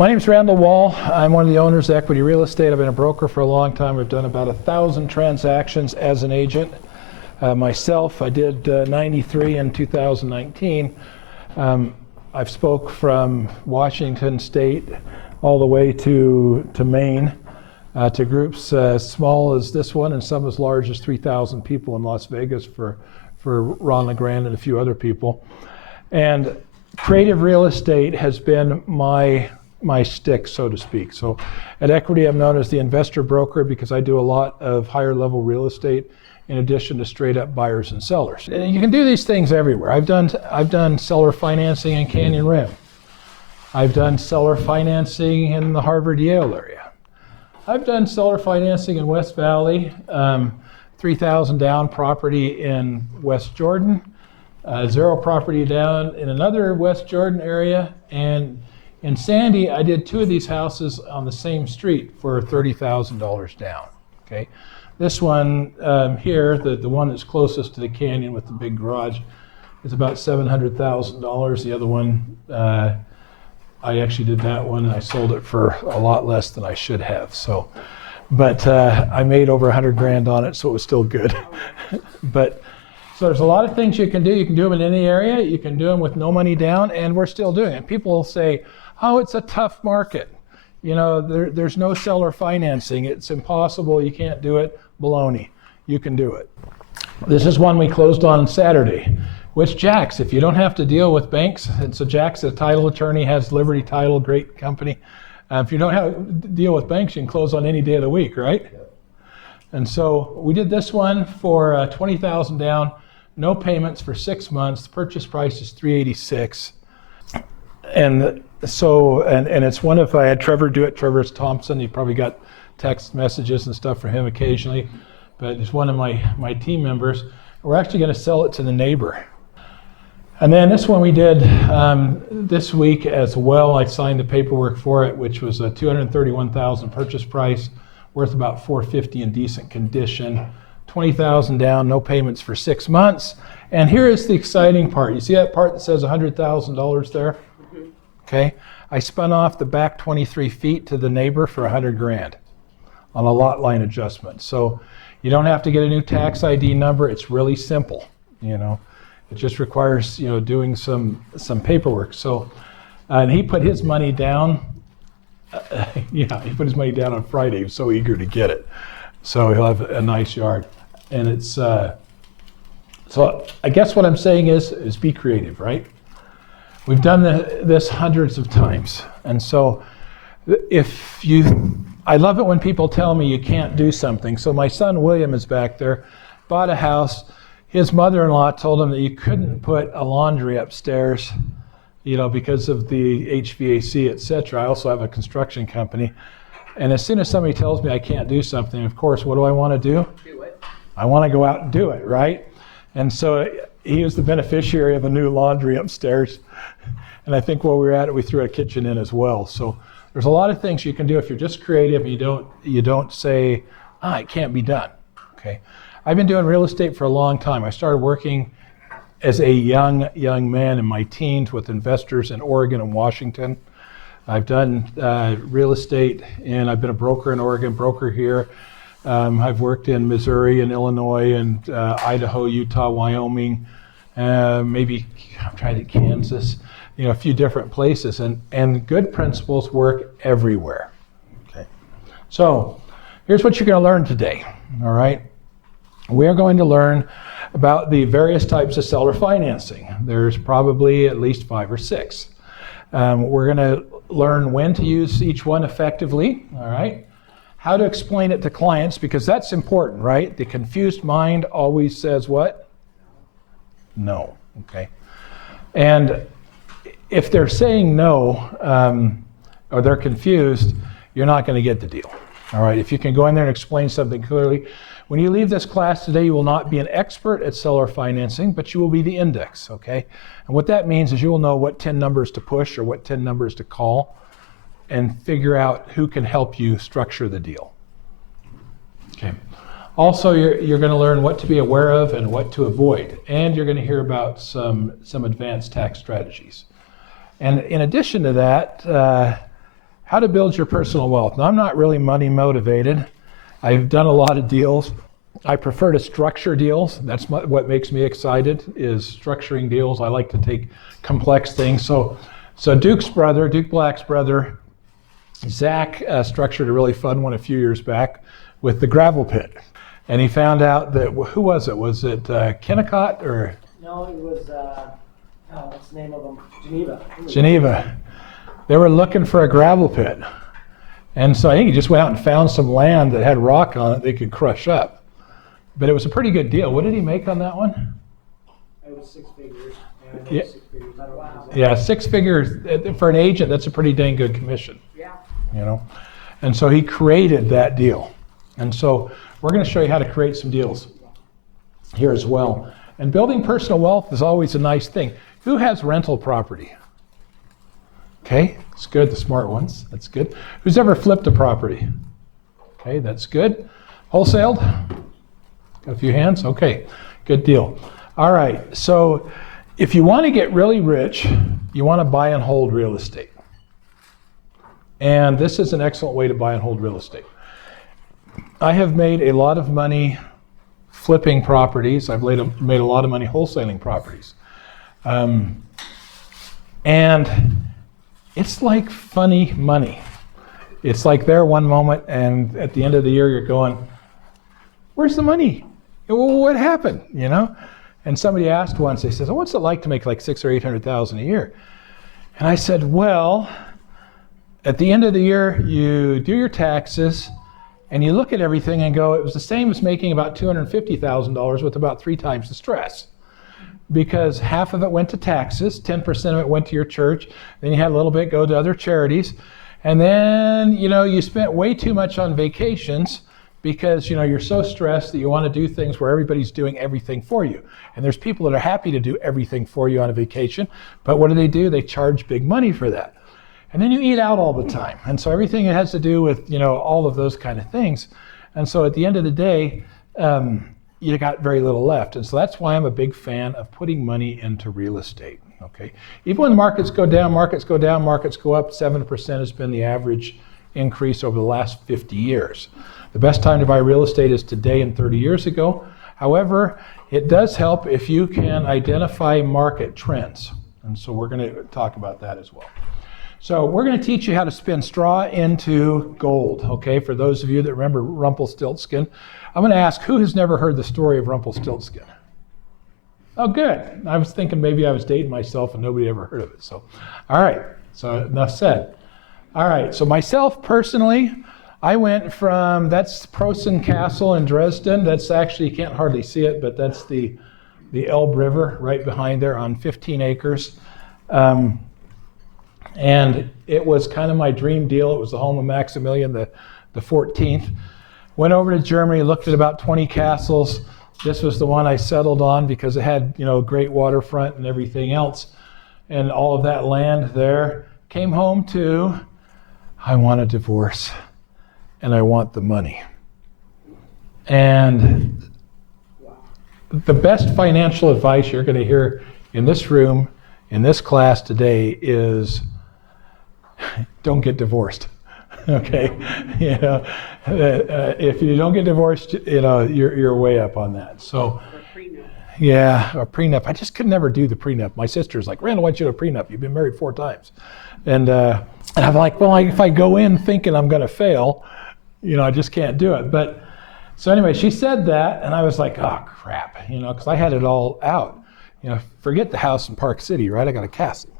My name is Randall Wall. I'm one of the owners of Equity Real Estate. I've been a broker for a long time. I've done about 1,000 transactions as an agent. Myself, I did 93 in 2019. I've spoke from Washington State all the way to Maine, to groups as small as this one and some as large as 3,000 people in Las Vegas for Ron LeGrand and a few other people. And creative real estate has been my stick, so to speak. So at Equity, I'm known as the investor broker because I do a lot of higher level real estate in addition to straight up buyers and sellers. And you can do these things everywhere. I've done seller financing in Canyon Rim. I've done seller financing in the Harvard-Yale area. I've done seller financing in West Valley, 3,000 down property in West Jordan, 0 property down in another West Jordan area, and in Sandy, I did 2 of these houses on the same street for $30,000 down. Okay, this one here, the one that's closest to the canyon with the big garage, is about $700,000. The other one, I actually did that one and I sold it for a lot less than I should have. So, but I made over 100 grand on it, so it was still good. So there's a lot of things you can do. You can do them in any area. You can do them with no money down, and we're still doing it. People say, oh, it's a tough market. You know, there's no seller financing. It's impossible. You can't do it. Baloney. You can do it. This is one we closed on Saturday, which Jack's, if you don't have to deal with banks, and so Jack's a title attorney, has Liberty Title, great company. If you don't have to deal with banks, you can close on any day of the week, right? And so we did this one for $20,000 down, no payments for 6 months. The purchase price is $386. And so, and it's one if I had Trevor do it. Trevor's Thompson. You probably got text messages and stuff from him occasionally, but he's one of my team members. We're actually going to sell it to the neighbor. And then this one we did this week as well. I signed the paperwork for it, which was a $231,000 purchase price, worth about $450 in decent condition. $20,000 down, no payments for 6 months. And here is the exciting part. You see that part that says $100,000 there? Okay, I spun off the back 23 feet to the neighbor for 100 grand on a lot line adjustment. So you don't have to get a new tax ID number. It's really simple, you know. It just requires, you know, doing some paperwork. So, and he put his money down. Yeah, he put his money down on Friday. He was so eager to get it. So he'll have a nice yard. And it's, so I guess what I'm saying is be creative, right? We've done this hundreds of times. And so I love it when people tell me you can't do something. So my son William is back there, bought a house. His mother-in-law told him that you couldn't put a laundry upstairs, you know, because of the HVAC, etc. I also have a construction company. And as soon as somebody tells me I can't do something, of course, what do I want to do? Do it. I want to go out and do it, right? And so he was the beneficiary of a new laundry upstairs. And I think while we were at it, we threw a kitchen in as well. So there's a lot of things you can do if you're just creative and you don't say, it can't be done. Okay. I've been doing real estate for a long time. I started working as a young man in my teens with investors in Oregon and Washington. I've done real estate, and I've been a broker in Oregon, broker here. I've worked in Missouri and Illinois and Idaho, Utah, Wyoming, maybe I'm trying to Kansas, you know, a few different places. And good principles work everywhere. Okay. So here's what you're going to learn today. All right. We're going to learn about the various types of seller financing. There's probably at least 5 or 6. We're going to learn when to use each one effectively, all right? How to explain it to clients, because that's important, right? The confused mind always says what? No, okay? And if they're saying no, or they're confused, you're not going to get the deal, all right? If you can go in there and explain something clearly. When you leave this class today, you will not be an expert at seller financing, but you will be the index, okay? And what that means is you will know what 10 numbers to push or what 10 numbers to call and figure out who can help you structure the deal. Okay. Also, you're going to learn what to be aware of and what to avoid, and you're going to hear about some advanced tax strategies. And in addition to that, how to build your personal wealth. Now, I'm not really money motivated. I've done a lot of deals. I prefer to structure deals. That's what makes me excited, is structuring deals. I like to take complex things. So Duke Black's brother, Zach, structured a really fun one a few years back with the gravel pit. And he found out that, who was it? Was it Kennecott or? No, it was, what's the name of them? Geneva. They were looking for a gravel pit. And so I think he just went out and found some land that had rock on it they could crush up. But it was a pretty good deal. What did he make on that one? It was 6 figures. Yeah. 6 figures. I don't know. Yeah, 6 figures. For an agent, that's a pretty dang good commission. Yeah. You know? And so he created that deal. And so we're going to show you how to create some deals here as well. And building personal wealth is always a nice thing. Who has rental property? Okay, it's good, the smart ones, that's good. Who's ever flipped a property? Okay, that's good. Wholesaled? Got a few hands? Okay, good deal. All right, so if you want to get really rich, you want to buy and hold real estate. And this is an excellent way to buy and hold real estate. I have made a lot of money flipping properties. I've made a lot of money wholesaling properties. And it's like funny money. It's like there one moment, and at the end of the year, you're going, where's the money? What happened? You know? And somebody asked once, they said, oh, what's it like to make like $600,000 or $800,000 a year? And I said, well, at the end of the year, you do your taxes, and you look at everything and go, it was the same as making about $250,000 with about 3 times the stress. Because half of it went to taxes, 10% of it went to your church, then you had a little bit go to other charities, and then you spent way too much on vacations because you're so stressed that you want to do things where everybody's doing everything for you. And there's people that are happy to do everything for you on a vacation, but what do? They charge big money for that. And then you eat out all the time. And so everything has to do with all of those kind of things. And so at the end of the day, you got very little left. And so that's why I'm a big fan of putting money into real estate. Okay, even when markets go down, markets go up, 7% has been the average increase over the last 50 years. The best time to buy real estate is today and 30 years ago. However, it does help if you can identify market trends. And so we're going to talk about that as well. So we're going to teach you how to spin straw into gold, okay? For those of you that remember Rumpelstiltskin, I'm going to ask, who has never heard the story of Rumpelstiltskin? Oh, good. I was thinking maybe I was dating myself and nobody ever heard of it. So, all right. So enough said. All right. So myself personally, I went from, that's Prosen Castle in Dresden. That's actually, you can't hardly see it, but that's the Elbe River right behind there on 15 acres. And it was kind of my dream deal. It was the home of Maximilian the 14th. Went over to Germany, looked at about 20 castles. This was the one I settled on because it had, great waterfront and everything else. And all of that land there. Came home to, I want a divorce and I want the money. And the best financial advice you're going to hear in this room, in this class today is don't get divorced. Okay, if you don't get divorced, you're way up on that. So, yeah, a prenup. I just could never do the prenup. My sister's like, Randall, why don't you do a prenup? You've been married 4 times, and I'm like, well, if I go in thinking I'm going to fail, I just can't do it. But so anyway, she said that, and I was like, oh crap, because I had it all out. Forget the house in Park City, right? I got a castle,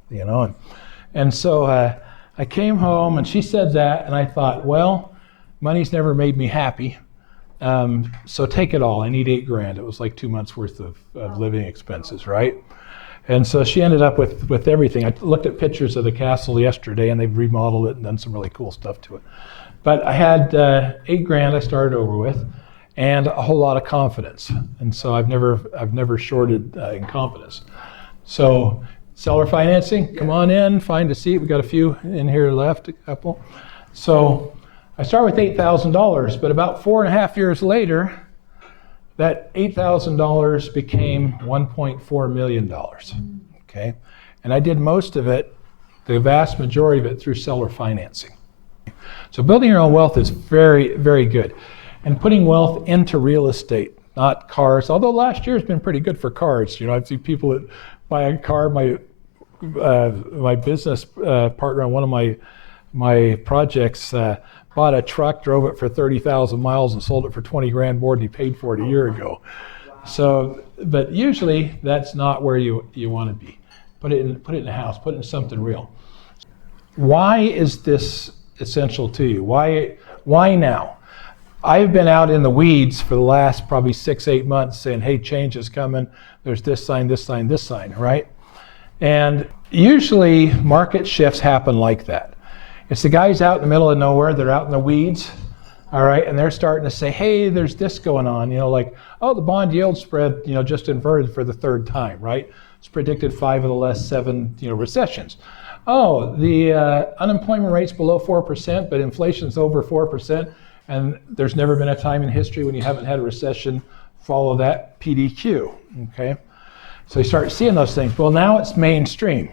and so. I came home and she said that, and I thought, well, money's never made me happy, so take it all. I need $8,000. It was like 2 months worth of living expenses, right? And so she ended up with everything. I looked at pictures of the castle yesterday, and they've remodeled it and done some really cool stuff to it. But I had $8,000 I started over with, and a whole lot of confidence. And so I've never shorted in confidence. So. Seller financing, come on in, find a seat. We got a few in here left, a couple. So I started with $8,000, but about 4.5 years later, that $8,000 became $1.4 million, okay? And I did most of it, the vast majority of it, through seller financing, So building your own wealth is very, very good. And putting wealth into real estate, not cars. Although last year has been pretty good for cars. I see people that buy a car. My business partner on one of my projects bought a truck, drove it for 30,000 miles, and sold it for 20 grand more than he paid for it a year ago. So, but usually that's not where you want to be. Put it in a house. Put it in something real. Why is this essential to you? Why now? I've been out in the weeds for the last probably 6-8 months saying, hey, change is coming. There's this sign, this sign, this sign, right? And usually market shifts happen like that. It's the guys out in the middle of nowhere, they're out in the weeds, all right, and they're starting to say, hey, there's this going on, like, oh, the bond yield spread, just inverted for the third time, right? It's predicted 5 of the last 7, recessions. Oh, the unemployment rate's below 4%, but inflation's over 4%, and there's never been a time in history when you haven't had a recession follow that PDQ, okay? So you start seeing those things. Well, now it's mainstream.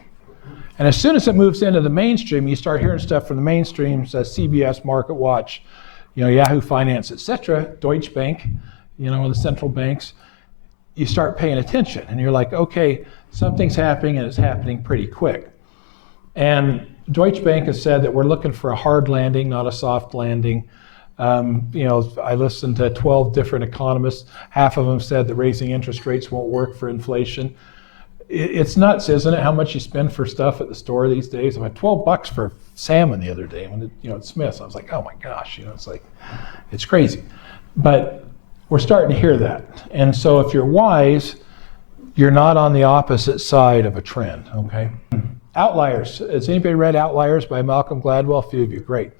And as soon as it moves into the mainstream, you start hearing stuff from the mainstreams, CBS, Market Watch, Yahoo Finance, etc., Deutsche Bank, the central banks. You start paying attention, and you're like, okay, something's happening, and it's happening pretty quick. And Deutsche Bank has said that we're looking for a hard landing, not a soft landing. I listened to 12 different economists. Half of them said that raising interest rates won't work for inflation. It's nuts, isn't it, how much you spend for stuff at the store these days? I had $12 for salmon the other day when at Smith's. I was like, oh my gosh, it's like, it's crazy. But we're starting to hear that. And so if you're wise, you're not on the opposite side of a trend, okay? Outliers. Has anybody read Outliers by Malcolm Gladwell? A few of you, great.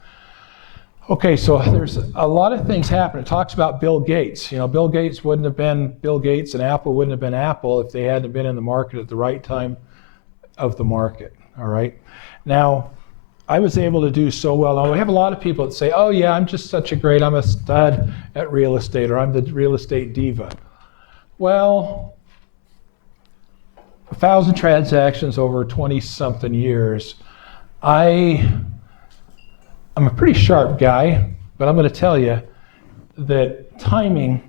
Okay, so there's a lot of things happening. It talks about Bill Gates. Bill Gates wouldn't have been Bill Gates, and Apple wouldn't have been Apple if they hadn't been in the market at the right time of the market, all right? Now, I was able to do so well. Now, we have a lot of people that say, oh yeah, I'm a stud at real estate, or I'm the real estate diva. Well, 1,000 transactions over 20-something years. I'm a pretty sharp guy, but I'm going to tell you that timing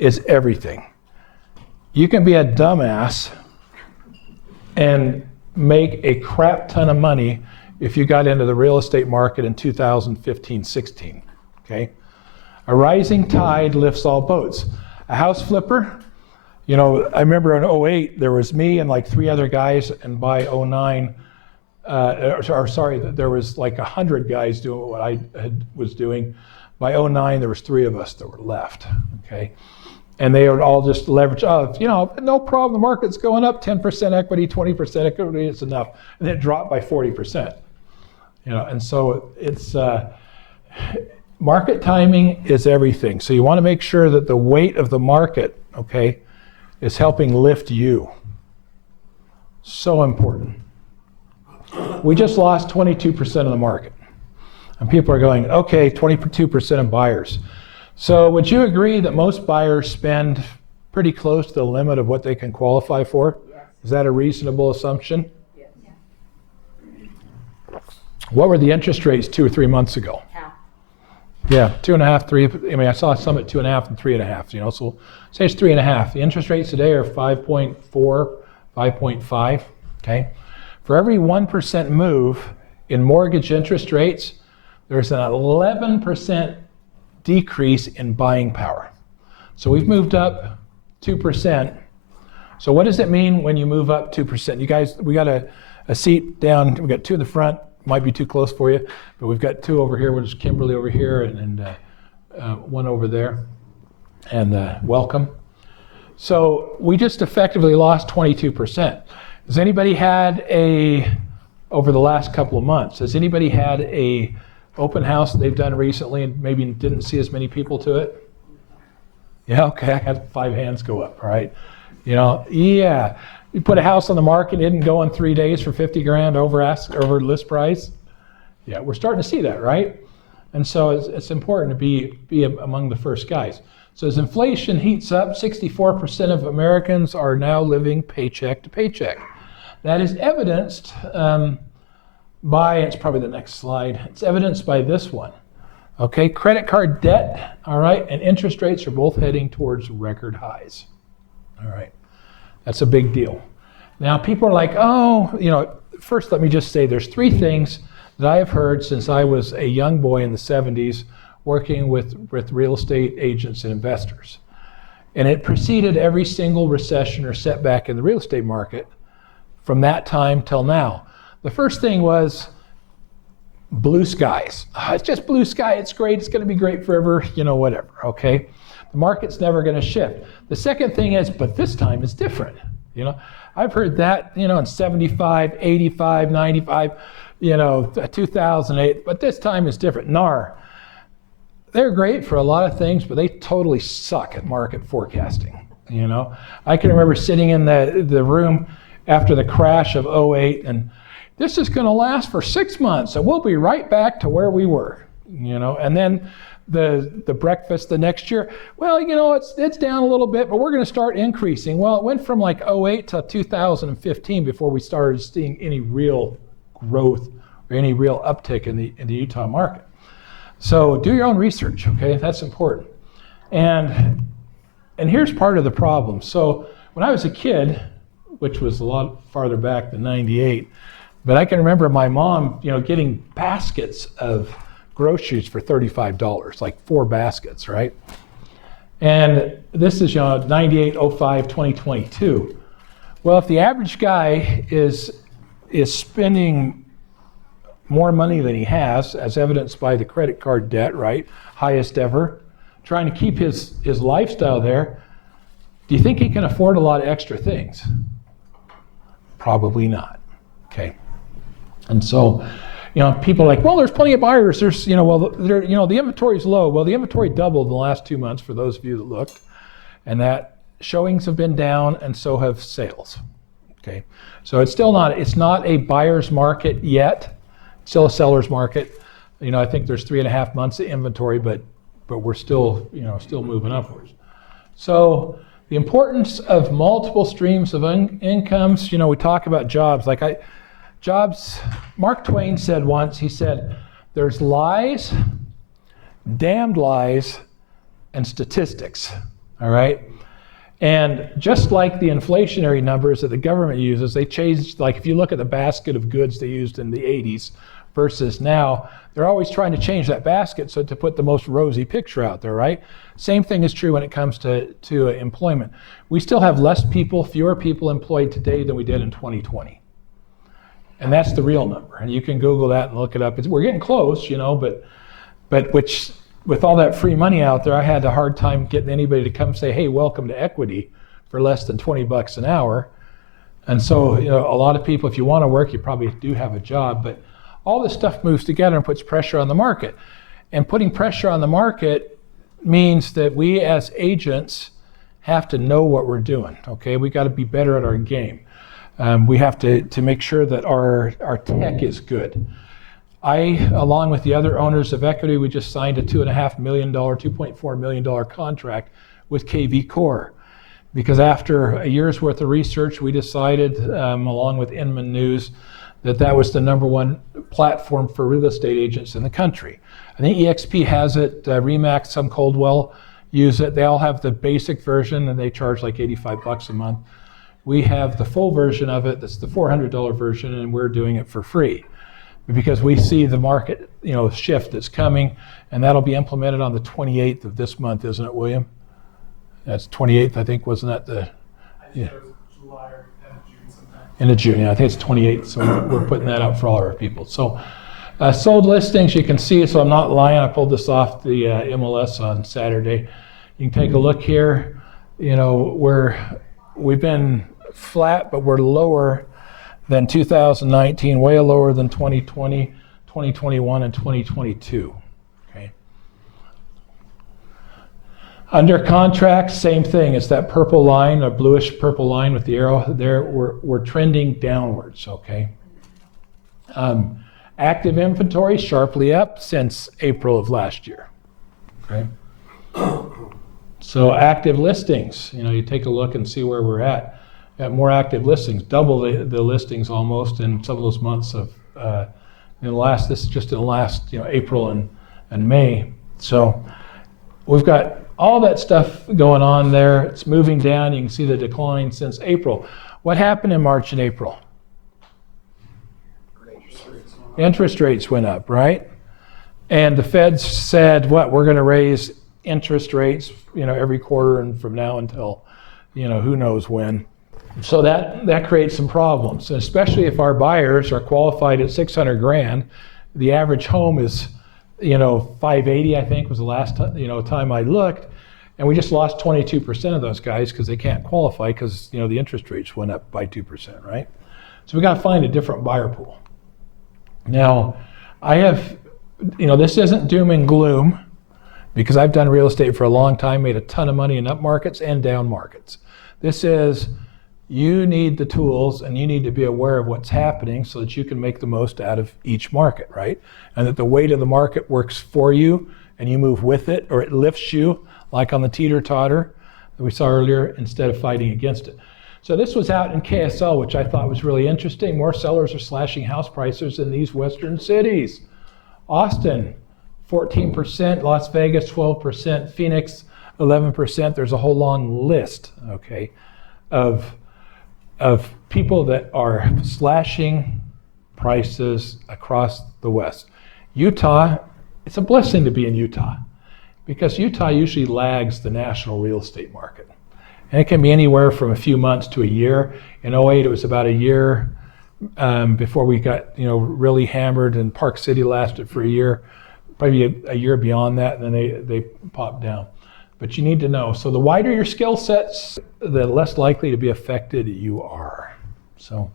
is everything. You can be a dumbass and make a crap ton of money if you got into the real estate market in 2015-16, okay? A rising tide lifts all boats. A house flipper, I remember in 08, there was me and like 3 other guys, and by 09, there was like 100 guys doing what I was doing. By 09, there was 3 of us that were left, okay? And they would all just leverage, no problem, the market's going up, 10% equity, 20% equity, it's enough. And then it dropped by 40%, and so it's, market timing is everything. So you want to make sure that the weight of the market, okay, is helping lift you. So important. We just lost 22% of the market. And people are going, okay, 22% of buyers. So would you agree that most buyers spend pretty close to the limit of what they can qualify for? Yes. Is that a reasonable assumption? Yes. What were the interest rates 2 or 3 months ago? Half. Yeah, 2.5, 3. I saw some at 2.5 and 3.5. So say it's 3.5. The interest rates today are 5.4, 5.5. Okay. For every 1% move in mortgage interest rates, there's an 11% decrease in buying power. So we've moved up 2%. So what does it mean when you move up 2%? You guys, we got a seat down. We got 2 in the front. Might be too close for you, but we've got 2 over here. There's Kimberly over here and 1 over there. And welcome. So we just effectively lost 22%. Has anybody had over the last couple of months, has anybody had a open house that they've done recently and maybe didn't see as many people to it? Yeah, okay, I had 5 hands go up, all right? Yeah. You put a house on the market, it didn't go in 3 days for 50 grand over list price. Yeah, we're starting to see that, right? And so it's important to be among the first guys. So as inflation heats up, 64% of Americans are now living paycheck to paycheck. That is evidenced by, it's probably the next slide, it's evidenced by this one. Okay, credit card debt, all right, and interest rates are both heading towards record highs. All right, that's a big deal. Now, people are like, oh, first let me just say there's three things that I have heard since I was a young boy in the 70s working with real estate agents and investors. And it preceded every single recession or setback in the real estate market from that time till now. The first thing was blue skies. It's just blue sky, it's great, it's going to be great forever, whatever, okay? The market's never going to shift. The second thing is, but this time is different. I've heard that, in 75, 85, 95, 2008, but this time is different. NAR, they're great for a lot of things, but they totally suck at market forecasting, I can remember sitting in the room after the crash of '08, and this is going to last for 6 months, and we'll be right back to where we were, and then the breakfast the next year, well, it's down a little bit, but we're going to start increasing. Well, it went from like '08 to 2015 before we started seeing any real growth or any real uptick in the Utah market. So do your own research, okay? That's important. And here's part of the problem. So when I was a kid, which was a lot farther back than '98, but I can remember my mom, getting baskets of groceries for $35, like 4 baskets, right? And this is, 98, 05, 2022. Well, if the average guy is spending more money than he has, as evidenced by the credit card debt, right? Highest ever, trying to keep his lifestyle there, do you think he can afford a lot of extra things? Probably not, okay? And so, people are like, well, there's plenty of buyers. There's, the inventory is low. Well, the inventory doubled in the last 2 months for those of you that looked, and that showings have been down, and so have sales. Okay, so it's not a buyer's market yet. It's still a seller's market. I think there's 3.5 months of inventory, but we're still, still moving upwards. So the importance of multiple streams of incomes. We talk about jobs. Jobs, Mark Twain said once, he said, there's lies, damned lies, and statistics, all right? And just like the inflationary numbers that the government uses, they changed, like if you look at the basket of goods they used in the 80s versus now, they're always trying to change that basket so to put the most rosy picture out there, right? Same thing is true when it comes to employment. We still have fewer people employed today than we did in 2020. And that's the real number. And you can Google that and look it up. We're getting close, but which, with all that free money out there, I had a hard time getting anybody to come say, hey, welcome to equity for less than $20 an hour. And so, a lot of people, if you want to work, you probably do have a job, but all this stuff moves together and puts pressure on the market. And putting pressure on the market means that we as agents have to know what we're doing, okay? We got to be better at our game. We have to make sure that our tech is good. Along with the other owners of equity, we just signed a $2.4 million contract with KV Core, because after a year's worth of research, we decided, along with Inman News, that was the #1 platform for real estate agents in the country. I think EXP has it, Remax, some Coldwell use it. They all have the basic version, and they charge like $85 a month. We have the full version of it, that's the $400 version, and we're doing it for free because we see the market, shift that's coming, and that'll be implemented on the 28th of this month, isn't it, William? That's 28th, I think, wasn't that the? Yeah. It was July or end of June sometime. End of June, yeah, I think it's 28th, so we're putting that out for all our people. So sold listings, you can see, so I'm not lying, I pulled this off the MLS on Saturday. You can take a look here. We've been flat, but we're lower than 2019, way lower than 2020, 2021, and 2022. Okay. Under contract, same thing. It's that purple line, a bluish purple line with the arrow there. We're trending downwards. Okay. Active inventory sharply up since April of last year. Okay. So active listings, you take a look and see where we're at. Got more active listings, double the listings almost in some of those months of This is just in the last, April and May. So we've got all that stuff going on there. It's moving down. You can see the decline since April. What happened in March and April? Interest rates went up, right? And the Fed said, what, we're going to raise interest rates, every quarter and from now until, who knows when. So that creates some problems, and especially if our buyers are qualified at 600 grand. The average home is, 580, I think was the last time I looked, and we just lost 22% of those guys because they can't qualify because the interest rates went up by 2%, right? So we got to find a different buyer pool. Now, I have, this isn't doom and gloom, because I've done real estate for a long time, made a ton of money in up markets and down markets. This is, you need the tools and you need to be aware of what's happening so that you can make the most out of each market, right? And that the weight of the market works for you and you move with it, or it lifts you, like on the teeter-totter that we saw earlier, instead of fighting against it. So this was out in KSL, which I thought was really interesting. More sellers are slashing house prices in these western cities. Austin, 14%, Las Vegas, 12%, Phoenix, 11%. There's a whole long list, okay, of people that are slashing prices across the West. Utah, it's a blessing to be in Utah, because Utah usually lags the national real estate market. And it can be anywhere from a few months to a year. In '08, it was about a year before we got really hammered, and Park City lasted for a year, probably a year beyond that, and then they popped down. But you need to know. So the wider your skill sets, the less likely to be affected you are. So,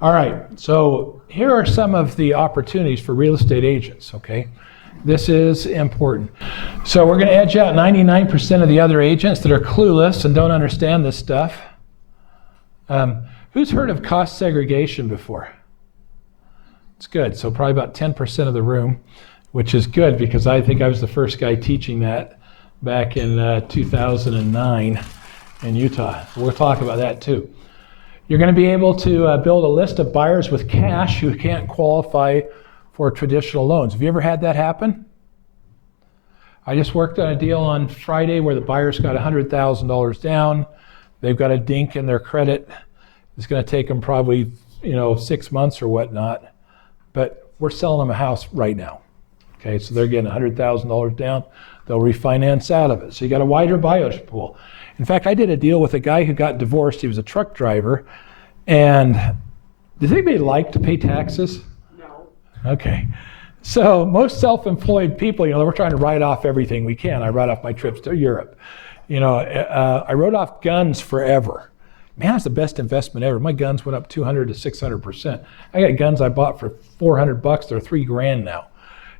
all right. So here are some of the opportunities for real estate agents, okay? This is important. So we're going to edge out 99% of the other agents that are clueless and don't understand this stuff. Who's heard of cost segregation before? It's good. So probably about 10% of the room, which is good, because I think I was the first guy teaching that back in 2009 in Utah. We'll talk about that too. You're going to be able to build a list of buyers with cash who can't qualify for traditional loans. Have you ever had that happen? I just worked on a deal on Friday where the buyers got $100,000 down. They've got a dink in their credit. It's going to take them probably 6 months or whatnot, but we're selling them a house right now. Okay, so they're getting $100,000 down. They'll refinance out of it. So you got a wider buyer's pool. In fact, I did a deal with a guy who got divorced. He was a truck driver. And does anybody like to pay taxes? No. Okay. So most self-employed people, we're trying to write off everything we can. I write off my trips to Europe. I wrote off guns forever. Man, it's the best investment ever. My guns went up 200 to 600%. I got guns I bought for $400. They're $3,000 now.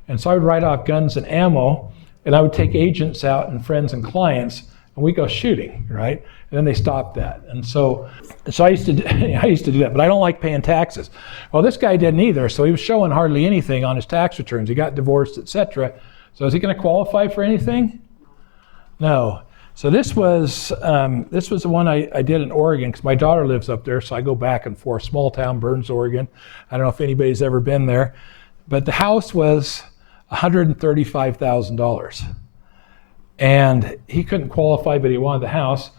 And so I would write off guns and ammo, and I would take agents out and friends and clients, and we go shooting, right? And then they stopped that. And so I used to do that, but I don't like paying taxes. Well, this guy didn't either, so he was showing hardly anything on his tax returns. He got divorced, etc. So is he going to qualify for anything? No. So this was the one I did in Oregon, because my daughter lives up there, so I go back and forth. Small town, Burns, Oregon. I don't know if anybody's ever been there, but the house was $135,000. And he couldn't qualify, but he wanted the house.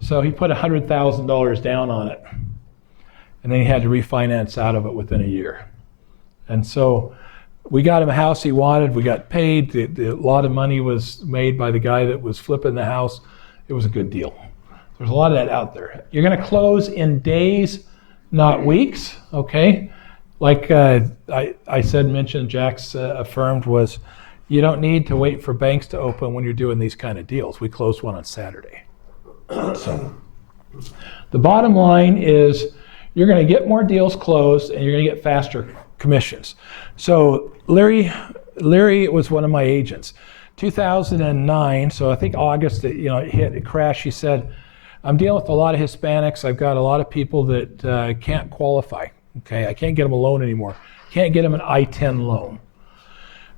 So he put $100,000 down on it. And then he had to refinance out of it within a year. And so we got him a house he wanted. We got paid. A lot of money was made by the guy that was flipping the house. It was a good deal. There's a lot of that out there. You're going to close in days, not weeks, okay? Like mentioned, Jack's affirmed was, you don't need to wait for banks to open when you're doing these kind of deals. We closed one on Saturday. So the bottom line is you're going to get more deals closed and you're going to get faster commissions. So Larry was one of my agents. 2009, so I think August, it crashed. He said, I'm dealing with a lot of Hispanics. I've got a lot of people that can't qualify. Okay, I can't get them a loan anymore. Can't get them an I-10 loan.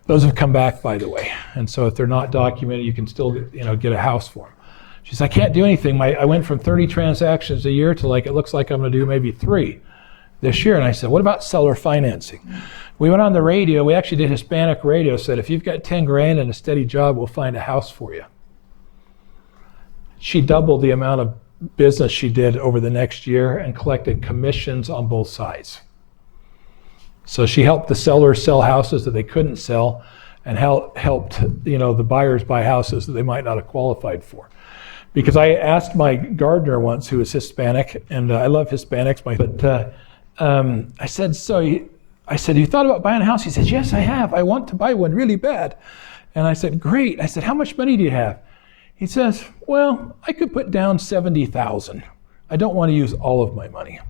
Those have come back, by the way. And so if they're not documented, you can still get a house for them. She says, I can't do anything. I went from 30 transactions a year to it looks like I'm going to do maybe 3. this year. And I said, what about seller financing? We went on the radio. We actually did Hispanic radio. Said, if you've got 10 grand and a steady job, we'll find a house for you. She doubled the amount of business she did over the next year and collected commissions on both sides. So she helped the sellers sell houses that they couldn't sell, and helped the buyers buy houses that they might not have qualified for. Because I asked my gardener once, who was Hispanic, and I love Hispanics, but I said, you thought about buying a house? He says, yes, I have. I want to buy one really bad. And I said, great. I said, how much money do you have? He says, well, I could put down 70,000. I don't want to use all of my money.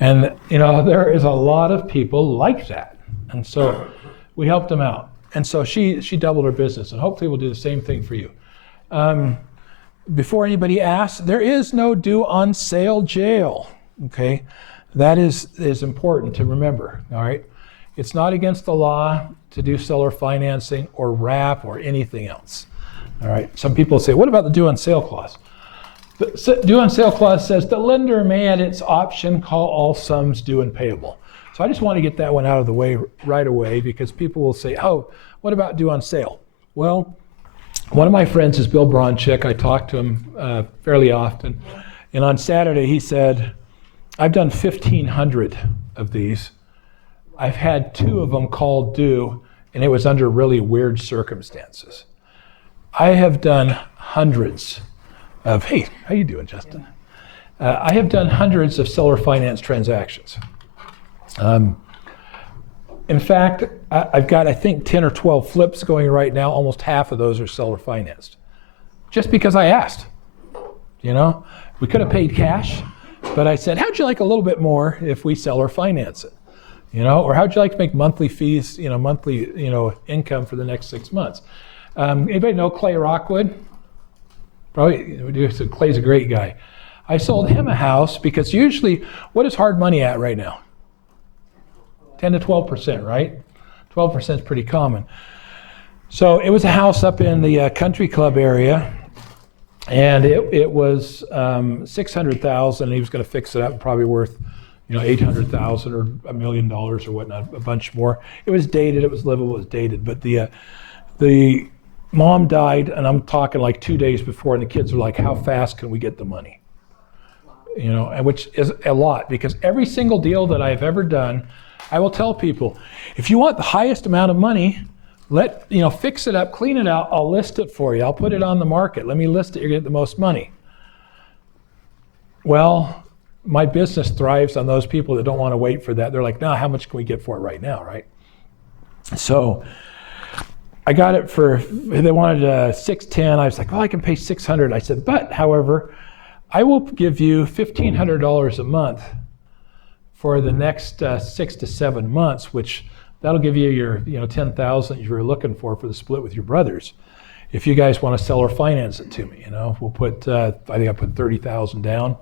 And there is a lot of people like that. And so we helped them out. And so she doubled her business, and hopefully we'll do the same thing for you. Before anybody asks, there is no due on sale jail, okay? That is important to remember, all right? It's not against the law to do seller financing or wrap or anything else, all right? Some people say, what about the due on sale clause? The due on sale clause says the lender may at its option call all sums due and payable. So I just want to get that one out of the way right away, because people will say, oh, what about due on sale? Well, one of my friends is Bill Bronchick. I talk to him fairly often. And on Saturday he said, I've done 1,500 of these. I've had 2 of them called due, and it was under really weird circumstances. I have done hundreds of, hey, how you doing, Justin? I have done hundreds of seller finance transactions. In fact, I've got, I think, 10 or 12 flips going right now. Almost half of those are seller financed. Just because I asked. We could have paid cash, but I said, how'd you like a little bit more if we seller finance it? Or how'd you like to make monthly fees, monthly, income for the next 6 months? Anybody know Clay Rockwood? Probably we do. So Clay's a great guy. I sold him a house because usually, what is hard money at right now? 10 to 12%, right? 12% is pretty common. So it was a house up in the country club area, and it was $600,000. And he was going to fix it up, probably worth, $800,000 or $1 million or whatnot, a bunch more. It was dated. It was livable. It was dated, but the mom died, and I'm talking like 2 days before, and the kids were like, how fast can we get the money? And which is a lot, because every single deal that I've ever done, I will tell people, if you want the highest amount of money, fix it up, clean it out, I'll list it for you. I'll put it on the market. Let me list it, you're gonna get the most money. Well, my business thrives on those people that don't want to wait for that. They're like, no, how much can we get for it right now, right? So I got it they wanted 610. I was like, well, I can pay 600. I said, but however, I will give you $1,500 a month for the next 6 to 7 months, which that'll give you your 10,000 you were looking for the split with your brothers. If you guys want to sell or finance it to me, we'll put I think I put 30,000 down,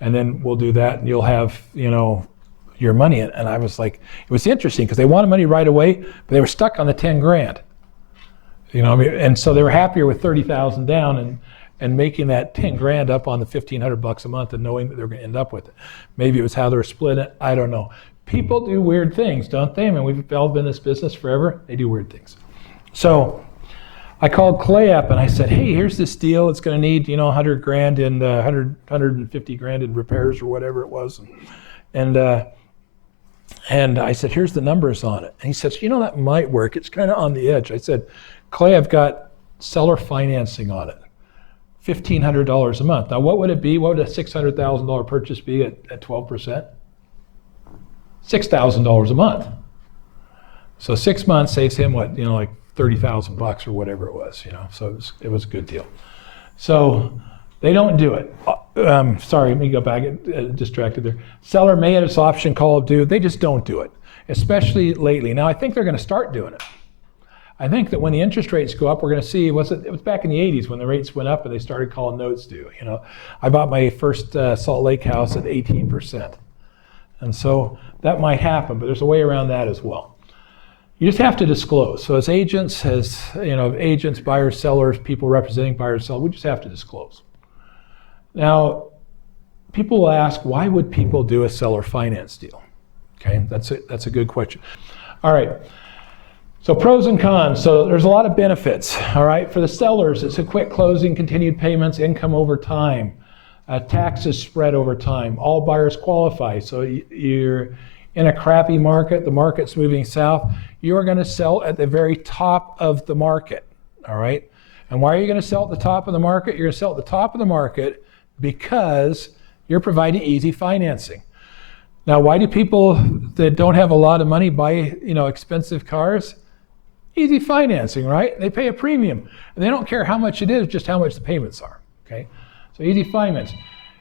and then we'll do that, and you'll have your money. And I was like, it was interesting because they wanted money right away, but they were stuck on the 10 grand. And so they were happier with 30,000 down and making that 10 grand up on the $1,500 a month and knowing that they're going to end up with it. Maybe it was how they were splitting it. I don't know. People do weird things, don't they? I mean, we've all been in this business forever. They do weird things. So I called Clay up and I said, hey, here's this deal. It's going to need, 100 grand in 150 grand in repairs or whatever it was. And I said, here's the numbers on it. And he says, that might work. It's kind of on the edge. I said, Clay, I've got seller financing on it. $1,500 a month. Now, what would it be? What would a $600,000 purchase be at 12%? $6,000 a month. So 6 months saves him what, like $30,000 or whatever it was, So it was a good deal. So they don't do it. Sorry, let me go back. Get distracted there. Seller may at its option call due. They just don't do it, especially lately. Now I think they're going to start doing it. I think that when the interest rates go up, we're going to see, it was back in the 80s when the rates went up and they started calling notes due. I bought my first Salt Lake house at 18%. And so that might happen, but there's a way around that as well. You just have to disclose. So as agents, buyers, sellers, people representing buyers, sellers, we just have to disclose. Now, people will ask, why would people do a seller finance deal? Okay, that's a good question. All right, so pros and cons. So there's a lot of benefits. All right, for the sellers, it's a quick closing, continued payments, income over time, taxes spread over time. All buyers qualify. So you're in a crappy market, the market's moving south, you're going to sell at the very top of the market. All right, and why are you going to sell at the top of the market? You're going to sell at the top of the market because you're providing easy financing. Now, why do people that don't have a lot of money buy, expensive cars? Easy financing, right? They pay a premium. And they don't care how much it is, just how much the payments are, okay? So easy finance.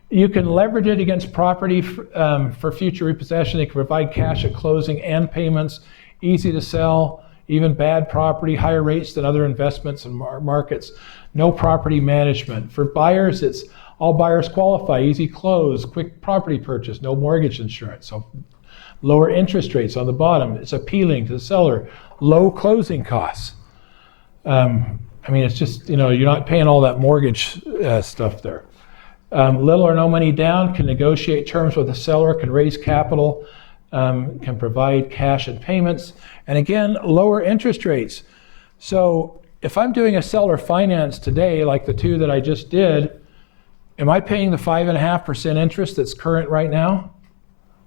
You can leverage it against property for future repossession. They can provide cash at closing and payments. Easy to sell, even bad property, higher rates than other investments and markets. No property management. For buyers, it's all buyers qualify, easy close, quick property purchase, no mortgage insurance. So lower interest rates on the bottom. It's appealing to the seller. Low closing costs. It's just, you're not paying all that mortgage stuff there. Little or no money down, can negotiate terms with the seller, can raise capital, can provide cash and payments. And again, lower interest rates. So if I'm doing a seller finance today, like the two that I just did, am I paying the 5.5% interest that's current right now?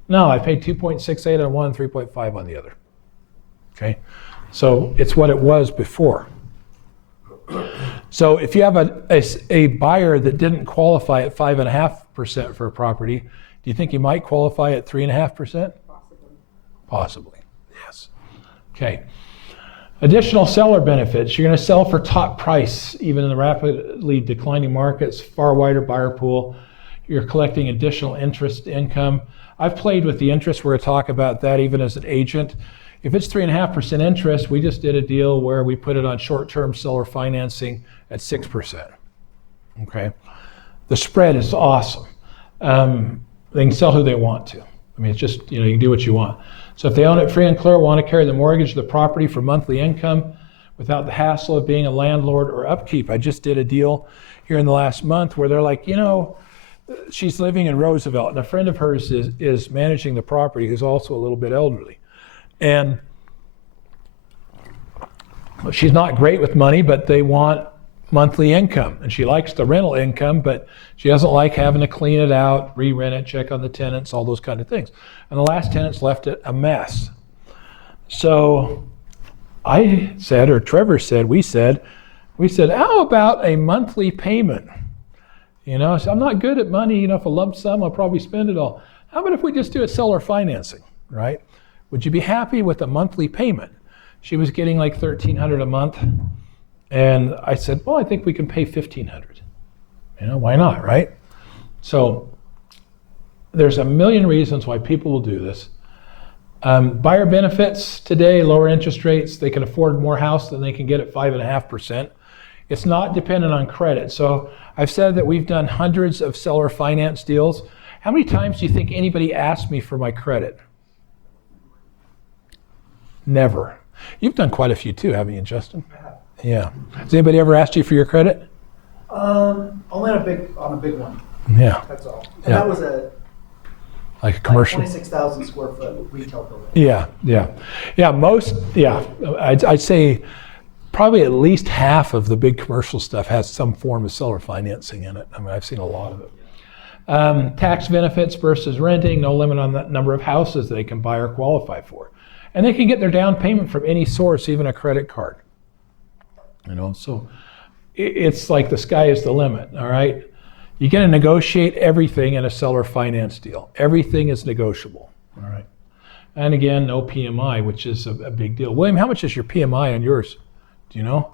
No, I paid 2.68 on one, 3.5 on the other. Okay, so it's what it was before. So if you have a buyer that didn't qualify at 5.5% for a property, do you think you might qualify at 3.5%? Possibly, yes. Okay. Additional seller benefits. You're going to sell for top price, even in the rapidly declining markets, far wider buyer pool. You're collecting additional interest income. I've played with the interest. We're going to talk about that even as an agent. If it's 3.5% interest, we just did a deal where we put it on short-term seller financing at 6%. Okay. The spread is awesome. They can sell who they want to. It's just, you can do what you want. So if they own it free and clear, want to carry the mortgage of the property for monthly income without the hassle of being a landlord or upkeep. I just did a deal here in the last month where they're like, she's living in Roosevelt, and a friend of hers is managing the property who's also a little bit elderly. And she's not great with money, but they want monthly income. And she likes the rental income, but she doesn't like having to clean it out, re-rent it, check on the tenants, all those kind of things. And the last tenants left it a mess. So I said, or Trevor said, we said, how about a monthly payment? So I'm not good at money, if a lump sum, I'll probably spend it all. How about if we just do a seller financing, right? Would you be happy with a monthly payment? She was getting like $1,300 a month. And I said, well, I think we can pay $1,500. Why not, right? So there's a million reasons why people will do this. Buyer benefits today, lower interest rates. They can afford more house than they can get at 5.5%. It's not dependent on credit. So I've said that we've done hundreds of seller finance deals. How many times do you think anybody asked me for my credit? Never. You've done quite a few too, haven't you, Justin? Yeah. Has anybody ever asked you for your credit? Only on a big one. Yeah. That's all. And that was like a commercial. 26,000 square foot retail building. Yeah. I'd say probably at least half of the big commercial stuff has some form of seller financing in it. I've seen a lot of it. Tax benefits versus renting, no limit on the number of houses they can buy or qualify for. And they can get their down payment from any source, even a credit card. So it's like the sky is the limit, all right? You're going to negotiate everything in a seller finance deal. Everything is negotiable, all right? And again, no PMI, which is a big deal. William, how much is your PMI on yours? Do you know?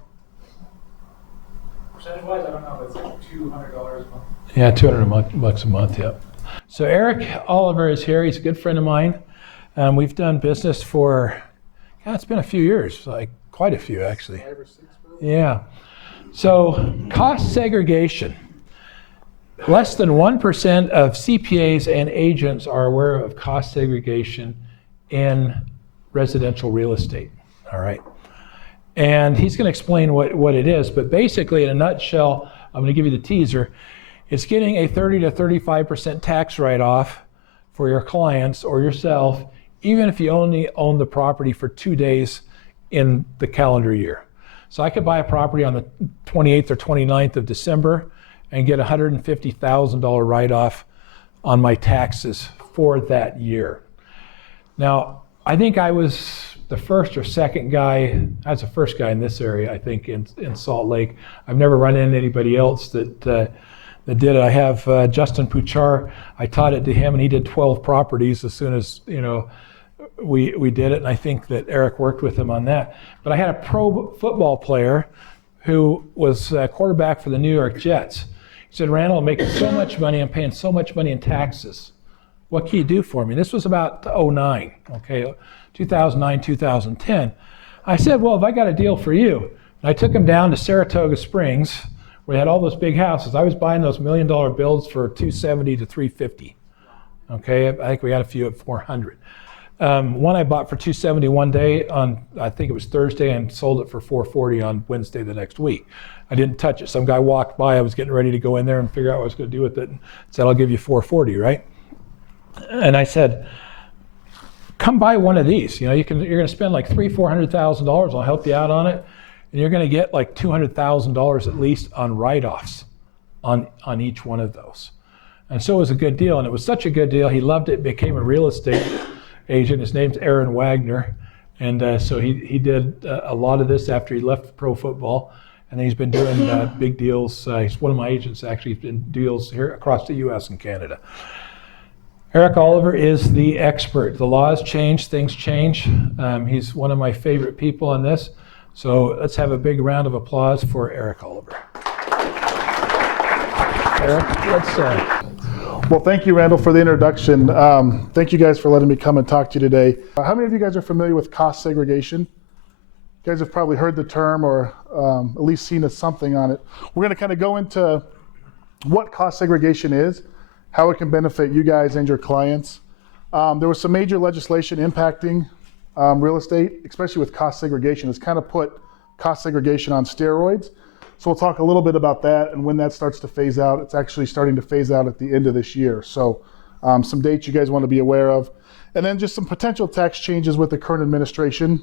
Percentage-wise, I don't know, but it's like $200 a month. Yeah, $200 a month, yeah. So Eric Oliver is here. He's a good friend of mine. We've done business for, it's been a few years, like quite a few actually. 5 or 6 Yeah. So cost segregation. Less than 1% of CPAs and agents are aware of cost segregation in residential real estate, all right? And he's going to explain what it is, but basically in a nutshell, I'm going to give you the teaser. It's getting a 30 to 35% tax write-off for your clients or yourself, even if you only own the property for 2 days in the calendar year. So I could buy a property on the 28th or 29th of December and get $150,000 write-off on my taxes for that year. Now, I think I was the first or second guy, I was the first guy in this area, I think, in Salt Lake. I've never run into anybody else that did it. I have Justin Puchar. I taught it to him, and he did 12 properties as soon as, we did it, and I think that Eric worked with him on that. But I had a pro football player who was quarterback for the New York Jets. He said, Randall, I'm making so much money, I'm paying so much money in taxes. What can you do for me? This was about 2009, okay, 2009, 2010. I said, well, if I got a deal for you, and I took him down to Saratoga Springs, where they had all those big houses. I was buying those $1 million builds for $270 to $350. Okay, I think we had a few at $400. One I bought for $270 one day on, I think it was Thursday, and sold it for $440 on Wednesday the next week. I didn't touch it. Some guy walked by, I was getting ready to go in there and figure out what I was going to do with it, and said, I'll give you $440, right? And I said, come buy one of these. You're going to spend like $300,000-$400,000. I'll help you out on it. And you're going to get like $200,000 at least on write-offs on each one of those. And so it was a good deal. And it was such a good deal, he loved it, became a real estate agent. His name's Aaron Wagner. And so he did a lot of this after he left pro football. And then he's been doing big deals. He's one of my agents, actually. He's been deals here across the U.S. and Canada. Eric Oliver is the expert. The laws change, things change. He's one of my favorite people on this. So let's have a big round of applause for Eric Oliver. Eric, let's... Well, thank you, Randall, for the introduction. Thank you guys for letting me come and talk to you today. How many of you guys are familiar with cost segregation? You guys have probably heard the term or at least seen something on it. We're going to kind of go into what cost segregation is, how it can benefit you guys and your clients. There was some major legislation impacting real estate, especially with cost segregation. It's kind of put cost segregation on steroids. So we'll talk a little bit about that and when that starts to phase out. It's actually starting to phase out at the end of this year. So some dates you guys want to be aware of. And then just some potential tax changes with the current administration.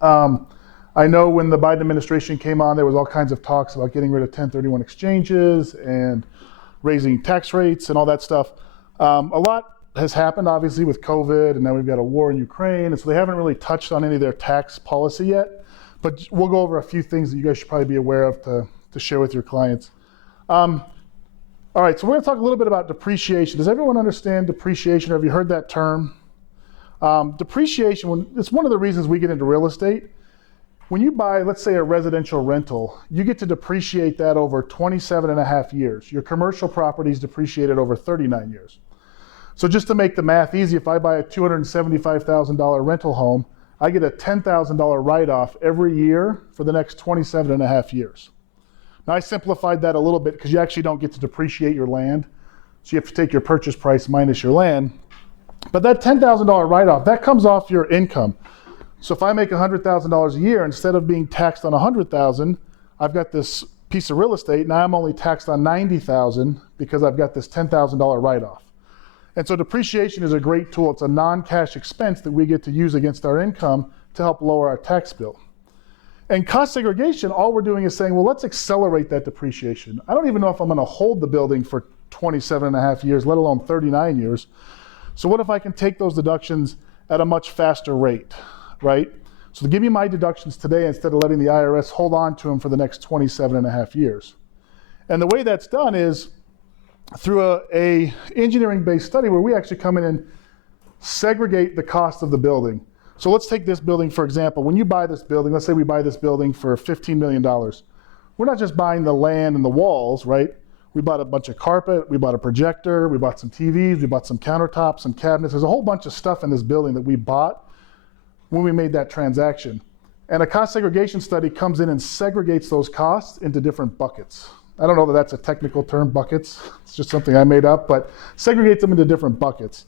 I know when the Biden administration came on, there was all kinds of talks about getting rid of 1031 exchanges and raising tax rates and all that stuff. A lot has happened, obviously, with COVID, and now we've got a war in Ukraine, and so they haven't really touched on any of their tax policy yet. But we'll go over a few things that you guys should probably be aware of to share with your clients. All right, so we're going to talk a little bit about depreciation. Does everyone understand depreciation? Have you heard that term? Depreciation, it's one of the reasons we get into real estate. When you buy, let's say, a residential rental, you get to depreciate that over 27 and a half years. Your commercial property is depreciated over 39 years. So just to make the math easy, if I buy a $275,000 rental home, I get a $10,000 write-off every year for the next 27 and a half years. Now I simplified that a little bit because you actually don't get to depreciate your land. So you have to take your purchase price minus your land. But that $10,000 write-off, that comes off your income. So if I make $100,000 a year, instead of being taxed on $100,000, I've got this piece of real estate. Now I'm only taxed on $90,000 because I've got this $10,000 write-off. And so depreciation is a great tool. It's a non-cash expense that we get to use against our income to help lower our tax bill. And cost segregation, all we're doing is saying, well, let's accelerate that depreciation. I don't even know if I'm going to hold the building for 27 and a half years, let alone 39 years. So what if I can take those deductions at a much faster rate, right? So give me my deductions today instead of letting the IRS hold on to them for the next 27 and a half years. And the way that's done is through a engineering-based study where we actually come in and segregate the cost of the building. So let's take this building, for example. When you buy this building, let's say we buy this building for $15 million. We're not just buying the land and the walls, right? We bought a bunch of carpet, we bought a projector, we bought some TVs, we bought some countertops, some cabinets. There's a whole bunch of stuff in this building that we bought when we made that transaction. And a cost segregation study comes in and segregates those costs into different buckets. I don't know that that's a technical term, buckets. It's just something I made up, but segregates them into different buckets.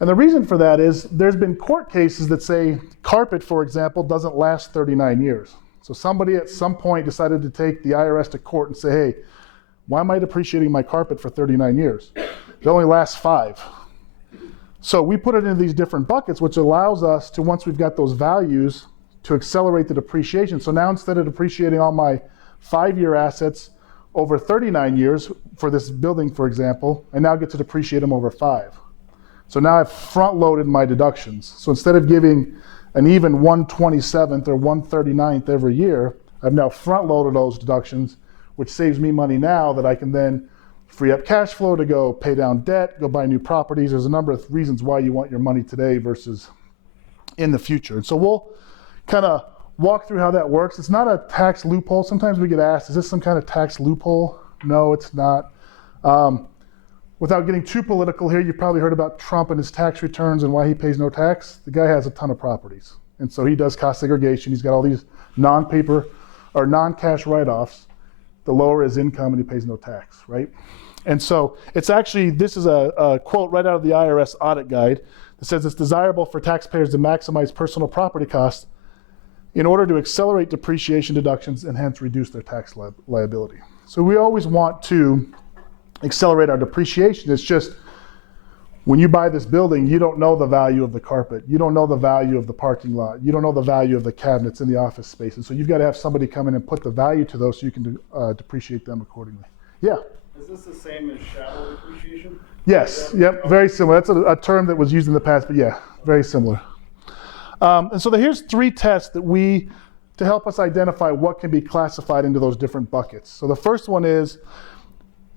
And the reason for that is there's been court cases that say carpet, for example, doesn't last 39 years. So somebody at some point decided to take the IRS to court and say, hey, Why am I depreciating my carpet for 39 years? It only lasts 5. So we put it into these different buckets, which allows us to, once we've got those values, to accelerate the depreciation. So now instead of depreciating all my 5-year assets over 39 years for this building, for example, I now get to depreciate them over 5. So now I've front-loaded my deductions. So instead of giving an even 1/27th or 1/39th every year, I've now front-loaded those deductions, which saves me money now that I can then free up cash flow to go pay down debt, go buy new properties. There's a number of reasons why you want your money today versus in the future. And so we'll kind of walk through how that works. It's not a tax loophole. Sometimes we get asked, is this some kind of tax loophole? No, it's not. Without getting too political here, you've probably heard about Trump and his tax returns and why he pays no tax. The guy has a ton of properties. And so he does cost segregation. He's got all these non-paper or non-cash write-offs. The lower his income and he pays no tax, right? And so it's actually, this is a quote right out of the IRS audit guide that says it's desirable for taxpayers to maximize personal property costs in order to accelerate depreciation deductions and hence reduce their tax liability. So we always want to accelerate our depreciation. It's just when you buy this building, you don't know the value of the carpet. You don't know the value of the parking lot. You don't know the value of the cabinets in the office space. And so you've got to have somebody come in and put the value to those so you can depreciate them accordingly. Yeah? Is this the same as shadow depreciation? Yes, yep, very similar. That's a term that was used in the past, but yeah, very similar. And so here's 3 tests that to help us identify what can be classified into those different buckets. So the first one is,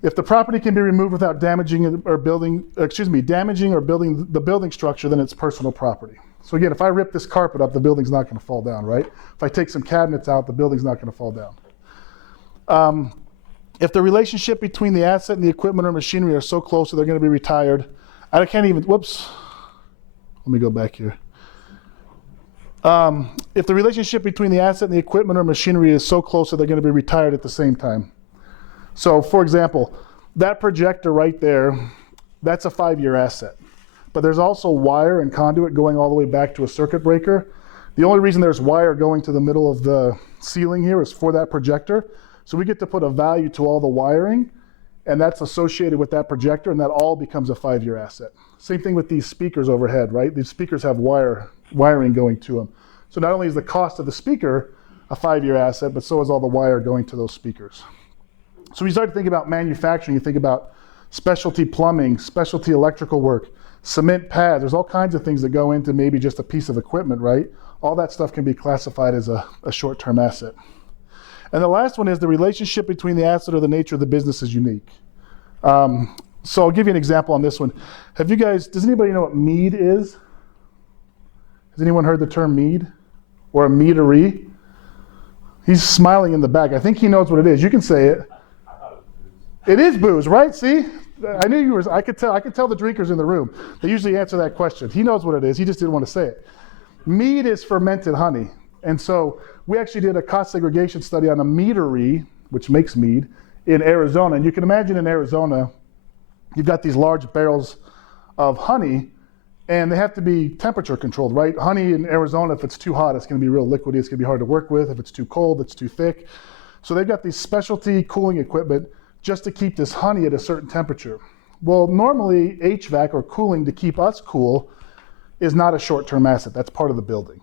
if the property can be removed without damaging or building the building structure, then it's personal property. So again, if I rip this carpet up, the building's not going to fall down, right? If I take some cabinets out, the building's not going to fall down. If the relationship between the asset and the equipment or machinery are so close that they're going to be retired, I can't even, whoops, let me go back here. If the relationship between the asset and the equipment or machinery is so close that they're going to be retired at the same time. So for example, that projector right there, that's a 5-year asset. But there's also wire and conduit going all the way back to a circuit breaker. The only reason there's wire going to the middle of the ceiling here is for that projector. So we get to put a value to all the wiring, and that's associated with that projector, and that all becomes a 5-year asset. Same thing with these speakers overhead, right? These speakers have wiring going to them. So not only is the cost of the speaker a 5-year asset, but so is all the wire going to those speakers. So when you start to think about manufacturing, you think about specialty plumbing, specialty electrical work, cement pads. There's all kinds of things that go into maybe just a piece of equipment, right? All that stuff can be classified as a short-term asset. And the last one is the relationship between the asset or the nature of the business is unique. So I'll give you an example on this one. Does anybody know what mead is? Has anyone heard the term mead? Or a meadery? He's smiling in the back. I think he knows what it is. You can say it. It is booze, right? See? I knew you were, I could tell the drinkers in the room. They usually answer that question. He knows what it is. He just didn't want to say it. Mead is fermented honey. And so we actually did a cost segregation study on a meadery, which makes mead, in Arizona. And you can imagine in Arizona, you've got these large barrels of honey, and they have to be temperature controlled, right? Honey in Arizona, if it's too hot, it's going to be real liquidy. It's going to be hard to work with. If it's too cold, it's too thick. So they've got these specialty cooling equipment just to keep this honey at a certain temperature. Well, normally HVAC or cooling to keep us cool is not a short-term asset. That's part of the building.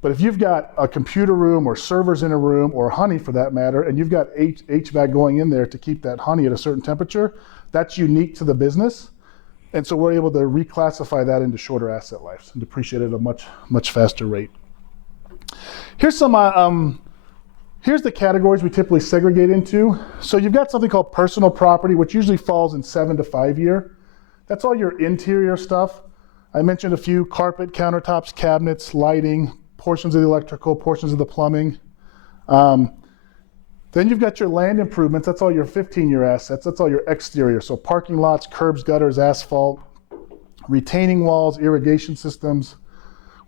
But if you've got a computer room or servers in a room or honey for that matter, and you've got HVAC going in there to keep that honey at a certain temperature, that's unique to the business. And so we're able to reclassify that into shorter asset lives and depreciate at a much, much faster rate. Here's here's the categories we typically segregate into. So you've got something called personal property, which usually falls in 7 to 5 year. That's all your interior stuff. I mentioned a few: carpet, countertops, cabinets, lighting, portions of the electrical, portions of the plumbing. Then you've got your land improvements. That's all your 15-year assets. That's all your exterior. So parking lots, curbs, gutters, asphalt, retaining walls, irrigation systems.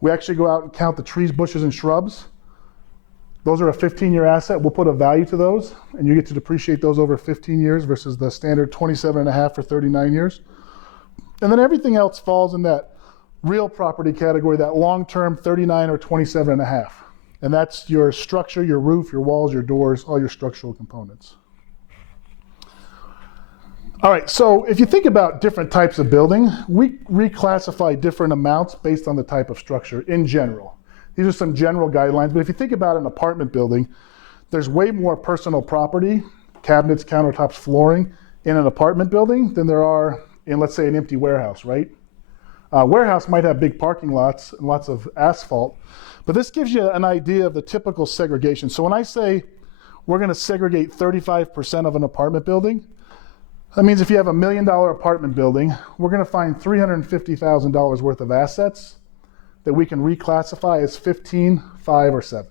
We actually go out and count the trees, bushes, and shrubs. Those are a 15-year asset. We'll put a value to those, and you get to depreciate those over 15 years versus the standard 27.5 for 39 years. And then everything else falls in that real property category, that long-term 39 or 27.5. And that's your structure, your roof, your walls, your doors, all your structural components. All right, so if you think about different types of building, we reclassify different amounts based on the type of structure in general. These are some general guidelines, but if you think about an apartment building, there's way more personal property, cabinets, countertops, flooring, in an apartment building than there are in, let's say, an empty warehouse, right? Warehouse might have big parking lots and lots of asphalt, but this gives you an idea of the typical segregation. So when I say we're going to segregate 35% of an apartment building, that means if you have $1 million apartment building, we're going to find $350,000 worth of assets that we can reclassify as 15, 5, or 7.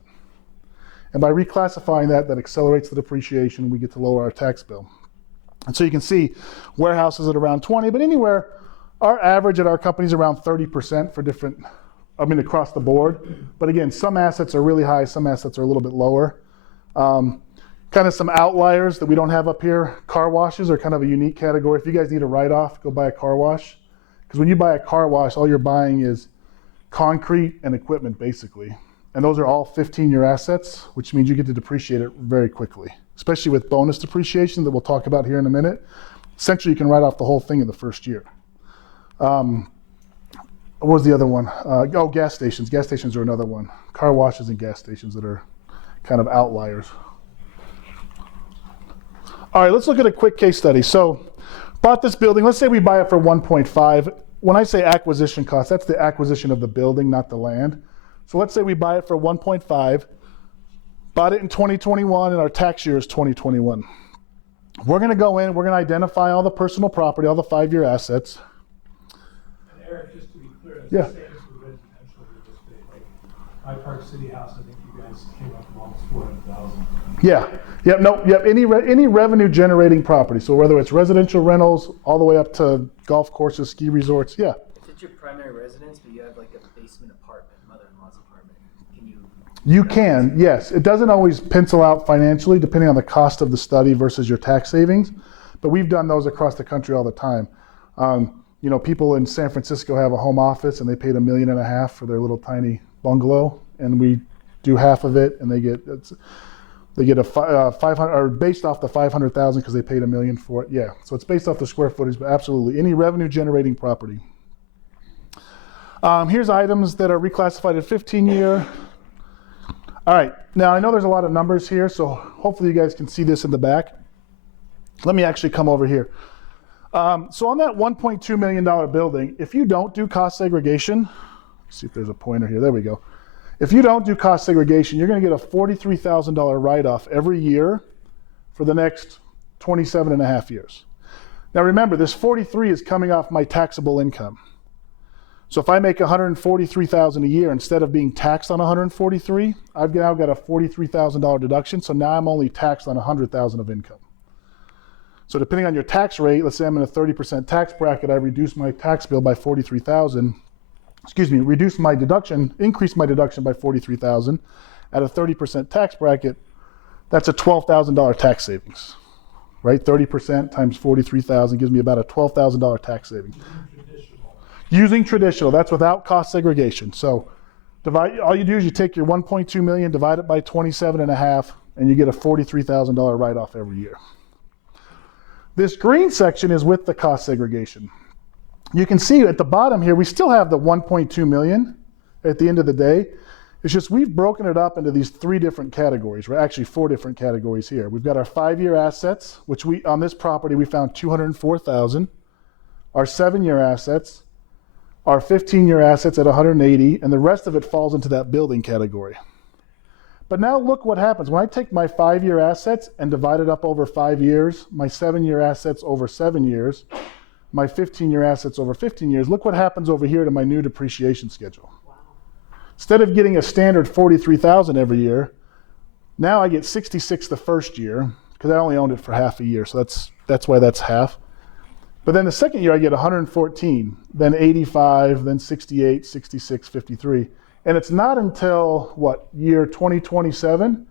And by reclassifying that accelerates the depreciation. We get to lower our tax bill. And so you can see warehouses at around 20, but anywhere, our average at our company is around 30% for different, across the board. But again, some assets are really high, some assets are a little bit lower. Kind of some outliers that we don't have up here. Car washes are kind of a unique category. If you guys need a write-off, go buy a car wash. Because when you buy a car wash, all you're buying is concrete and equipment, basically. And those are all 15-year assets, which means you get to depreciate it very quickly, especially with bonus depreciation that we'll talk about here in a minute. Essentially, you can write off the whole thing in the first year. What was the other one? Gas stations. Gas stations are another one. Car washes and gas stations that are kind of outliers. All right, let's look at a quick case study. So, bought this building. Let's say we buy it for 1.5. When I say acquisition cost, that's the acquisition of the building, not the land. So let's say we buy it for 1.5. Bought it in 2021, and our tax year is 2021. We're going to go in. We're going to identify all the personal property, all the 5-year assets. And Eric, just to be clear, it's Yeah. the same as the residential real estate. Like my Park City house, I think you guys came up with almost 400,000. Yeah. Yep. No. Yep. Any revenue generating property. So whether it's residential rentals, all the way up to golf courses, ski resorts. Yeah. If it's your primary residence, but you have like a basement apartment, mother-in-law's apartment, can you? You can. Yes. It doesn't always pencil out financially, depending on the cost of the study versus your tax savings. But we've done those across the country all the time. People in San Francisco have a home office, and they paid $1.5 million for their little tiny bungalow, and we do half of it, and they get a 500, or based off the 500,000 because they paid $1 million for it. Yeah, so it's based off the square footage, but absolutely any revenue generating property. Here's items that are reclassified at 15-year. All right, now I know there's a lot of numbers here, so hopefully you guys can see this in the back. Let me actually come over here. So on that $1.2 million building, if you don't do cost segregation, let's see if there's a pointer here, there we go. If you don't do cost segregation, you're going to get a $43,000 write-off every year for the next 27 and a half years. Now remember, this 43 is coming off my taxable income. So if I make $143,000 a year, instead of being taxed on $143,000, I've now got a $43,000 deduction, so now I'm only taxed on $100,000 of income. So depending on your tax rate, let's say I'm in a 30% tax bracket, I reduce my tax bill by $43,000. Reduce my deduction, increase my deduction by $43,000 at a 30% tax bracket. That's a $12,000 tax savings, right? 30% times $43,000 gives me about a $12,000 tax savings. Using traditional, that's without cost segregation. So all you do is you take your 1.2 million, divide it by 27.5, and you get a $43,000 write-off every year. This green section is with the cost segregation. You can see at the bottom here, we still have the 1.2 million at the end of the day. It's just we've broken it up into these 3 different categories, or actually 4 different categories here. We've got our 5-year assets, which on this property we found 204,000, our 7-year assets, our 15-year assets at 180, and the rest of it falls into that building category. But now look what happens. When I take my 5-year assets and divide it up over 5 years, my 7-year assets over 7 years, my 15-year assets over 15 years, look what happens over here to my new depreciation schedule. Wow. Instead of getting a standard $43,000 every year, now I get $66,000 the first year, because I only owned it for half a year, so that's why that's half. But then the second year I get $114,000, then $85,000, then $68,000, $66,000, $53,000. And it's not until, year 2027,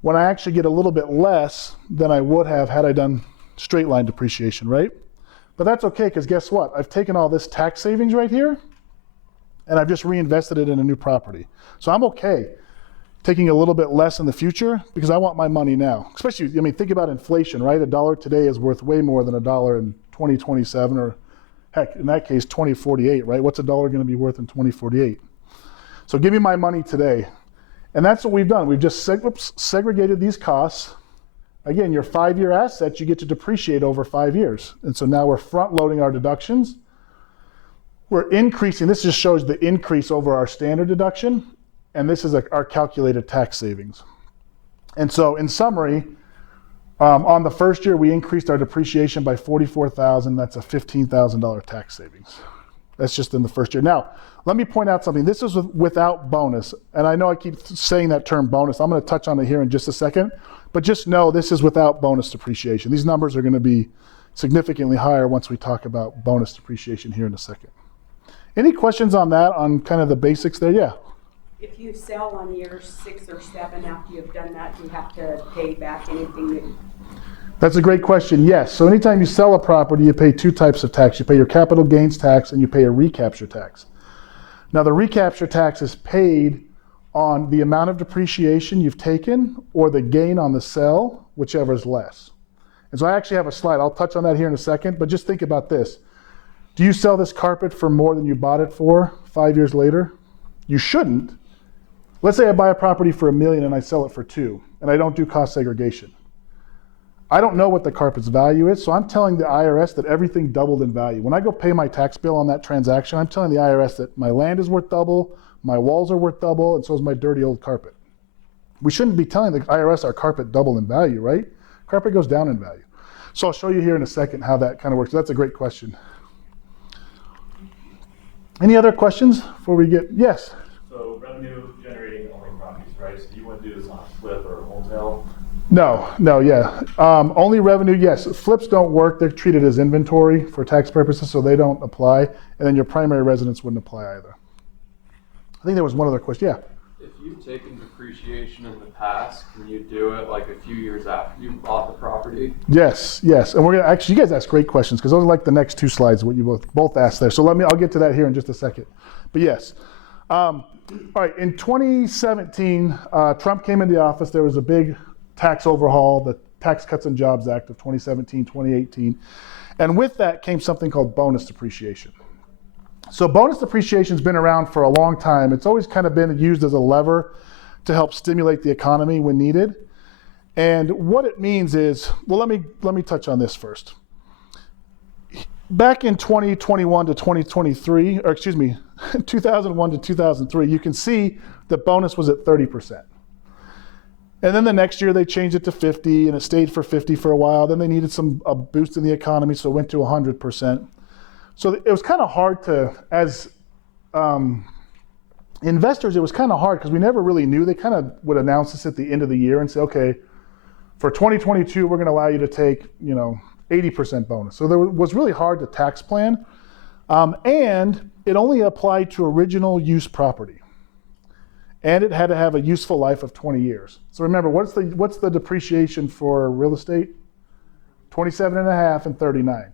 when I actually get a little bit less than I would have had I done straight line depreciation, right? But that's okay, because guess what? I've taken all this tax savings right here, and I've just reinvested it in a new property. So I'm okay. taking a little bit less in the future because I want my money now. Especially, I mean, think about inflation, right? $1 today is worth way more than $1 in 2027, or heck, in that case, 2048, right? What's $1 going to be worth in 2048? So give me my money today. And that's what we've done. We've just segregated these costs. Again, your 5-year assets, you get to depreciate over 5 years. And so now we're front loading our deductions. We're increasing, this just shows the increase over our standard deduction. And this is our calculated tax savings. And so in summary, on the first year, we increased our depreciation by $44,000. That's a $15,000 tax savings. That's just in the first year. Now, let me point out something. This is without bonus. And I know I keep saying that term bonus. I'm going to touch on it here in just a second. But just know this is without bonus depreciation. These numbers are going to be significantly higher once we talk about bonus depreciation here in a second. Any questions on that, on kind of the basics there? Yeah. If you sell on year 6 or 7 after you've done that, do you have to pay back anything that? That's a great question. Yes. So anytime you sell a property, you pay 2 types of tax. You pay your capital gains tax and you pay a recapture tax. Now the recapture tax is paid on the amount of depreciation you've taken or the gain on the sale, whichever is less. And so I actually have a slide. I'll touch on that here in a second, but just think about this. Do you sell this carpet for more than you bought it for 5 years later? You shouldn't. Let's say I buy a property for $1 million and I sell it for $2 million, and I don't do cost segregation. I don't know what the carpet's value is, so I'm telling the IRS that everything doubled in value. When I go pay my tax bill on that transaction, I'm telling the IRS that my land is worth double, my walls are worth double, and so is my dirty old carpet. We shouldn't be telling the IRS our carpet doubled in value, right? Carpet goes down in value. So I'll show you here in a second how that kind of works. That's a great question. Any other questions before we get, yes? So revenue generating only properties, right? So you wouldn't do this on a flip or a wholesale? No, yeah. Only revenue, yes. Flips don't work. They're treated as inventory for tax purposes, so they don't apply. And then your primary residence wouldn't apply either. I think there was one other question. Yeah. If you've taken depreciation in the past, can you do it like a few years after you bought the property? Yes. And we're gonna actually, you guys ask great questions because those are like the next 2 slides, what you both asked there. So I'll get to that here in just a second. But yes. All right, in 2017, Trump came into office. There was a big tax overhaul, the Tax Cuts and Jobs Act of 2017, 2018. And with that came something called bonus depreciation. So bonus depreciation has been around for a long time. It's always kind of been used as a lever to help stimulate the economy when needed. And what it means is, well, let me touch on this first. Back in 2021 to 2023, or excuse me, 2001 to 2003, you can see the bonus was at 30%. And then the next year they changed it to 50, and it stayed for 50 for a while. Then they needed a boost in the economy, so it went to 100%. So it was kind of hard to, as investors, it was kind of hard because we never really knew. They kind of would announce this at the end of the year and say, okay, for 2022, we're going to allow you to take, 80% bonus. So it was really hard to tax plan. And it only applied to original use property. And it had to have a useful life of 20 years. So remember, what's the depreciation for real estate? 27.5 and 39.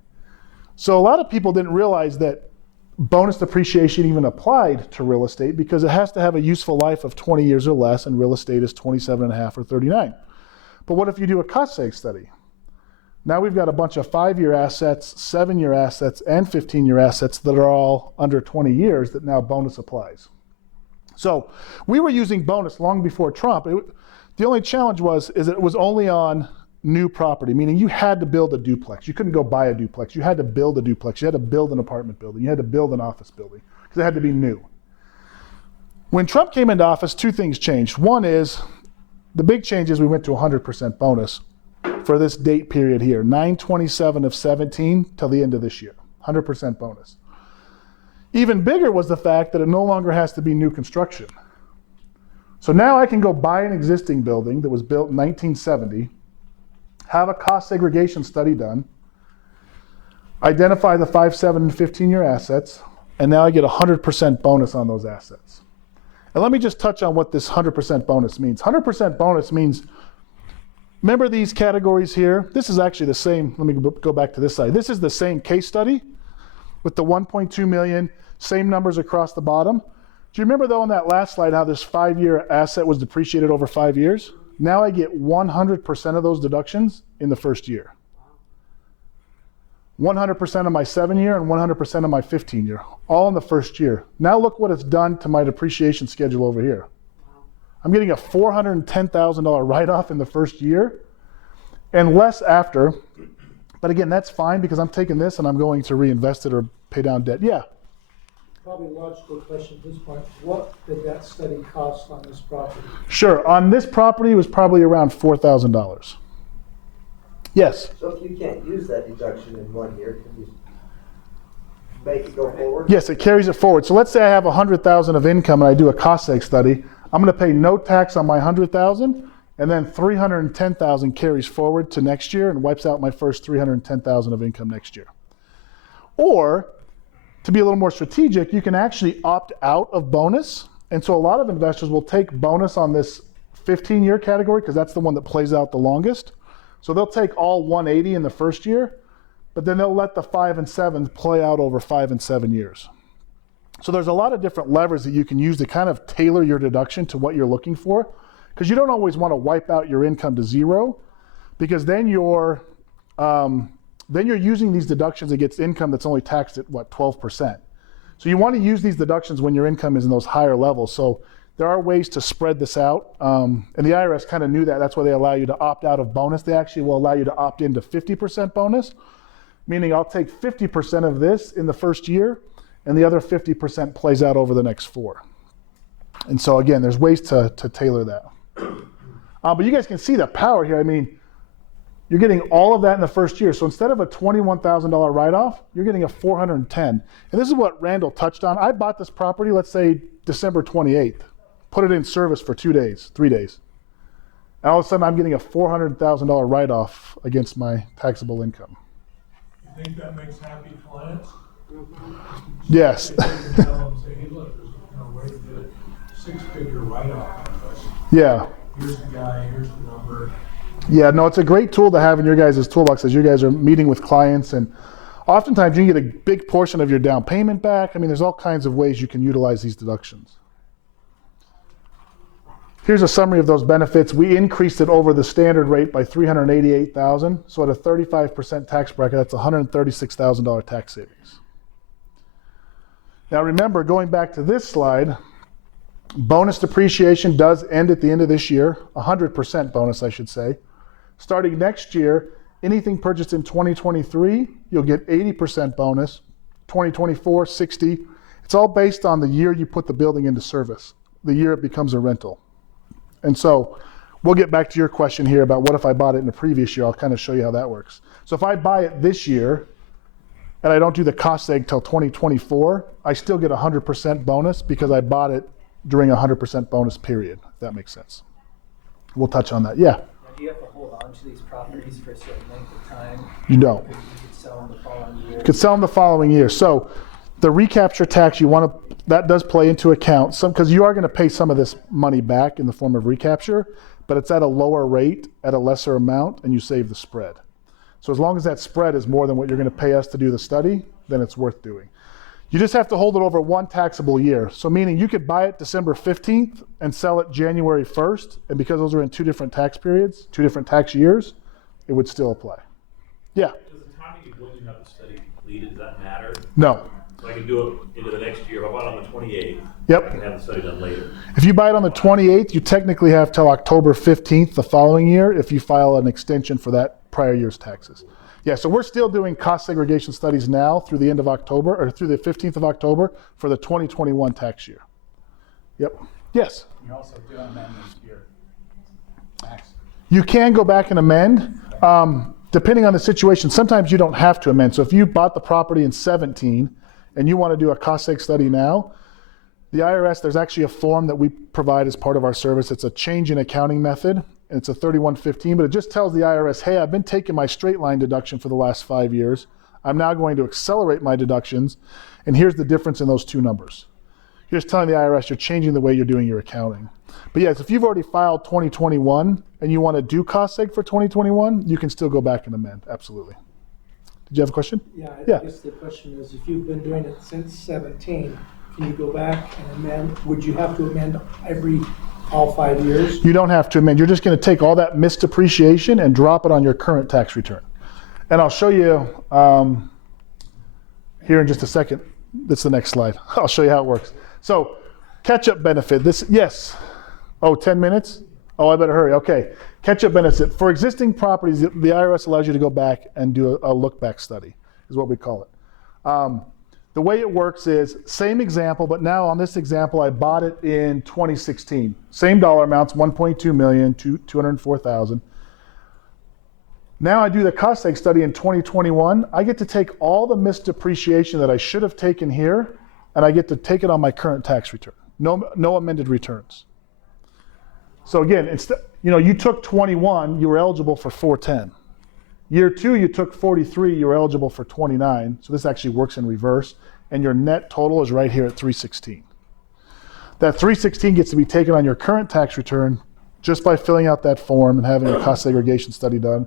So a lot of people didn't realize that bonus depreciation even applied to real estate because it has to have a useful life of 20 years or less, and real estate is 27.5 or 39. But what if you do a cost seg study? Now we've got a bunch of 5-year assets, 7-year assets, and 15-year assets that are all under 20 years that now bonus applies. So we were using bonus long before Trump. The only challenge was it was only on new property, meaning you had to build a duplex. You couldn't go buy a duplex. You had to build a duplex. You had to build an apartment building. You had to build an office building because it had to be new. When Trump came into office, 2 things changed. One is, the big change is we went to 100% bonus for this date period here, 9/27 of 17 till the end of this year, 100% bonus. Even bigger was the fact that it no longer has to be new construction. So now I can go buy an existing building that was built in 1970, have a cost segregation study done, identify the 5, 7, and 15-year assets, and now I get 100% bonus on those assets. And let me just touch on what this 100% bonus means. 100% bonus means, remember these categories here? This is actually the same, let me go back to this side. This is the same case study with the 1.2 million, same numbers across the bottom. Do you remember though on that last slide how this 5-year asset was depreciated over 5 years? Now I get 100% of those deductions in the first year. 100% of my 7-year and 100% of my 15-year, all in the first year. Now look what it's done to my depreciation schedule over here. I'm getting a $410,000 write-off in the first year and less after. But again, that's fine because I'm taking this and I'm going to reinvest it or pay down debt. Yeah. Probably a logical question at this point. What did that study cost on this property? Sure. On this property, it was probably around $4,000. Yes. So if you can't use that deduction in 1 year, can you make it go forward? Yes, it carries it forward. So let's say I have $100,000 of income and I do a cost seg study. I'm going to pay no tax on my $100,000, and then $310,000 carries forward to next year and wipes out my first $310,000 of income next year. Or, to be a little more strategic, you can actually opt out of bonus. And so a lot of investors will take bonus on this 15-year category because that's the one that plays out the longest. So they'll take all 180 in the first year, but then they'll let the 5 and 7 play out over 5 and 7 years. So there's a lot of different levers that you can use to kind of tailor your deduction to what you're looking for, because you don't always want to wipe out your income to zero, because then you're using these deductions against income that's only taxed at 12%. So you want to use these deductions when your income is in those higher levels. So there are ways to spread this out, and the IRS kind of knew that. That's why they allow you to opt out of bonus. They actually will allow you to opt into 50% bonus, meaning I'll take 50% of this in the first year, and the other 50% plays out over the next 4. And so again, there's ways to tailor that. But you guys can see the power here. I mean, you're getting all of that in the first year. So instead of a $21,000 write-off, you're getting a $410,000. And this is what Randall touched on. I bought this property, let's say December 28th, put it in service for 2 days, 3 days. And all of a sudden I'm getting a $400,000 write-off against my taxable income. You think that makes happy clients? Yes. They can tell them, say, hey, look, there's a way to get a 6-figure write-off on this. Yeah. Here's the guy, here's the number. Yeah, no, it's a great tool to have in your guys' toolbox as you guys are meeting with clients, and oftentimes you can get a big portion of your down payment back. I mean, there's all kinds of ways you can utilize these deductions. Here's a summary of those benefits. We increased it over the standard rate by $388,000. So at a 35% tax bracket, that's $136,000 tax savings. Now remember, going back to this slide, bonus depreciation does end at the end of this year, 100% bonus, I should say. Starting next year, anything purchased in 2023, you'll get 80% bonus, 2024, 60. It's all based on the year you put the building into service, the year it becomes a rental. And so we'll get back to your question here about what if I bought it in the previous year. I'll kind of show you how that works. So if I buy it this year and I don't do the cost seg till 2024, I still get 100% bonus because I bought it during a 100% bonus period, if that makes sense. We'll touch on that. Yeah? Now, do you have to hold on to these properties for a certain length of time? You don't. You could sell them the following year? You could sell them the following year. So the recapture tax, that does play into account, because you are going to pay some of this money back in the form of recapture, but it's at a lower rate, at a lesser amount, and you save the spread. So as long as that spread is more than what you're going to pay us to do the study, then it's worth doing. You just have to hold it over one taxable year. So meaning you could buy it December 15th and sell it January 1st, and because those are in 2 different tax periods, 2 different tax years, it would still apply. Yeah? Does the timing of when you have the study completed, does that matter? No. So I can do it into the next year. If I bought it on the 28th, Yep. I can have the study done later. If you buy it on the 28th, you technically have till October 15th the following year if you file an extension for that prior year's taxes. Yeah, so we're still doing cost segregation studies now through the end of October, or through the 15th of October for the 2021 tax year. Yep. Yes? You also do amendments here. Max. You can go back and amend. Depending on the situation, sometimes you don't have to amend. So if you bought the property in 17 and you want to do a cost seg study now, the IRS, there's actually a form that we provide as part of our service. It's a change in accounting method. And it's a 3115, but it just tells the IRS, hey, I've been taking my straight line deduction for the last 5 years. I'm now going to accelerate my deductions, and here's the difference in those 2 numbers. You're just telling the IRS you're changing the way you're doing your accounting. But yes, if you've already filed 2021 and you want to do cost seg for 2021, you can still go back and amend, absolutely. Did you have a question? Yeah, Yeah. I guess the question is, if you've been doing it since 17, can you go back and amend? Would you have to amend all 5 years? You don't have to amend. You're just going to take all that missed depreciation and drop it on your current tax return. And I'll show you here in just a second. That's the next slide. I'll show you how it works. So catch-up benefit. Yes. Oh, 10 minutes? Oh, I better hurry. Okay. Catch-up benefit. For existing properties, the IRS allows you to go back and do a look-back study, is what we call it. The way it works is, same example, but now on this example, I bought it in 2016. Same dollar amounts, 1.2 million, 204,000. Now I do the cost seg study in 2021. I get to take all the missed depreciation that I should have taken here, and I get to take it on my current tax return. No amended returns. So again, you took 21, you were eligible for 410. Year 2, you took 43, you were eligible for 29. So this actually works in reverse, and your net total is right here at 316. That 316 gets to be taken on your current tax return just by filling out that form and having a cost segregation study done.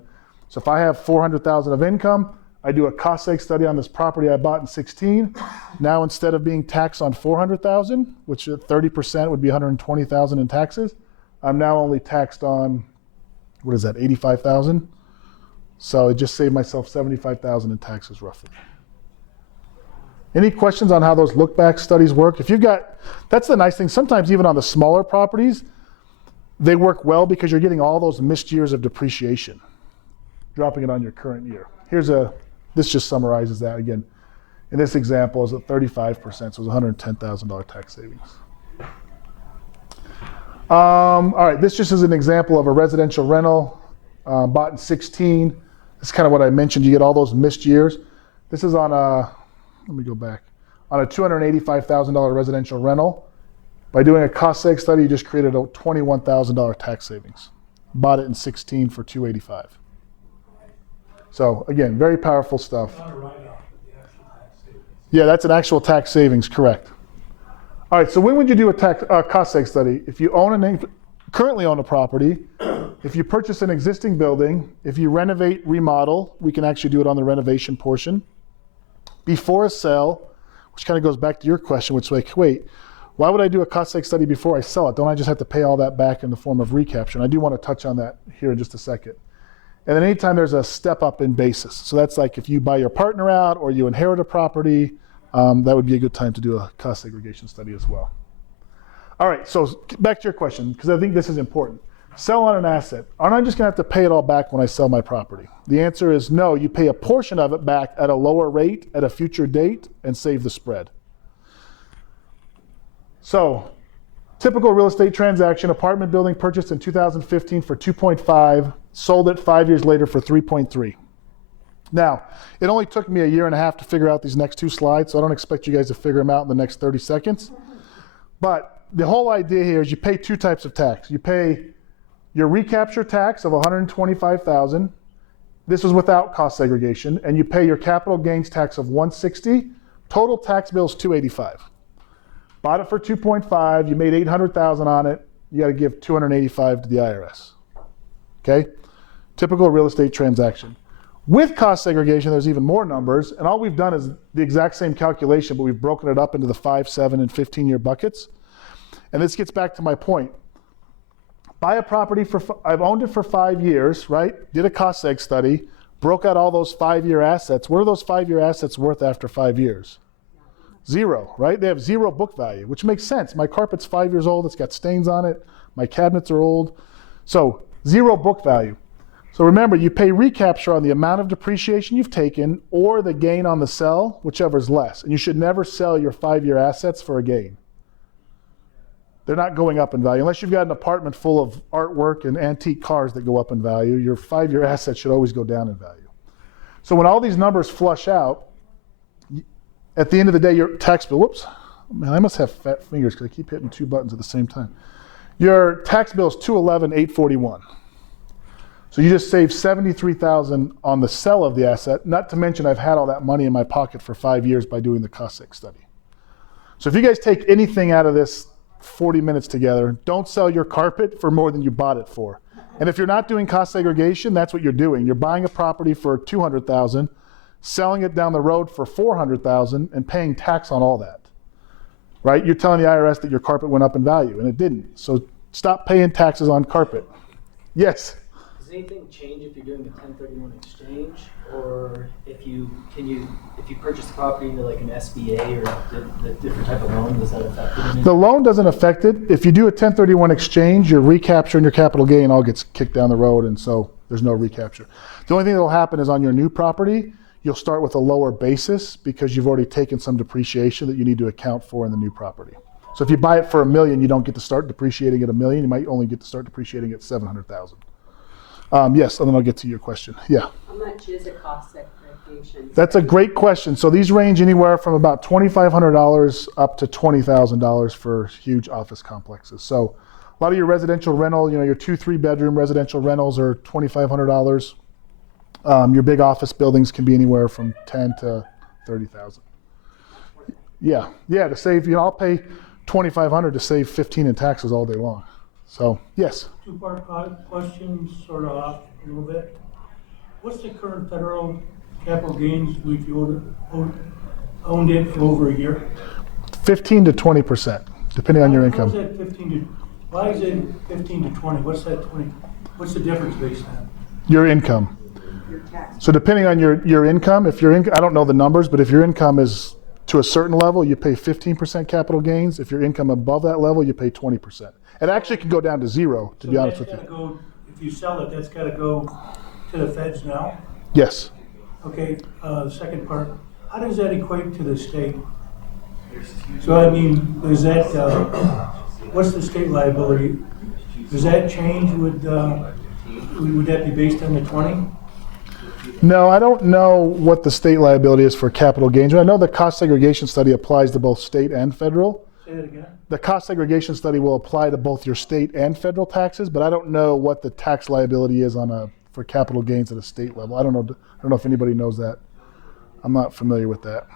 So if I have 400,000 of income, I do a cost seg study on this property I bought in 16. Now instead of being taxed on 400,000, which at 30% would be 120,000 in taxes, I'm now only taxed on, 85,000? So I just saved myself 75,000 in taxes roughly. Any questions on how those look-back studies work? That's the nice thing, sometimes even on the smaller properties, they work well because you're getting all those missed years of depreciation, dropping it on your current year. This just summarizes that again. In this example, it was at 35%, so it was $110,000 tax savings. All right, this just is an example of a residential rental bought in 16. This is kind of what I mentioned. You get all those missed years. This is on let me go back, on a $285,000 residential rental. By doing a cost seg study, you just created a $21,000 tax savings. Bought it in 16 for $285,000. So again, very powerful stuff. Not a write-off, but the actual tax savings. Yeah, that's an actual tax savings, correct. All right, so when would you do a cost seg study? If you currently own a property, if you purchase an existing building, if you renovate, remodel, we can actually do it on the renovation portion. Before a sale, which kind of goes back to your question, which is like, wait, why would I do a cost seg study before I sell it? Don't I just have to pay all that back in the form of recapture? And I do want to touch on that here in just a second. And then anytime there's a step up in basis. So that's like if you buy your partner out or you inherit a property, that would be a good time to do a cost segregation study as well. All right, so back to your question, because I think this is important. Sell on an asset. Aren't I just going to have to pay it all back when I sell my property? The answer is no. You pay a portion of it back at a lower rate at a future date and save the spread. So, typical real estate transaction, apartment building purchased in 2015 for 2.5, sold it 5 years later for 3.3. Now, it only took me a year and a half to figure out these next two slides, so I don't expect you guys to figure them out in the next 30 seconds. But the whole idea here is you pay two types of tax. You pay your recapture tax of $125,000. This was without cost segregation, and you pay your capital gains tax of $160. Total tax bill is $285. Bought it for 2.5. You made $800,000 on it. You got to give $285 to the IRS. Okay, typical real estate transaction. With cost segregation, there's even more numbers, and all we've done is the exact same calculation, but we've broken it up into the 5, 7, and 15-year buckets. And this gets back to my point. Buy a property I've owned it for 5 years, right? Did a cost seg study, broke out all those 5-year assets. What are those 5-year assets worth after 5 years? Zero, right? They have zero book value, which makes sense. My carpet's 5 years old, it's got stains on it. My cabinets are old. So zero book value. So remember, you pay recapture on the amount of depreciation you've taken or the gain on the sell, whichever is less. And you should never sell your 5-year assets for a gain. They're not going up in value. Unless you've got an apartment full of artwork and antique cars that go up in value, your 5-year assets should always go down in value. So when all these numbers flush out, at the end of the day, your tax bill, whoops, man, I must have fat fingers because I keep hitting two buttons at the same time. Your tax bill is $211,841. So you just saved $73,000 on the sell of the asset, not to mention I've had all that money in my pocket for 5 years by doing the cost seg study. So if you guys take anything out of this 40 minutes together, don't sell your carpet for more than you bought it for. And if you're not doing cost segregation, that's what you're doing. You're buying a property for $200,000, selling it down the road for $400,000, and paying tax on all that. right? You're telling the IRS that your carpet went up in value, and it didn't. So stop paying taxes on carpet. Yes? Does anything change if you're doing a 1031 exchange, or if you purchase the property into like an SBA or the different type of loan? Does that affect it? The loan doesn't affect it. If you do a 1031 exchange, your recapture and your capital gain all gets kicked down the road, and so there's no recapture. The only thing that will happen is on your new property, you'll start with a lower basis because you've already taken some depreciation that you need to account for in the new property. So if you buy it for $1 million, you don't get to start depreciating at $1 million. You might only get to start depreciating at $700,000. Yes, and then I'll get to your question. Yeah. How much is a cost segregation? That's a great question. So these range anywhere from about $2,500 up to $20,000 for huge office complexes. So a lot of your residential rental, your 2-3 bedroom residential rentals are $2,500. Your big office buildings can be anywhere from $10,000 to $30,000. Yeah, to save, I'll pay $2,500 to save $15 in taxes all day long. So yes. Two-part question, sort of off a little bit. What's the current federal capital gains if you owned it for over a year? 15 to 20%, depending on your income. Why is it 15 to 20? What's that 20? What's the difference based on? Your income. Your tax. So depending on your income, I don't know the numbers, but if your income is to a certain level, you pay 15% capital gains. If your income above that level, you pay 20%. It actually can go down to zero, to be honest with you. If you sell it, that's got to go to the feds now? Yes. Okay, the second part, how does that equate to the state? So I mean, is that, what's the state liability? Does that change? Would that be based on the 20? No, I don't know what the state liability is for capital gains. I know the cost segregation study applies to both state and federal. Say that again? The cost segregation study will apply to both your state and federal taxes, but I don't know what the tax liability is for capital gains at a state level. I don't know if anybody knows that. I'm not familiar with that.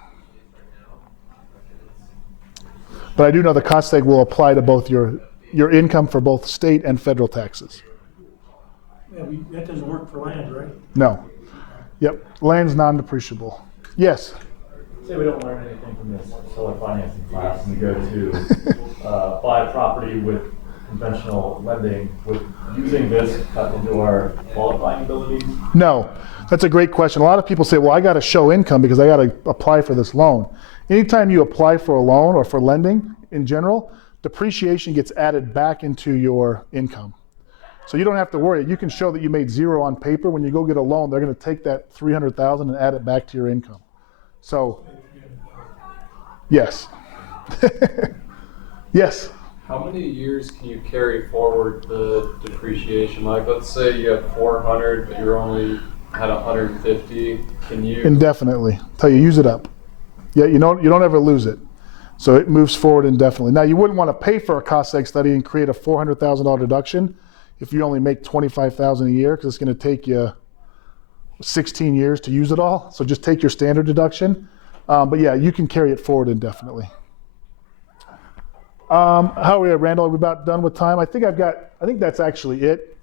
But I do know the cost seg will apply to both your income for both state and federal taxes. Yeah, that doesn't work for land, right? No. Yep, land's non-depreciable. Yes? Say we don't learn anything from this solar financing class and we go to buy a property with conventional lending, with using this cut into our qualifying abilities? No, that's a great question. A lot of people say, well, I got to show income because I got to apply for this loan. Anytime you apply for a loan or for lending in general, depreciation gets added back into your income. So you don't have to worry. You can show that you made zero on paper. When you go get a loan, they're going to take that $300,000 and add it back to your income. So, yes. Yes. How many years can you carry forward the depreciation? Like, let's say you have 400, but you're only at 150. Can you? Indefinitely. Tell you, use it up. Yeah, you don't ever lose it. So it moves forward indefinitely. Now, you wouldn't want to pay for a cost seg study and create a $400,000 deduction if you only make $25,000 a year, because it's going to take you 16 years to use it all. So just take your standard deduction. But yeah, you can carry it forward indefinitely. How are we at, Randall? Are we about done with time? I think that's actually it.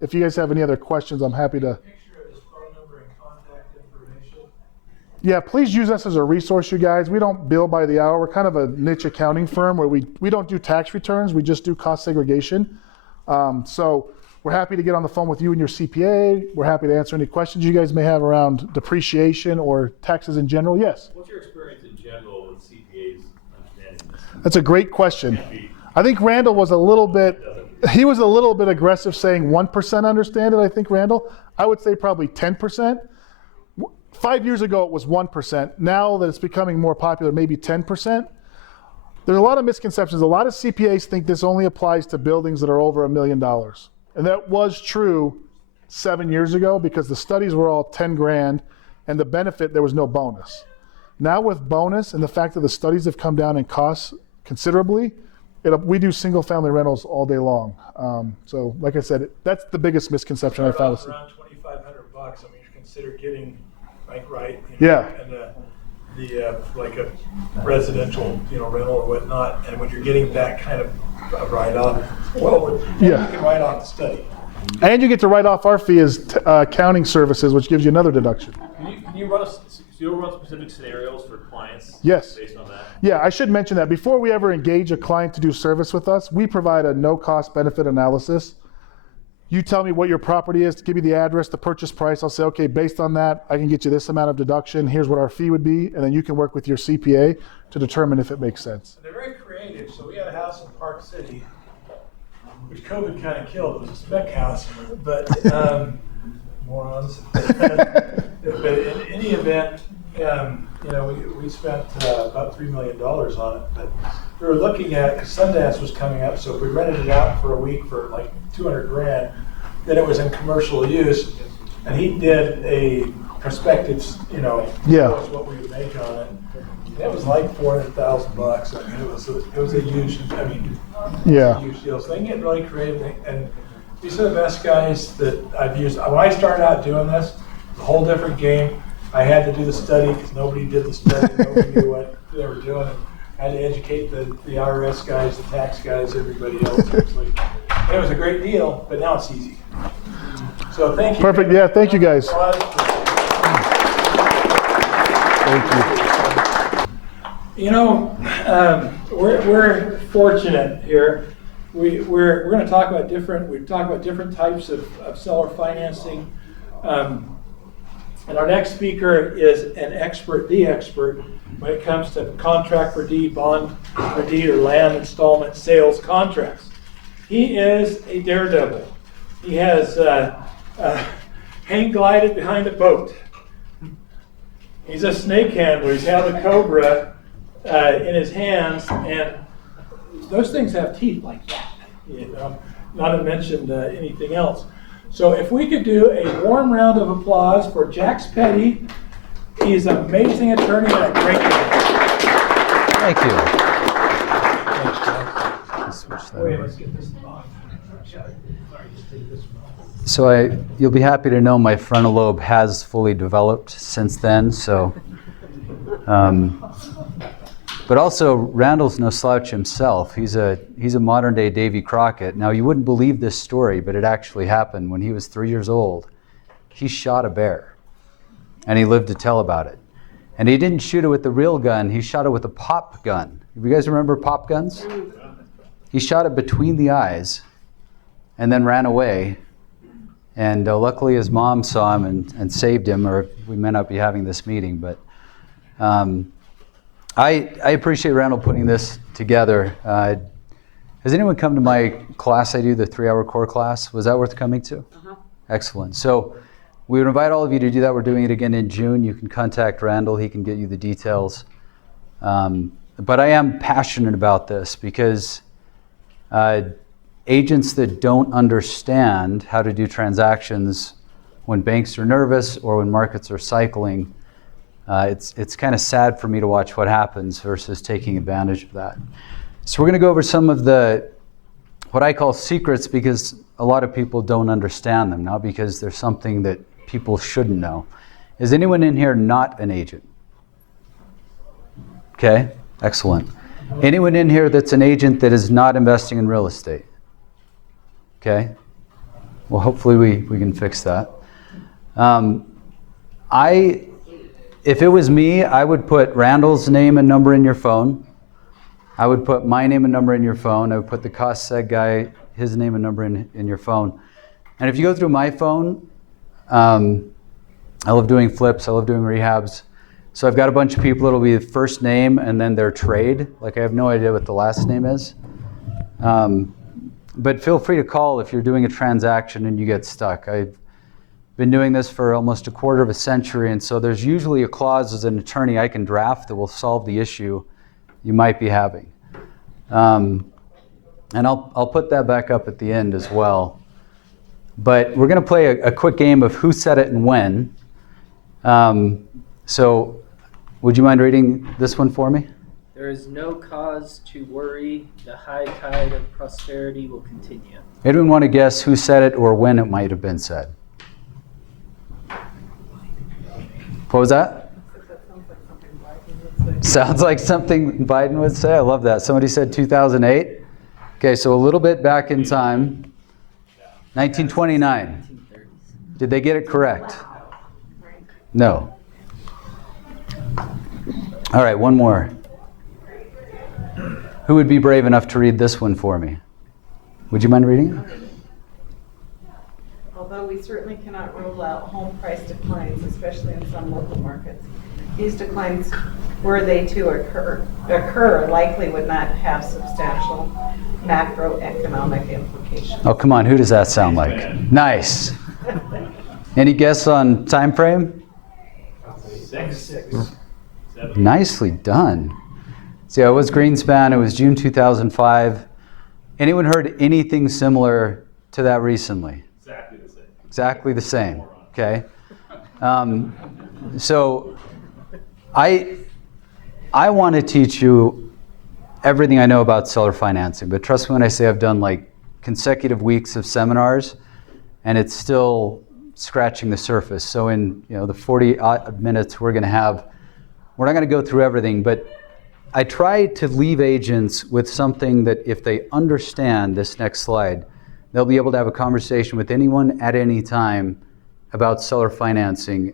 If you guys have any other questions, I'm happy to. Picture of his phone number and contact information. Yeah, please use us as a resource, you guys. We don't bill by the hour. We're kind of a niche accounting firm where we don't do tax returns. We just do cost segregation. So we're happy to get on the phone with you and your CPA. We're happy to answer any questions you guys may have around depreciation or taxes in general. Yes? What's your experience in general with CPAs understanding this? That's a great question. I think Randall was a little bit aggressive saying 1% understand it, I think, Randall. I would say probably 10%. 5 years ago, it was 1%. Now that it's becoming more popular, maybe 10%. There's a lot of misconceptions. A lot of CPAs think this only applies to buildings that are over $1 million. And that was true 7 years ago because the studies were all 10 grand and the benefit, there was no bonus. Now with bonus and the fact that the studies have come down in costs considerably, we do single family rentals all day long. So like I said, that's the biggest misconception I found. Around $2,500. I mean, you consider getting right. Yeah. And the like a residential, rental or whatnot, and when you're getting that kind of write-off, you can write off the study. And you get to write off our fee as accounting services, which gives you another deduction. Can you'll run specific scenarios for clients? Yes. Based on that? Yeah, I should mention that before we ever engage a client to do service with us, we provide a no-cost benefit analysis. You tell me what your property is, give me the address, the purchase price. I'll say, okay, based on that, I can get you this amount of deduction. Here's what our fee would be, and then you can work with your CPA to determine if it makes sense. They're very creative. So we had a house in Park City, which COVID kind of killed. It was a spec house, but morons. But in any event, we spent about $3 million on it. But we were looking at, because Sundance was coming up, so if we rented it out for a week for like $200,000, then it was in commercial use, and he did a prospective, Yeah. what we would make on it. And it was like $400,000. I mean, it was a huge, Yeah. huge deal. So they can get really creative, and these are the best guys that I've used. When I started out doing this, a whole different game. I had to do the study because nobody did the study. Nobody knew what they were doing. I had to educate the IRS guys, the tax guys, everybody else. It was a great deal, but now it's easy. So thank you. Perfect. Yeah, thank you guys. We're fortunate here. We're going to talk about different types of seller financing. And our next speaker is an expert, the expert, when it comes to contract for deed, bond for deed, or land installment sales contracts. He is a daredevil. He has hang glided behind a boat. He's a snake handler. He's held a cobra in his hands, and those things have teeth like that. Not to mention anything else. So if we could do a warm round of applause for Jax Petty. He's an amazing attorney and a great man. Thank you. Thanks, Jax. Let's switch that Wait, over. let's get this off. Sorry, just take this off. So you'll be happy to know my frontal lobe has fully developed since then. So, but also Randall's no slouch himself. He's a modern day Davy Crockett. Now you wouldn't believe this story, but it actually happened when he was 3 years old. He shot a bear, and he lived to tell about it. And he didn't shoot it with the real gun. He shot it with a pop gun. You guys remember pop guns? He shot it between the eyes, and then ran away. And luckily his mom saw him and saved him, or we may not be having this meeting. But I appreciate Randall putting this together. Has anyone come to my class I do, the 3-hour core class? Was that worth coming to? Uh-huh. Excellent. So we would invite all of you to do that. We're doing it again in June. You can contact Randall. He can get you the details. But I am passionate about this because agents that don't understand how to do transactions when banks are nervous or when markets are cycling, it's kind of sad for me to watch what happens versus taking advantage of that. So we're going to go over some of what I call secrets, because a lot of people don't understand them, not because there's something that people shouldn't know. Is anyone in here not an agent? Okay, excellent. Anyone in here that's an agent that is not investing in real estate? Okay, well, hopefully we can fix that. If it was me, I would put Randall's name and number in your phone. I would put my name and number in your phone. I would put the cost seg guy, his name and number in your phone. And if you go through my phone, I love doing flips, I love doing rehabs. So I've got a bunch of people, it'll be the first name and then their trade. Like I have no idea what the last name is. But feel free to call if you're doing a transaction and you get stuck. I've been doing this for almost a quarter of a century, and so there's usually a clause as an attorney I can draft that will solve the issue you might be having. And I'll put that back up at the end as well. But we're going to play a quick game of who said it and when. So would you mind reading this one for me? There is no cause to worry. The high tide of prosperity will continue. Anyone want to guess who said it or when it might have been said? What was that? Sounds like something Biden would say. I love that. Somebody said 2008. Okay, so a little bit back in time. 1929. Did they get it correct? No. All right, one more. Who would be brave enough to read this one for me? Would you mind reading it? Although we certainly cannot rule out home price declines, especially in some local markets, these declines, were they to occur, likely would not have substantial macroeconomic implications. Oh, come on, who does that sound like? Nice. Any guess on time frame? 6. Nicely done. See, it was Greenspan. It was June 2005. Anyone heard anything similar to that recently? Exactly the same. Exactly the same. Okay. So I want to teach you everything I know about seller financing, but trust me when I say I've done like consecutive weeks of seminars, and it's still scratching the surface. So in the 40 minutes we're going to have, we're not going to go through everything, but I try to leave agents with something that if they understand this next slide, they'll be able to have a conversation with anyone at any time about seller financing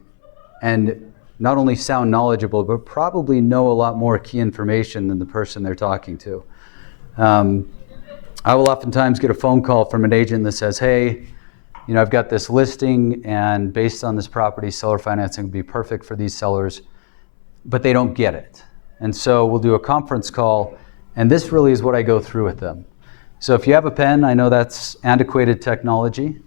and not only sound knowledgeable, but probably know a lot more key information than the person they're talking to. I will oftentimes get a phone call from an agent that says, hey, I've got this listing, and based on this property, seller financing would be perfect for these sellers, but they don't get it. And so we'll do a conference call, and this really is what I go through with them. So if you have a pen, I know that's antiquated technology,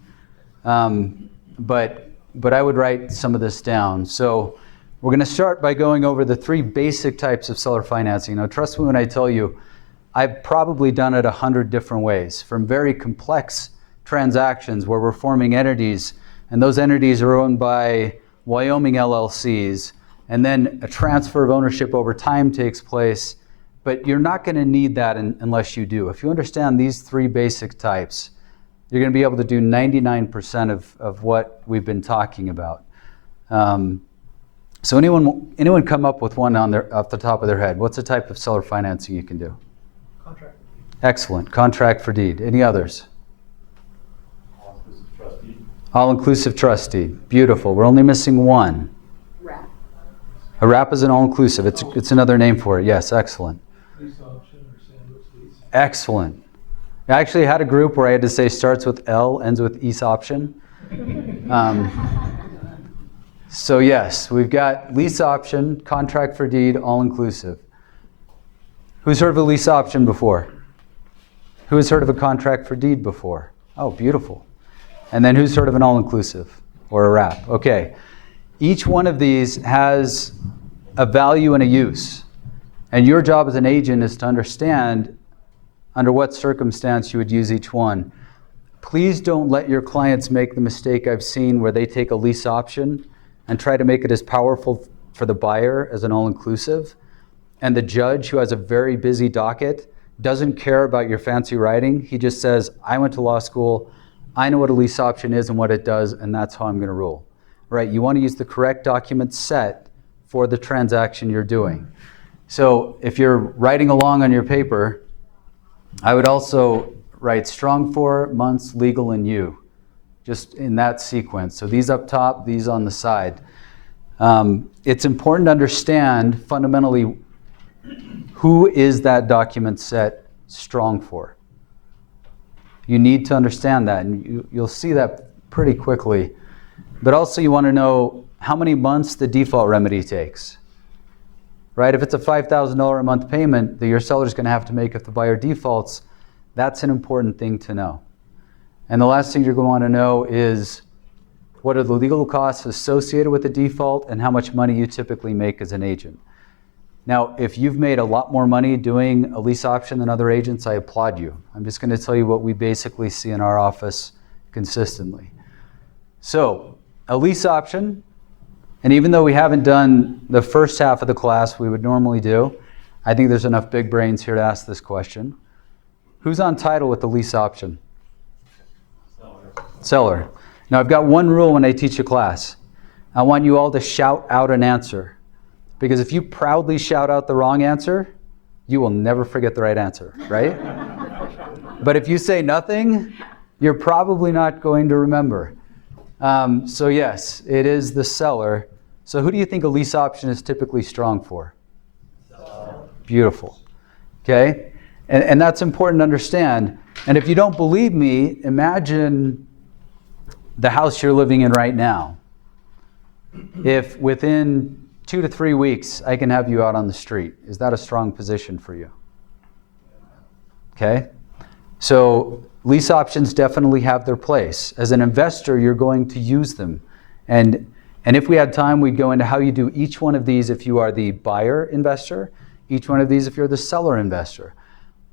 but I would write some of this down. So we're going to start by going over the 3 basic types of seller financing. Now, trust me when I tell you, I've probably done it 100 different ways, from very complex transactions where we're forming entities, and those entities are owned by Wyoming LLCs, and then a transfer of ownership over time takes place, but you're not going to need that unless you do. If you understand these 3 basic types, you're going to be able to do 99% of what we've been talking about. So anyone come up with one off the top of their head? What's the type of seller financing you can do? Contract. Excellent. Contract for deed. Any others? All-inclusive trust deed. All-inclusive trust deed. Beautiful. We're only missing one. Wrap. A wrap is an all-inclusive. It's another name for it. Yes, excellent. Lease option or sandwich lease. Excellent. I actually had a group where I had to say starts with L, ends with EASE option. So yes, we've got lease option, contract for deed, all-inclusive. Who's heard of a lease option before? Who has heard of a contract for deed before? Oh, beautiful. And then who's heard of an all-inclusive or a wrap? Okay. Each one of these has a value and a use. And your job as an agent is to understand under what circumstance you would use each one. Please don't let your clients make the mistake I've seen where they take a lease option and try to make it as powerful for the buyer as an all-inclusive. And the judge, who has a very busy docket, doesn't care about your fancy writing. He just says, I went to law school, I know what a lease option is and what it does, and that's how I'm going to rule. Right? You want to use the correct document set for the transaction you're doing. So if you're writing along on your paper, I would also write strong for, months, legal, and you, just in that sequence. So these up top, these on the side. It's important to understand fundamentally who is that document set strong for. You need to understand that, and you'll see that pretty quickly. But also you want to know how many months the default remedy takes. Right? If it's a $5,000 a month payment that your seller's going to have to make if the buyer defaults, that's an important thing to know. And the last thing you're going to want to know is what are the legal costs associated with the default and how much money you typically make as an agent. Now, if you've made a lot more money doing a lease option than other agents, I applaud you. I'm just going to tell you what we basically see in our office consistently. So, a lease option, and even though we haven't done the first half of the class we would normally do, I think there's enough big brains here to ask this question. Who's on title with the lease option? Seller. Now I've got one rule when I teach a class. I want you all to shout out an answer. Because if you proudly shout out the wrong answer, you will never forget the right answer, right? But if you say nothing, you're probably not going to remember. So yes, it is the seller. So who do you think a lease option is typically strong for? Beautiful. Okay? And that's important to understand. And if you don't believe me, imagine the house you're living in right now. If within 2 to 3 weeks I can have you out on the street, is that a strong position for you? Okay? So lease options definitely have their place. As an investor, you're going to use them. And if we had time, we'd go into how you do each one of these if you are the buyer investor, each one of these if you're the seller investor.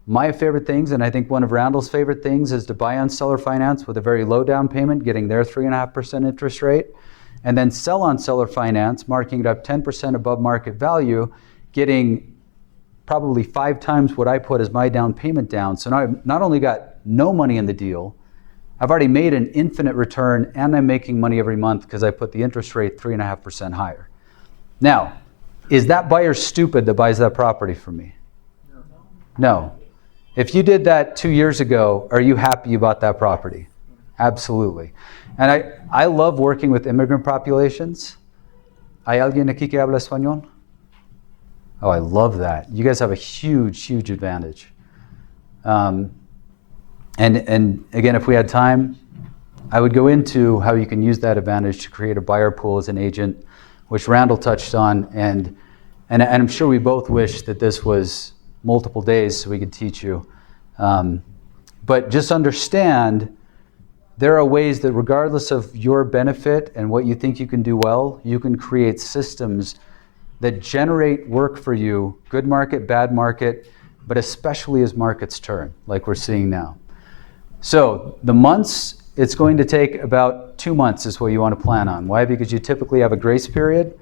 My favorite things, and I think one of Randall's favorite things, is to buy on seller finance with a very low down payment, getting their 3.5% interest rate, and then sell on seller finance, marking it up 10% above market value, getting probably 5 times what I put as my down payment down. So now I've not only got no money in the deal, I've already made an infinite return, and I'm making money every month because I put the interest rate 3.5% higher. Now, is that buyer stupid that buys that property from me? No. If you did that 2 years ago, are you happy you bought that property? Absolutely. And I love working with immigrant populations. ¿Hay alguien aquí que habla español? Oh, I love that. You guys have a huge, huge advantage. And again, if we had time, I would go into how you can use that advantage to create a buyer pool as an agent, which Randall touched on. And I'm sure we both wish that this was multiple days so we could teach you. But just understand, there are ways that regardless of your benefit and what you think you can do well, you can create systems that generate work for you, good market, bad market, but especially as markets turn, like we're seeing now. So the months, it's going to take about 2 months is what you want to plan on. Why? Because you typically have a grace period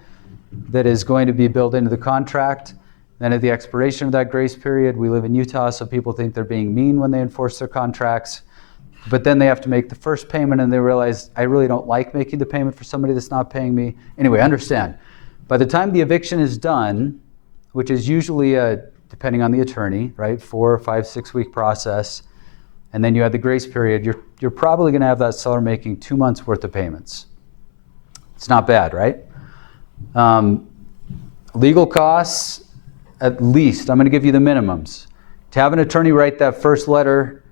that is going to be built into the contract. Then at the expiration of that grace period, we live in Utah, so people think they're being mean when they enforce their contracts. But then they have to make the first payment and they realize, I really don't like making the payment for somebody that's not paying me. Anyway, understand, by the time the eviction is done, which is usually, depending on the attorney, right, 4, 5, 6 week process, and then you have the grace period, you're probably going to have that seller making 2 months worth of payments. It's not bad, right? Legal costs, at least, I'm going to give you the minimums. To have an attorney write that first letter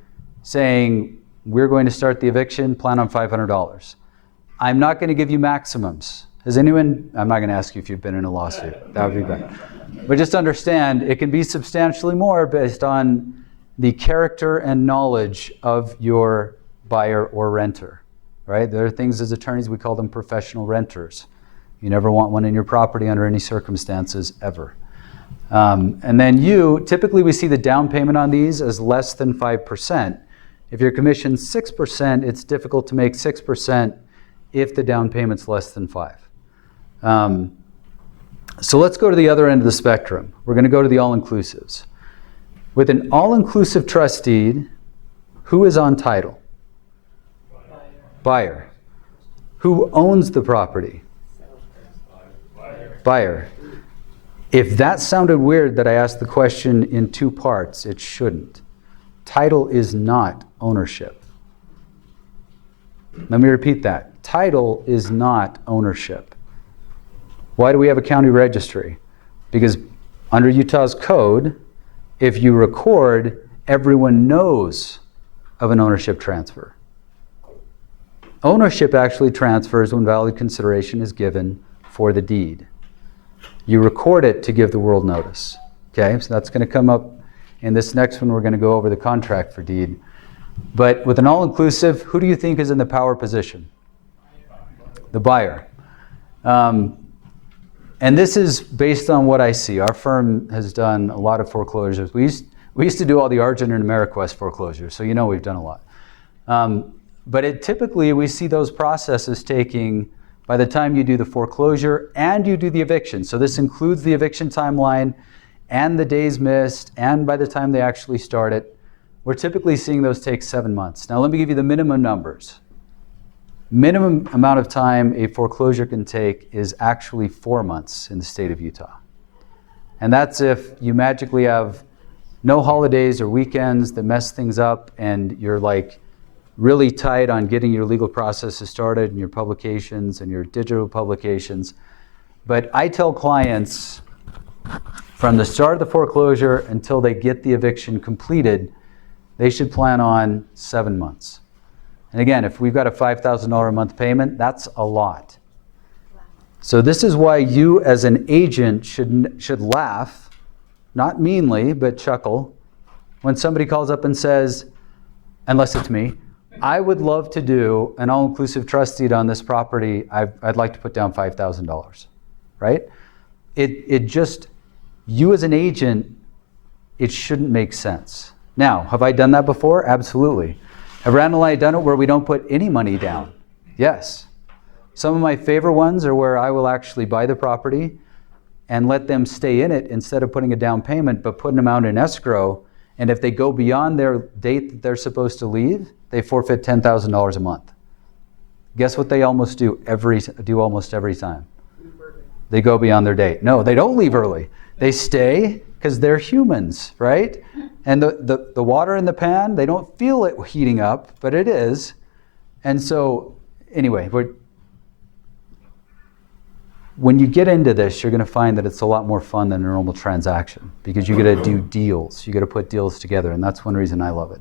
saying, we're going to start the eviction, plan on $500. I'm not going to give you maximums. Has anyone, I'm not going to ask you if you've been in a lawsuit. That would be bad. But just understand, it can be substantially more based on the character and knowledge of your buyer or renter, right? There are things as attorneys, we call them professional renters. You never want one in your property under any circumstances, ever. And then typically we see the down payment on these as less than 5%. If your commission's 6%, it's difficult to make 6% if the down payment's less than 5%. So let's go to the other end of the spectrum. We're going to go to the all-inclusives. With an all-inclusive trust deed, who is on title? Buyer. Who owns the property? Buyer. If that sounded weird that I asked the question in 2 parts, it shouldn't. Title is not ownership. Let me repeat that. Title is not ownership. Why do we have a county registry? Because under Utah's code, if you record, everyone knows of an ownership transfer. Ownership actually transfers when valid consideration is given for the deed. You record it to give the world notice. Okay, so that's going to come up in this next one. We're going to go over the contract for deed. But with an all-inclusive, who do you think is in the power position? The buyer. And this is based on what I see. Our firm has done a lot of foreclosures. We used to do all the Argent and AmeriQuest foreclosures, so you know we've done a lot. But typically we see those processes taking, by the time you do the foreclosure and you do the eviction. So this includes the eviction timeline and the days missed, and by the time they actually start it, we're typically seeing those take 7 months. Now let me give you the minimum numbers. Minimum amount of time a foreclosure can take is actually 4 months in the state of Utah. And that's if you magically have no holidays or weekends that mess things up and you're like really tight on getting your legal processes started and your publications and your digital publications. But I tell clients, from the start of the foreclosure until they get the eviction completed, they should plan on 7 months. And again, if we've got a $5,000 a month payment, that's a lot. So this is why you as an agent should laugh, not meanly, but chuckle, when somebody calls up and says, unless it's me, I would love to do an all-inclusive trust deed on this property. I'd like to put down $5,000, right? It just, you as an agent, it shouldn't make sense. Now, have I done that before? Absolutely. Have Randall and I done it where we don't put any money down? Yes. Some of my favorite ones are where I will actually buy the property and let them stay in it instead of putting a down payment, but putting them out in escrow. And if they go beyond their date that they're supposed to leave, they forfeit $10,000 a month. Guess what they almost do almost every time? They go beyond their date. No, they don't leave early. They stay because they're humans, right? And the water in the pan, they don't feel it heating up, but it is. And so, anyway, when you get into this, you're going to find that it's a lot more fun than a normal transaction because you got to do deals. You got to put deals together, and that's one reason I love it.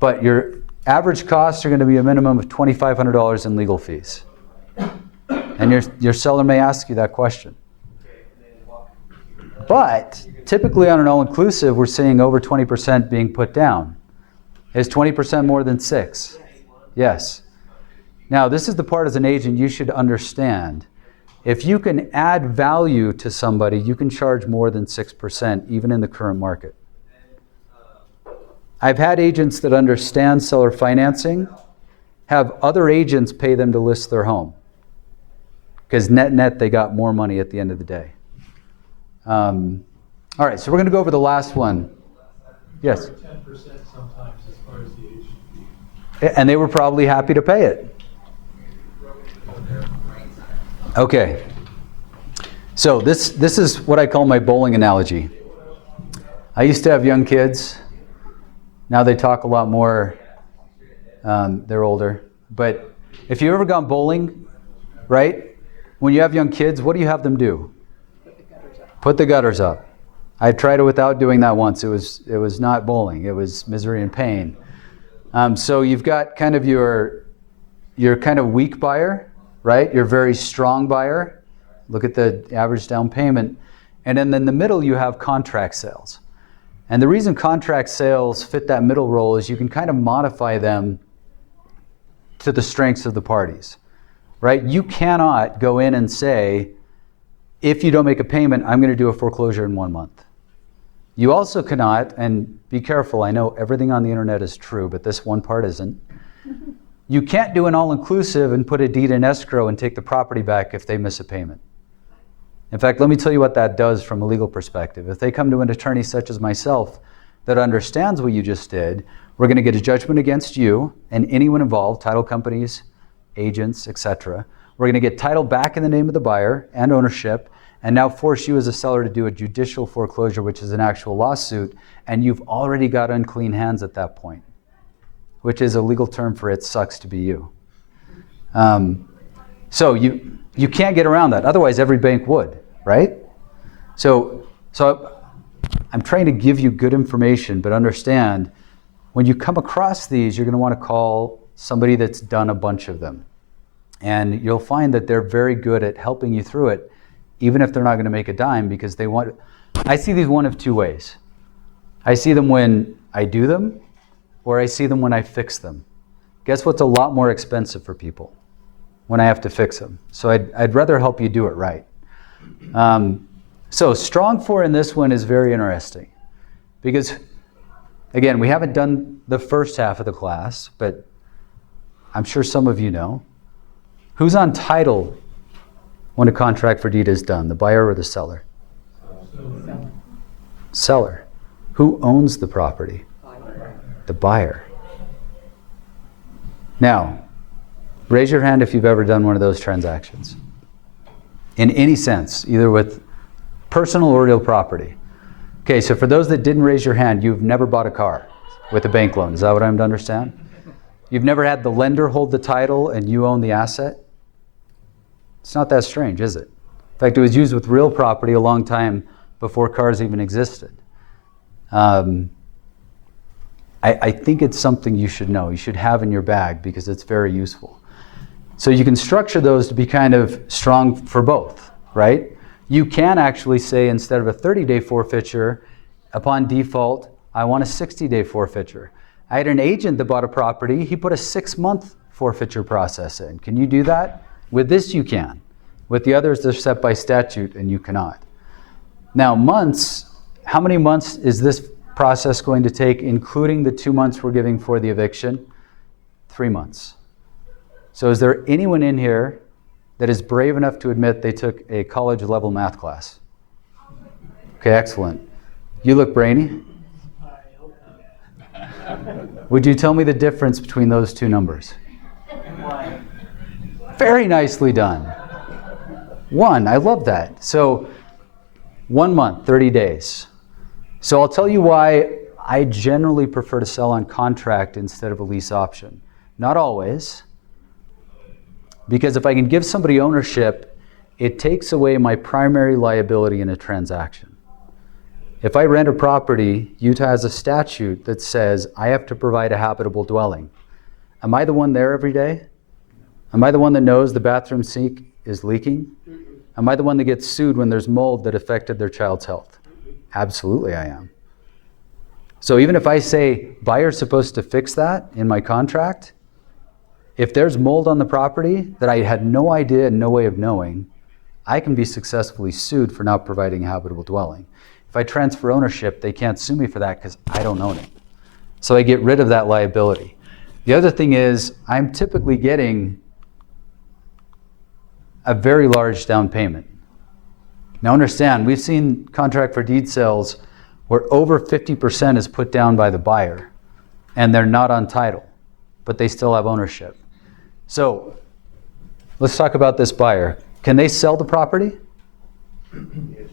But your average costs are going to be a minimum of $2,500 in legal fees. And your seller may ask you that question. But typically on an all-inclusive, we're seeing over 20% being put down. Is 20% more than 6? Yes. Now, this is the part as an agent you should understand. If you can add value to somebody, you can charge more than 6%, even in the current market. I've had agents that understand seller financing have other agents pay them to list their home. Because net, they got more money at the end of the day. All right, so we're going to go over the last one. Yes? 10% sometimes as far as the agent fee. And they were probably happy to pay it. Okay. So this is what I call my bowling analogy. I used to have young kids. Now they talk a lot more. They're older. But if you've ever gone bowling, right? When you have young kids, what do you have them do? Put the gutters up. I tried it without doing that once. It was not bowling. It was misery and pain. So you've got kind of your kind of weak buyer, right? Your very strong buyer. Look at the average down payment. And then in the middle, you have contract sales. And the reason contract sales fit that middle role is you can kind of modify them to the strengths of the parties, right? You cannot go in and say, if you don't make a payment, I'm going to do a foreclosure in 1 month. You also cannot, and be careful, I know everything on the internet is true, but this one part isn't. You can't do an all-inclusive and put a deed in escrow and take the property back if they miss a payment. In fact, let me tell you what that does from a legal perspective. If they come to an attorney such as myself that understands what you just did, we're going to get a judgment against you and anyone involved, title companies, agents, etc. We're going to get title back in the name of the buyer and ownership, and now force you as a seller to do a judicial foreclosure, which is an actual lawsuit, and you've already got unclean hands at that point, which is a legal term for it sucks to be you. So you can't get around that. Otherwise, every bank would, right? So I'm trying to give you good information, but understand when you come across these, you're going to want to call somebody that's done a bunch of them. And you'll find that they're very good at helping you through it, even if they're not going to make a dime, because they want. I see these one of two ways. I see them when I do them, or I see them when I fix them. Guess what's a lot more expensive for people? When I have to fix them. So I'd rather help you do it right. So strong for in this one is very interesting because, again, we haven't done the first half of the class, but I'm sure some of you know. Who's on title when a contract for deed is done, the buyer or the seller? Seller. Who owns the property? The buyer. Now, raise your hand if you've ever done one of those transactions. In any sense, either with personal or real property. Okay, so for those that didn't raise your hand, you've never bought a car with a bank loan. Is that what I'm to understand? You've never had the lender hold the title and you own the asset? It's not that strange, is it? In fact, it was used with real property a long time before cars even existed. I think it's something you should know, you should have in your bag because it's very useful. So you can structure those to be kind of strong for both, right? You can actually say instead of a 30-day forfeiture, upon default, I want a 60-day forfeiture. I had an agent that bought a property, he put a 6-month forfeiture process in. Can you do that? With this you can. With the others, they're set by statute and you cannot. Now months, how many months is this process going to take, including the 2 months we're giving for the eviction? 3 months. So is there anyone in here that is brave enough to admit they took a college level math class? Okay, excellent. You look brainy. Would you tell me the difference between those two numbers? Very nicely done. 1, I love that. So 1 month, 30 days. So I'll tell you why I generally prefer to sell on contract instead of a lease option. Not always. Because if I can give somebody ownership, it takes away my primary liability in a transaction. If I rent a property, Utah has a statute that says I have to provide a habitable dwelling. Am I the one there every day? Am I the one that knows the bathroom sink is leaking? Am I the one that gets sued when there's mold that affected their child's health? Absolutely I am. So even if I say buyer's supposed to fix that in my contract, if there's mold on the property that I had no idea and no way of knowing, I can be successfully sued for not providing a habitable dwelling. If I transfer ownership, they can't sue me for that because I don't own it. So I get rid of that liability. The other thing is I'm typically getting a very large down payment. Now understand, we've seen contract for deed sales where over 50% is put down by the buyer and they're not on title, but they still have ownership. So let's talk about this buyer. Can they sell the property?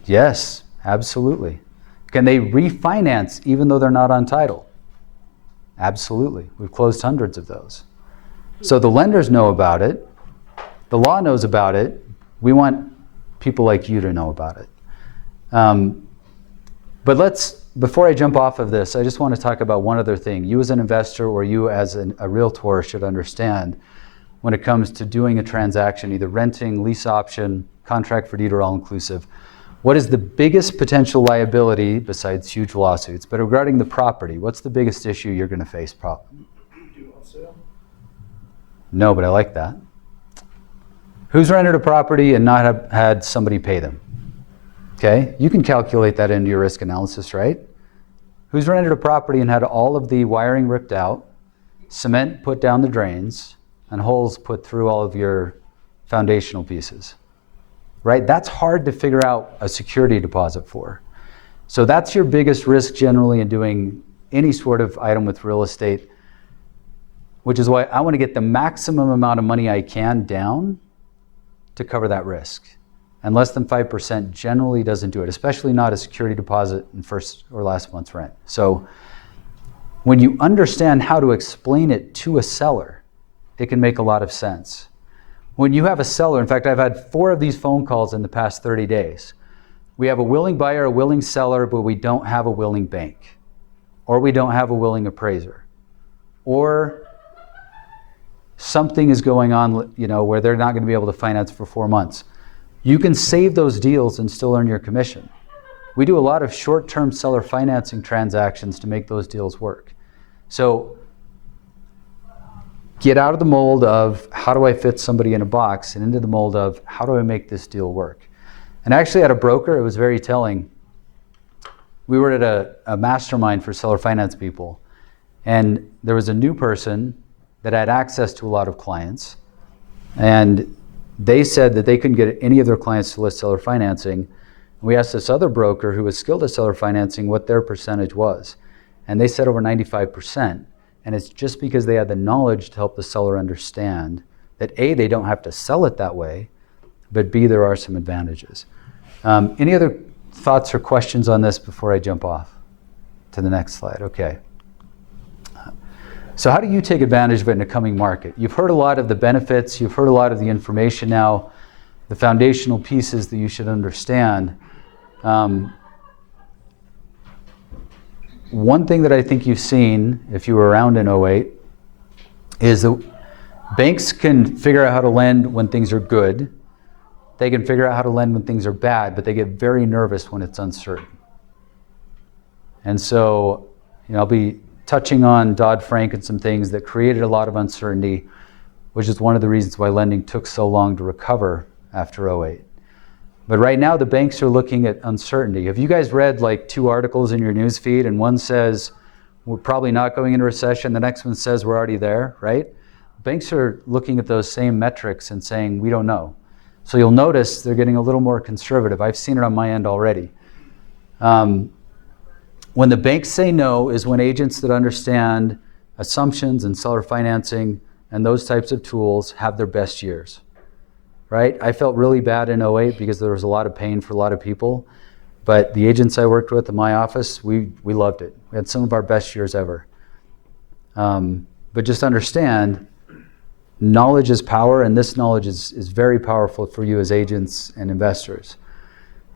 Yes, absolutely. Can they refinance even though they're not on title? Absolutely. We've closed hundreds of those. So the lenders know about it. The law knows about it. We want people like you to know about it. But before I jump off of this, I just want to talk about one other thing. You as an investor or you as a realtor should understand when it comes to doing a transaction, either renting, lease option, contract for deed, or all-inclusive. What is the biggest potential liability besides huge lawsuits? But regarding the property, what's the biggest issue you're going to face? No, but I like that. Who's rented a property and not have had somebody pay them? Okay, you can calculate that into your risk analysis, right? Who's rented a property and had all of the wiring ripped out, cement put down the drains, and holes put through all of your foundational pieces, right? That's hard to figure out a security deposit for. So that's your biggest risk generally in doing any sort of item with real estate, which is why I want to get the maximum amount of money I can down to cover that risk. And less than 5% generally doesn't do it, especially not a security deposit in first or last month's rent. So when you understand how to explain it to a seller, it can make a lot of sense. When you have a seller, in fact, I've had 4 of these phone calls in the past 30 days. We have a willing buyer, a willing seller, but we don't have a willing bank. Or we don't have a willing appraiser. Or something is going on, where they're not going to be able to finance for 4 months. You can save those deals and still earn your commission. We do a lot of short-term seller financing transactions to make those deals work. So get out of the mold of how do I fit somebody in a box and into the mold of how do I make this deal work. And actually at a broker, it was very telling. We were at a mastermind for seller finance people, and there was a new person that had access to a lot of clients, and they said that they couldn't get any of their clients to list seller financing. We asked this other broker who was skilled at seller financing what their percentage was, and they said over 95%. And it's just because they had the knowledge to help the seller understand that A, they don't have to sell it that way, but B, there are some advantages. Any other thoughts or questions on this before I jump off to the next slide? Okay. So how do you take advantage of it in a coming market? You've heard a lot of the benefits, you've heard a lot of the information now, the foundational pieces that you should understand. one thing that I think you've seen, if you were around in '08, is that banks can figure out how to lend when things are good. They can figure out how to lend when things are bad, but they get very nervous when it's uncertain. And so, I'll be touching on Dodd-Frank and some things that created a lot of uncertainty, which is one of the reasons why lending took so long to recover after '08. But right now, the banks are looking at uncertainty. Have you guys read like 2 articles in your news feed, and one says we're probably not going into recession, the next one says we're already there, right? Banks are looking at those same metrics and saying, we don't know. So you'll notice they're getting a little more conservative. I've seen it on my end already. When the banks say no is when agents that understand assumptions and seller financing and those types of tools have their best years, right? I felt really bad in '08 because there was a lot of pain for a lot of people, but the agents I worked with in my office, we loved it. We had some of our best years ever. But just understand, knowledge is power, and this knowledge is very powerful for you as agents and investors.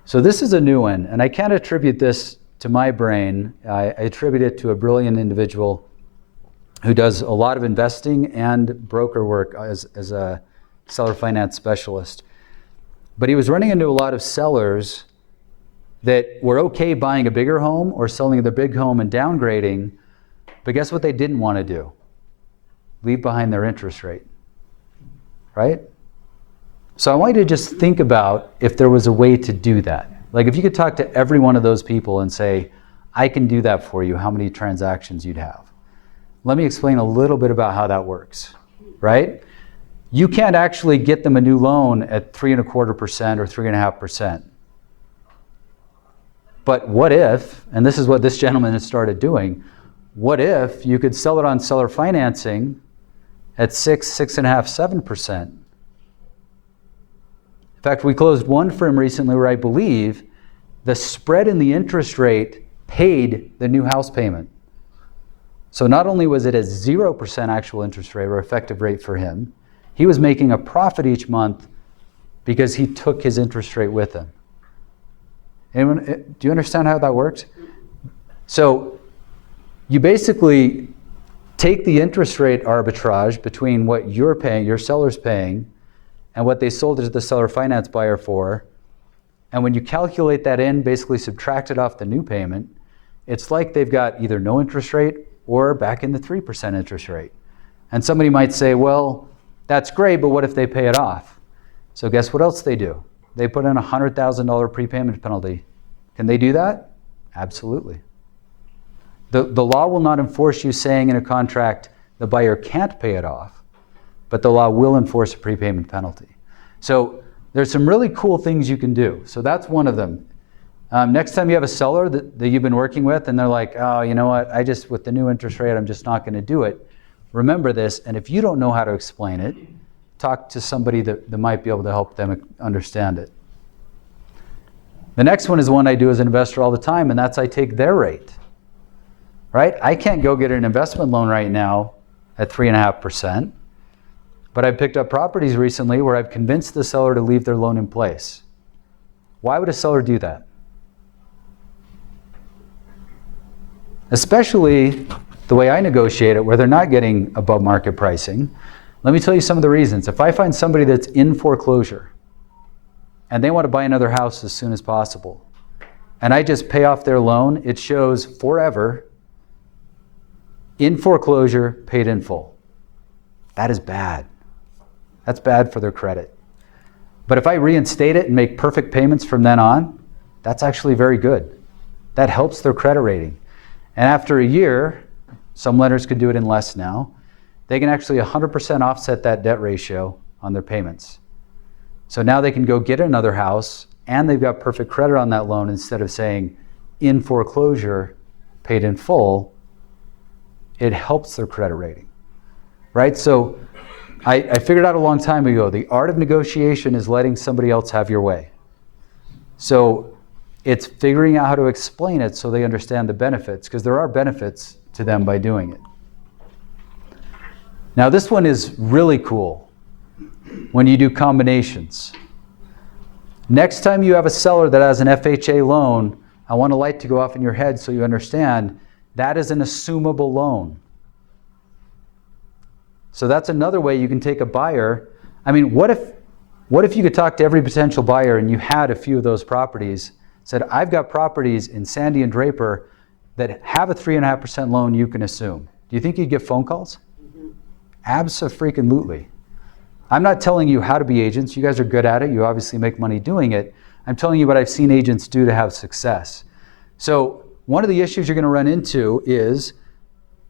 So this is a new one, and I can't attribute this to my brain. I attribute it to a brilliant individual who does a lot of investing and broker work as a seller finance specialist. But he was running into a lot of sellers that were okay buying a bigger home or selling the big home and downgrading, but guess what they didn't want to do? Leave behind their interest rate, right? So I want you to just think about if there was a way to do that. Like if you could talk to every one of those people and say, I can do that for you, how many transactions you'd have. Let me explain a little bit about how that works, right? You can't actually get them a new loan at 3.25% or 3.5%. But what if, and this is what this gentleman has started doing, what if you could sell it on seller financing at 6.5%, 7%? In fact, we closed one for him recently where I believe the spread in the interest rate paid the new house payment. So not only was it a 0% actual interest rate or effective rate for him, he was making a profit each month because he took his interest rate with him. Anyone, do you understand how that works? So you basically take the interest rate arbitrage between what you're paying, your seller's paying, and what they sold it to the seller finance buyer for. And when you calculate that in, basically subtract it off the new payment, it's like they've got either no interest rate or back in the 3% interest rate. And somebody might say, well, that's great, but what if they pay it off? So guess what else they do? They put in a $100,000 prepayment penalty. Can they do that? Absolutely. The law will not enforce you saying in a contract the buyer can't pay it off, but the law will enforce a prepayment penalty. So there's some really cool things you can do. So that's one of them. Next time you have a seller that you've been working with and they're like, oh, you know what, with the new interest rate, I'm just not going to do it. Remember this, and if you don't know how to explain it, talk to somebody that might be able to help them understand it. The next one is one I do as an investor all the time, and that's I take their rate. Right? I can't go get an investment loan right now at 3.5%, but I've picked up properties recently where I've convinced the seller to leave their loan in place. Why would a seller do that? Especially the way I negotiate it, where they're not getting above market pricing. Let me tell you some of the reasons. If I find somebody that's in foreclosure and they want to buy another house as soon as possible, and I just pay off their loan, it shows forever in foreclosure, paid in full. That is bad. That's bad for their credit. But if I reinstate it and make perfect payments from then on, that's actually very good. That helps their credit rating. And after a year, some lenders could do it in less now, they can actually 100% offset that debt ratio on their payments. So now they can go get another house and they've got perfect credit on that loan instead of saying in foreclosure, paid in full. It helps their credit rating, right? So I figured out a long time ago, the art of negotiation is letting somebody else have your way. So it's figuring out how to explain it so they understand the benefits, because there are benefits to them by doing it. Now this one is really cool when you do combinations. Next time you have a seller that has an FHA loan, I want a light to go off in your head so you understand That is an assumable loan. So that's another way you can take a buyer. I mean, what if you could talk to every potential buyer and you had a few of those properties, said, I've got properties in Sandy and Draper that have a 3.5% loan you can assume. Do you think you'd get phone calls? Abso-freaking-lutely. I'm not telling you how to be agents. You guys are good at it. You obviously make money doing it. I'm telling you what I've seen agents do to have success. So one of the issues you're going to run into is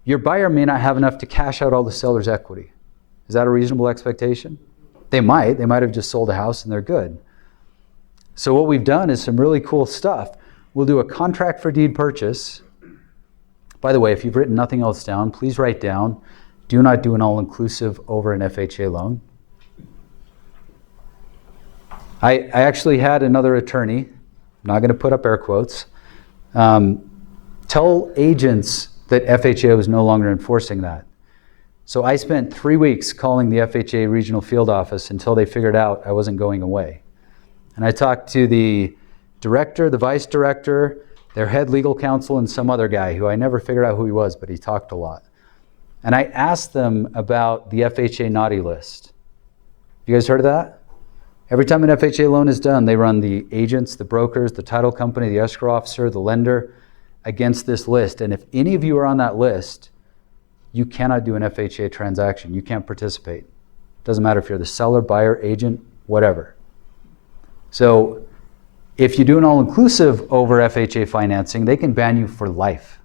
your buyer may not have enough to cash out all the seller's equity. Is that a reasonable expectation? They might. They might have just sold a house and they're good. So what we've done is some really cool stuff. We'll do a contract for deed purchase. By the way, if you've written nothing else down, please write down, do not do an all-inclusive over an FHA loan. I actually had another attorney, I'm not going to put up air quotes, tell agents that FHA was no longer enforcing that. So I spent 3 weeks calling the FHA regional field office until they figured out I wasn't going away. And I talked to the director, the vice director, their head legal counsel, and some other guy who I never figured out who he was, but he talked a lot. And I asked them about the FHA naughty list. You guys heard of that? Every time an FHA loan is done, they run the agents, the brokers, the title company, the escrow officer, the lender against this list. And if any of you are on that list, you cannot do an FHA transaction. You can't participate. Doesn't matter if you're the seller, buyer, agent, whatever. So if you do an all-inclusive over FHA financing, they can ban you for life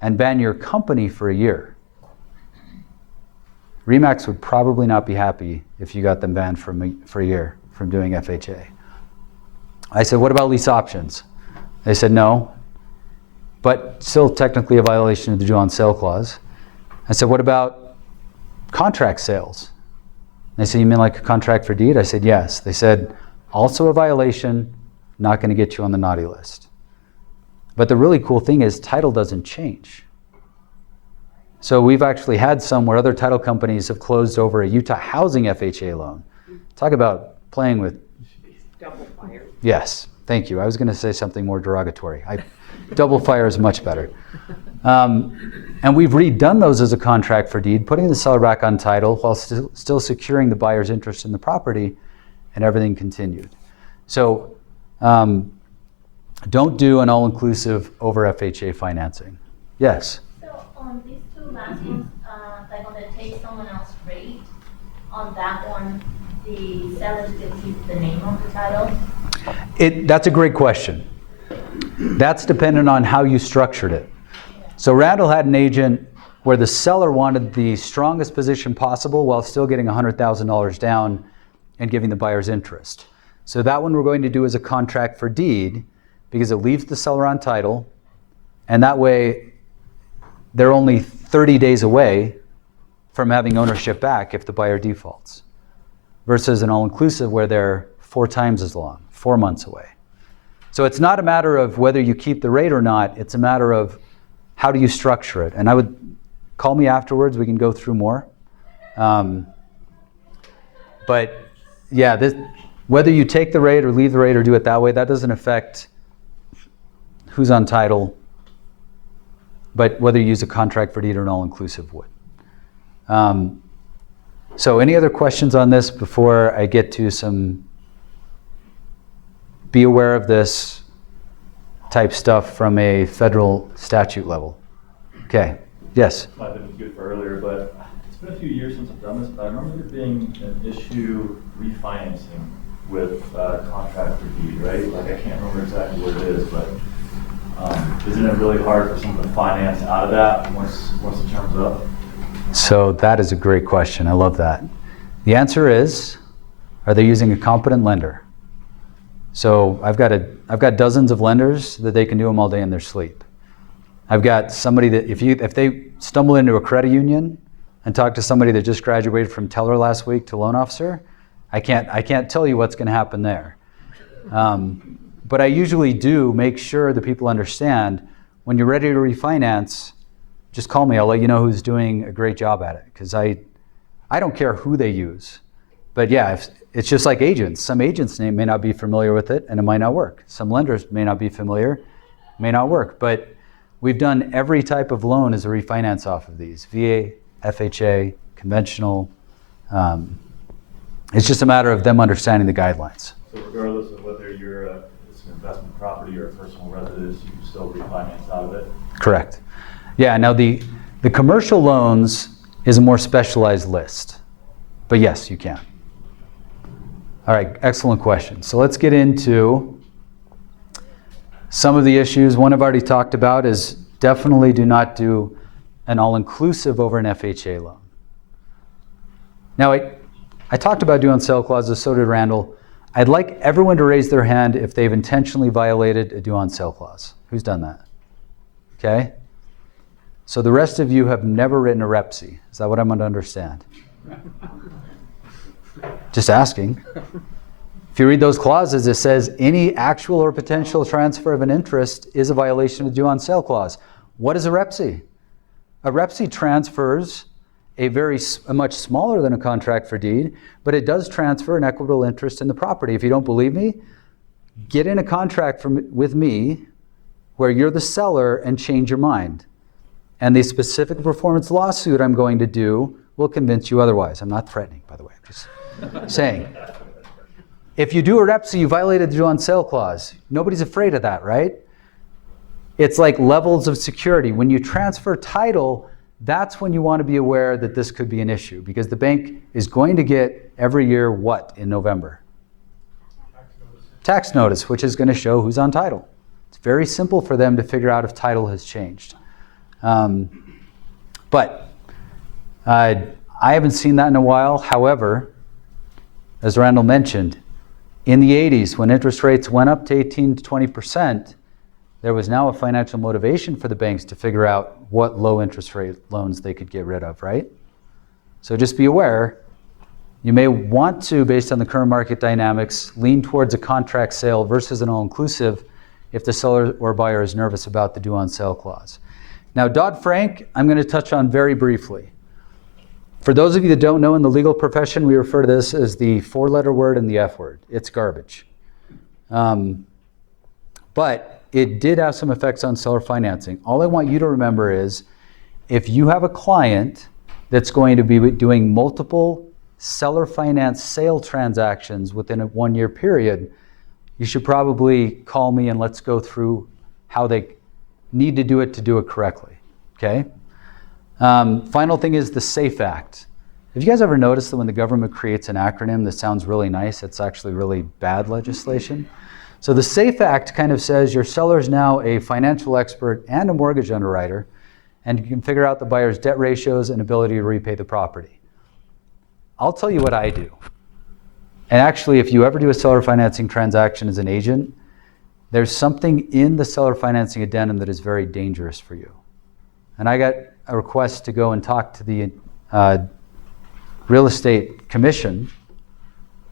and ban your company for a year. RE/MAX would probably not be happy if you got them banned for a year from doing FHA. I said, what about lease options? They said no, but still technically a violation of the due on sale clause. I said, what about contract sales? They said, you mean like a contract for deed? I said, yes. They said, also a violation, not going to get you on the naughty list. But the really cool thing is title doesn't change. So we've actually had some where other title companies have closed over a Utah housing FHA loan. Talk about playing with... Double fire. Yes, thank you. I was going to say something more derogatory. Double fire is much better. And we've redone those as a contract for deed, putting the seller back on title while still securing the buyer's interest in the property, and everything continued. So don't do an all-inclusive over FHA financing. Yes? So on these two last ones, like on the take someone else's rate, on that one, the seller still keeps the name of the title? That's a great question. That's dependent on how you structured it. So Randall had an agent where the seller wanted the strongest position possible while still getting $100,000 down and giving the buyer's interest. So that one we're going to do as a contract for deed because it leaves the seller on title, and that way they're only 30 days away from having ownership back if the buyer defaults, versus an all-inclusive where they're 4 times as long, 4 months away. So it's not a matter of whether you keep the rate or not, it's a matter of how do you structure it. And I would call me afterwards, we can go through more. But yeah, whether you take the rate or leave the rate or do it that way, that doesn't affect who's on title, but whether you use a contract for deed or an all-inclusive would. So any other questions on this before I get to some be aware of this type stuff from a federal statute level? Okay, yes? Might have been good for earlier, but it's been a few years since I've done this, but I remember there being an issue refinancing with contract for deed, right? Like I can't remember exactly what it is, but isn't it really hard for someone to finance out of that once the term's up? So that is a great question. I love that. The answer is, are they using a competent lender? So I've got dozens of lenders that they can do them all day in their sleep. I've got somebody that if they stumble into a credit union and talk to somebody that just graduated from teller last week to loan officer, I can't tell you what's going to happen there. But I usually do make sure that people understand when you're ready to refinance, just call me. I'll let you know who's doing a great job at it, because I don't care who they use. But yeah, it's just like agents. Some agents may not be familiar with it and it might not work. Some lenders may not be familiar, may not work. But We've done every type of loan as a refinance off of these, VA, FHA, conventional. It's just a matter of them understanding the guidelines. So regardless of whether it's an investment property or a personal residence, you can still refinance out of it? Correct. Yeah, now the commercial loans is a more specialized list. But yes, you can. All right, excellent question. So let's get into some of the issues. One I've already talked about is definitely do not do an all-inclusive over an FHA loan. Now, I talked about due on sale clauses, so did Randall. I'd like everyone to raise their hand if they've intentionally violated a due on sale clause. Who's done that? Okay. So the rest of you have never written a REPSI. Is that what I'm going to understand? Just asking. If you read those clauses, it says any actual or potential transfer of an interest is a violation of the due on sale clause. What is a REPSI? A REPSI transfers a much smaller than a contract for deed, but it does transfer an equitable interest in the property. If you don't believe me, get in a contract with me where you're the seller and change your mind. And the specific performance lawsuit I'm going to do will convince you otherwise. I'm not threatening, by the way. I'm just saying. If you do a REPSI, you violated the due on sale clause. Nobody's afraid of that, right? It's like levels of security. When you transfer title, that's when you want to be aware that this could be an issue, because the bank is going to get every year what in November? Tax notice, which is going to show who's on title. It's very simple for them to figure out if title has changed. But I haven't seen that in a while. However, as Randall mentioned, in the 80s, when interest rates went up to 18 to 20%, there was now a financial motivation for the banks to figure out what low interest rate loans they could get rid of, right? So just be aware, you may want to, based on the current market dynamics, lean towards a contract sale versus an all-inclusive if the seller or buyer is nervous about the due on sale clause. Now, Dodd-Frank, I'm going to touch on very briefly. For those of you that don't know, in the legal profession, we refer to this as the four-letter word and the F word. It's garbage. But it did have some effects on seller financing. All I want you to remember is, if you have a client that's going to be doing multiple seller finance sale transactions within a 1-year period, you should probably call me and let's go through how they need to do it correctly, okay? Final thing is the SAFE Act. Have you guys ever noticed that when the government creates an acronym that sounds really nice, it's actually really bad legislation? So the SAFE Act kind of says your seller is now a financial expert and a mortgage underwriter, and you can figure out the buyer's debt ratios and ability to repay the property. I'll tell you what I do. And actually, if you ever do a seller financing transaction as an agent, there's something in the seller financing addendum that is very dangerous for you. And I got a request to go and talk to the real estate commission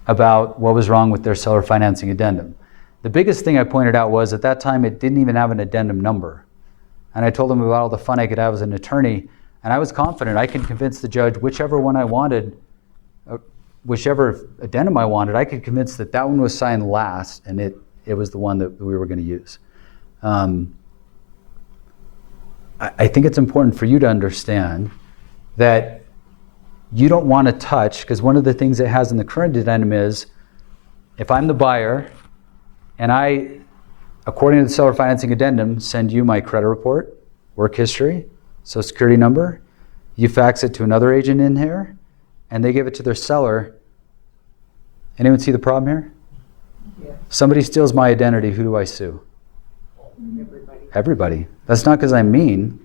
about what was wrong with their seller financing addendum. The biggest thing I pointed out was at that time it didn't even have an addendum number. And I told them about all the fun I could have as an attorney, and I was confident I could convince the judge whichever one I wanted, whichever addendum I wanted, I could convince that one was signed last and it was the one that we were going to use. I think it's important for you to understand that you don't want to touch, because one of the things it has in the current addendum is, if I'm the buyer and I, according to the seller financing addendum, send you my credit report, work history, social security number, you fax it to another agent in here, and they give it to their seller. Anyone see the problem here? Yeah. Somebody steals my identity, who do I sue? Everybody. That's not because I'm mean,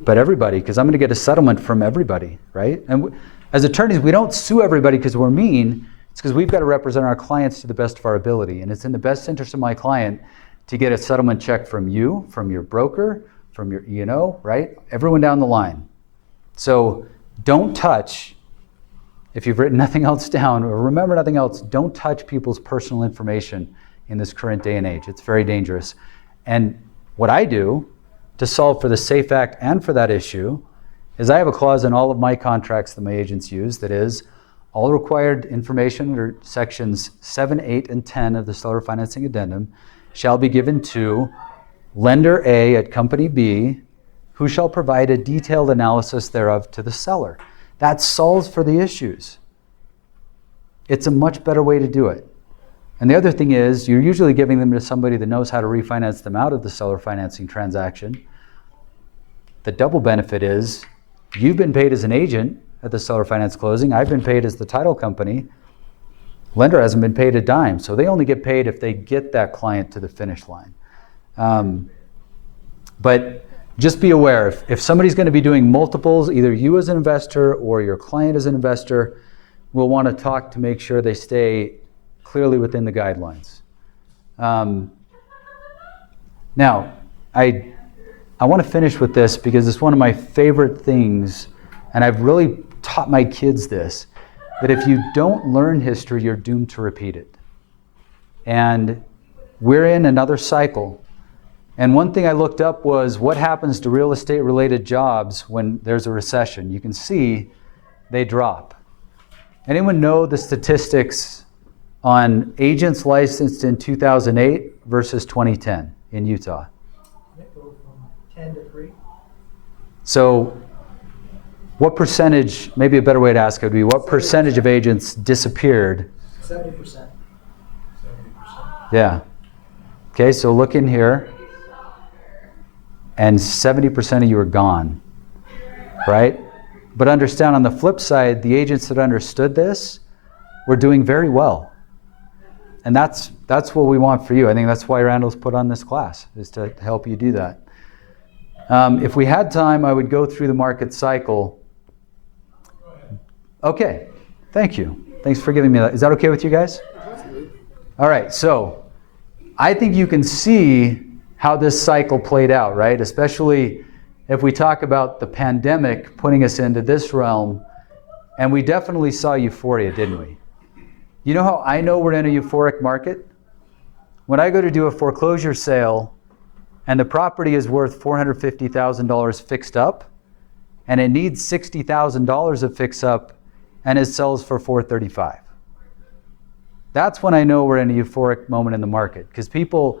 but everybody, because I'm going to get a settlement from everybody, right? And as attorneys, we don't sue everybody because we're mean. It's because we've got to represent our clients to the best of our ability. And it's in the best interest of my client to get a settlement check from you, from your broker, from your E&O, right? Everyone down the line. So don't touch, if you've written nothing else down or remember nothing else, don't touch people's personal information in this current day and age. It's very dangerous. And what I do to solve for the SAFE Act and for that issue is I have a clause in all of my contracts that my agents use that is, all required information under sections 7, 8, and 10 of the seller financing addendum shall be given to lender A at company B, who shall provide a detailed analysis thereof to the seller. That solves for the issues. It's a much better way to do it. And the other thing is, you're usually giving them to somebody that knows how to refinance them out of the seller financing transaction. The double benefit is, you've been paid as an agent at the seller finance closing. I've been paid as the title company. Lender hasn't been paid a dime, so they only get paid if they get that client to the finish line. But just be aware, if somebody's going to be doing multiples, either you as an investor or your client as an investor, will want to talk to make sure they stay clearly within the guidelines. Now, I want to finish with this because it's one of my favorite things, and I've really taught my kids this, that if you don't learn history, you're doomed to repeat it. And we're in another cycle. And one thing I looked up was what happens to real estate related jobs when there's a recession. You can see they drop. Anyone know the statistics on agents licensed in 2008 versus 2010 in Utah? They go from 10 to 3. So what percentage, maybe a better way to ask it would be, what percentage of agents disappeared? 70%. Yeah. Okay, so look in here, and 70% of you are gone, right? But understand on the flip side, the agents that understood this were doing very well. And that's what we want for you. I think that's why Randall's put on this class, is to help you do that. If we had time, I would go through the market cycle. Okay, thank you. Thanks for giving me that. Is that okay with you guys? All right, so I think you can see how this cycle played out, right? Especially if we talk about the pandemic putting us into this realm, and we definitely saw euphoria, didn't we? You know how I know we're in a euphoric market? When I go to do a foreclosure sale and the property is worth $450,000 fixed up, and it needs $60,000 of fix up, and it sells for $435,000. That's when I know we're in a euphoric moment in the market, because people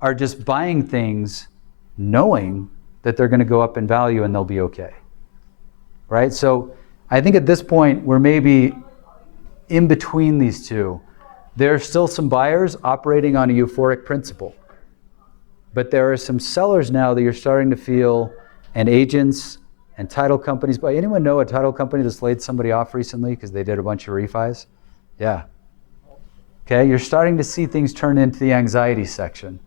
are just buying things knowing that they're going to go up in value and they'll be okay, right? So I think at this point we're maybe in between these two. There are still some buyers operating on a euphoric principle, but there are some sellers now that you're starting to feel, and agents and title companies. But anyone know a title company that's laid somebody off recently because they did a bunch of refis? Yeah. Okay, you're starting to see things turn into the anxiety section.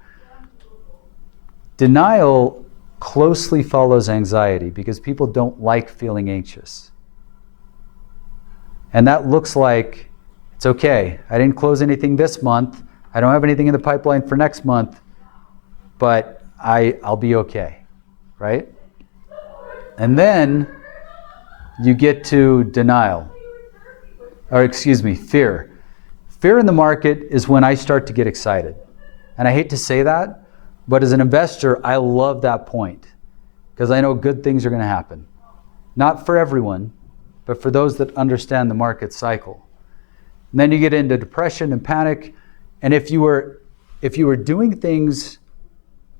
Denial closely follows anxiety because people don't like feeling anxious. And that looks like, it's okay, I didn't close anything this month, I don't have anything in the pipeline for next month, but I'll be okay, right? And then you get to denial, or excuse me, fear. Fear in the market is when I start to get excited. And I hate to say that, but as an investor, I love that point because I know good things are going to happen. Not for everyone, but for those that understand the market cycle. And then you get into depression and panic. And if you were doing things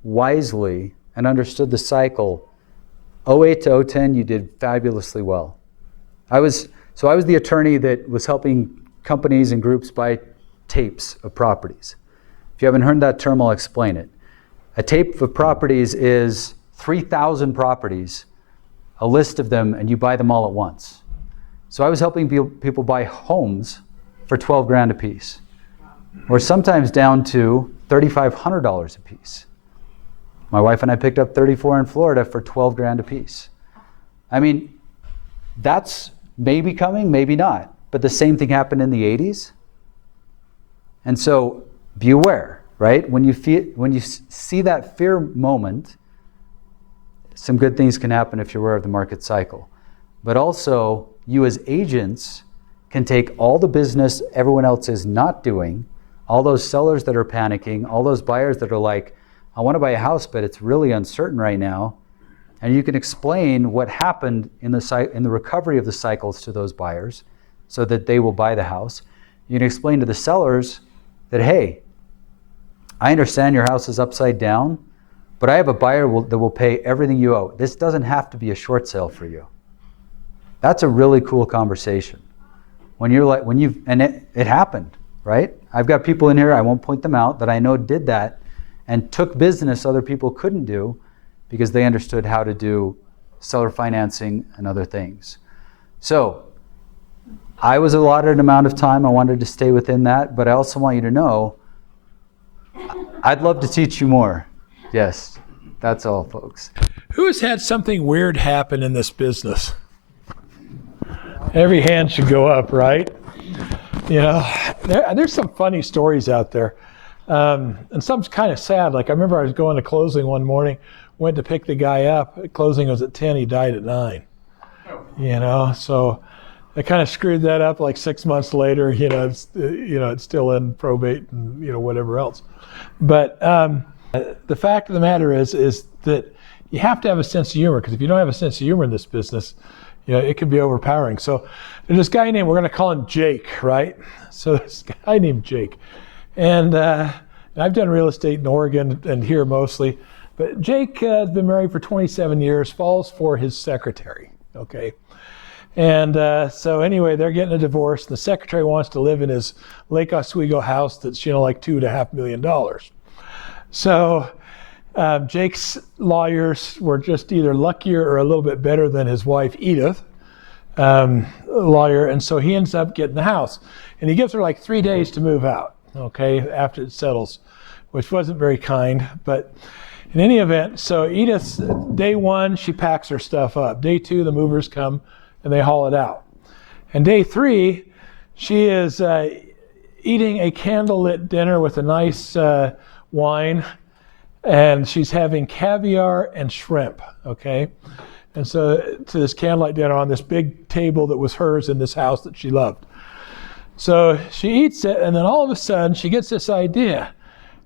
wisely and understood the cycle, 08 to 010, you did fabulously well. I was the attorney that was helping companies and groups buy tapes of properties. If you haven't heard that term, I'll explain it. A tape of properties is 3,000 properties, a list of them, and you buy them all at once. So I was helping people buy homes for $12,000 a piece, or sometimes down to $3,500 a piece. My wife and I picked up 34 in Florida for $12,000 a piece. I mean, that's maybe coming, maybe not. But the same thing happened in the 80s. And so be aware, right? When you see that fear moment, some good things can happen if you're aware of the market cycle. But also, you as agents can take all the business everyone else is not doing, all those sellers that are panicking, all those buyers that are like, I want to buy a house, but it's really uncertain right now. And you can explain what happened in the recovery of the cycles to those buyers so that they will buy the house. You can explain to the sellers that, hey, I understand your house is upside down, but I have a buyer that will pay everything you owe. This doesn't have to be a short sale for you. That's a really cool conversation. When you're like, and it happened, right? I've got people in here, I won't point them out, that I know did that and took business other people couldn't do because they understood how to do seller financing and other things. So I was allotted an amount of time. I wanted to stay within that, but I also want you to know I'd love to teach you more. Yes, that's all, folks. Who has had something weird happen in this business? Every hand should go up, right? You know, there's some funny stories out there. And some's kind of sad. Like I remember I was going to closing one morning, went to pick the guy up. Closing was at 10, he died at 9. You know, so I kind of screwed that up. Like 6 months later, it's still in probate and whatever else. But the fact of the matter is that you have to have a sense of humor, because if you don't have a sense of humor in this business, it can be overpowering. So there's this guy named, we're going to call him Jake, right? So this guy named Jake, and I've done real estate in Oregon and here mostly, but Jake has been married for 27 years, falls for his secretary, okay? And so anyway, they're getting a divorce. The secretary wants to live in his Lake Oswego house that's, like $2.5 million. So Jake's lawyers were just either luckier or a little bit better than his wife, Edith, lawyer. And so he ends up getting the house. And he gives her like 3 days to move out, okay, after it settles, which wasn't very kind. But in any event, so Edith's, day 1, she packs her stuff up. Day 2, the movers come and they haul it out. And day 3, she is eating a candlelit dinner with a nice wine, and she's having caviar and shrimp, okay? And so to this candlelight dinner on this big table that was hers in this house that she loved. So she eats it, and then all of a sudden she gets this idea.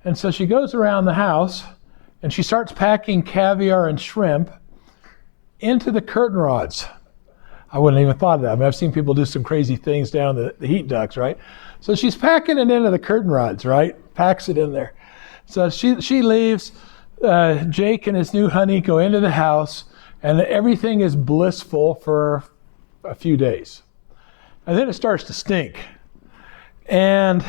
And so she goes around the house and she starts packing caviar and shrimp into the curtain rods. I wouldn't even thought of that. I mean, I've seen people do some crazy things down the heat ducts, right? So she's packing it into the curtain rods, right? Packs it in there. So she leaves. Jake and his new honey go into the house, and everything is blissful for a few days. And then it starts to stink. And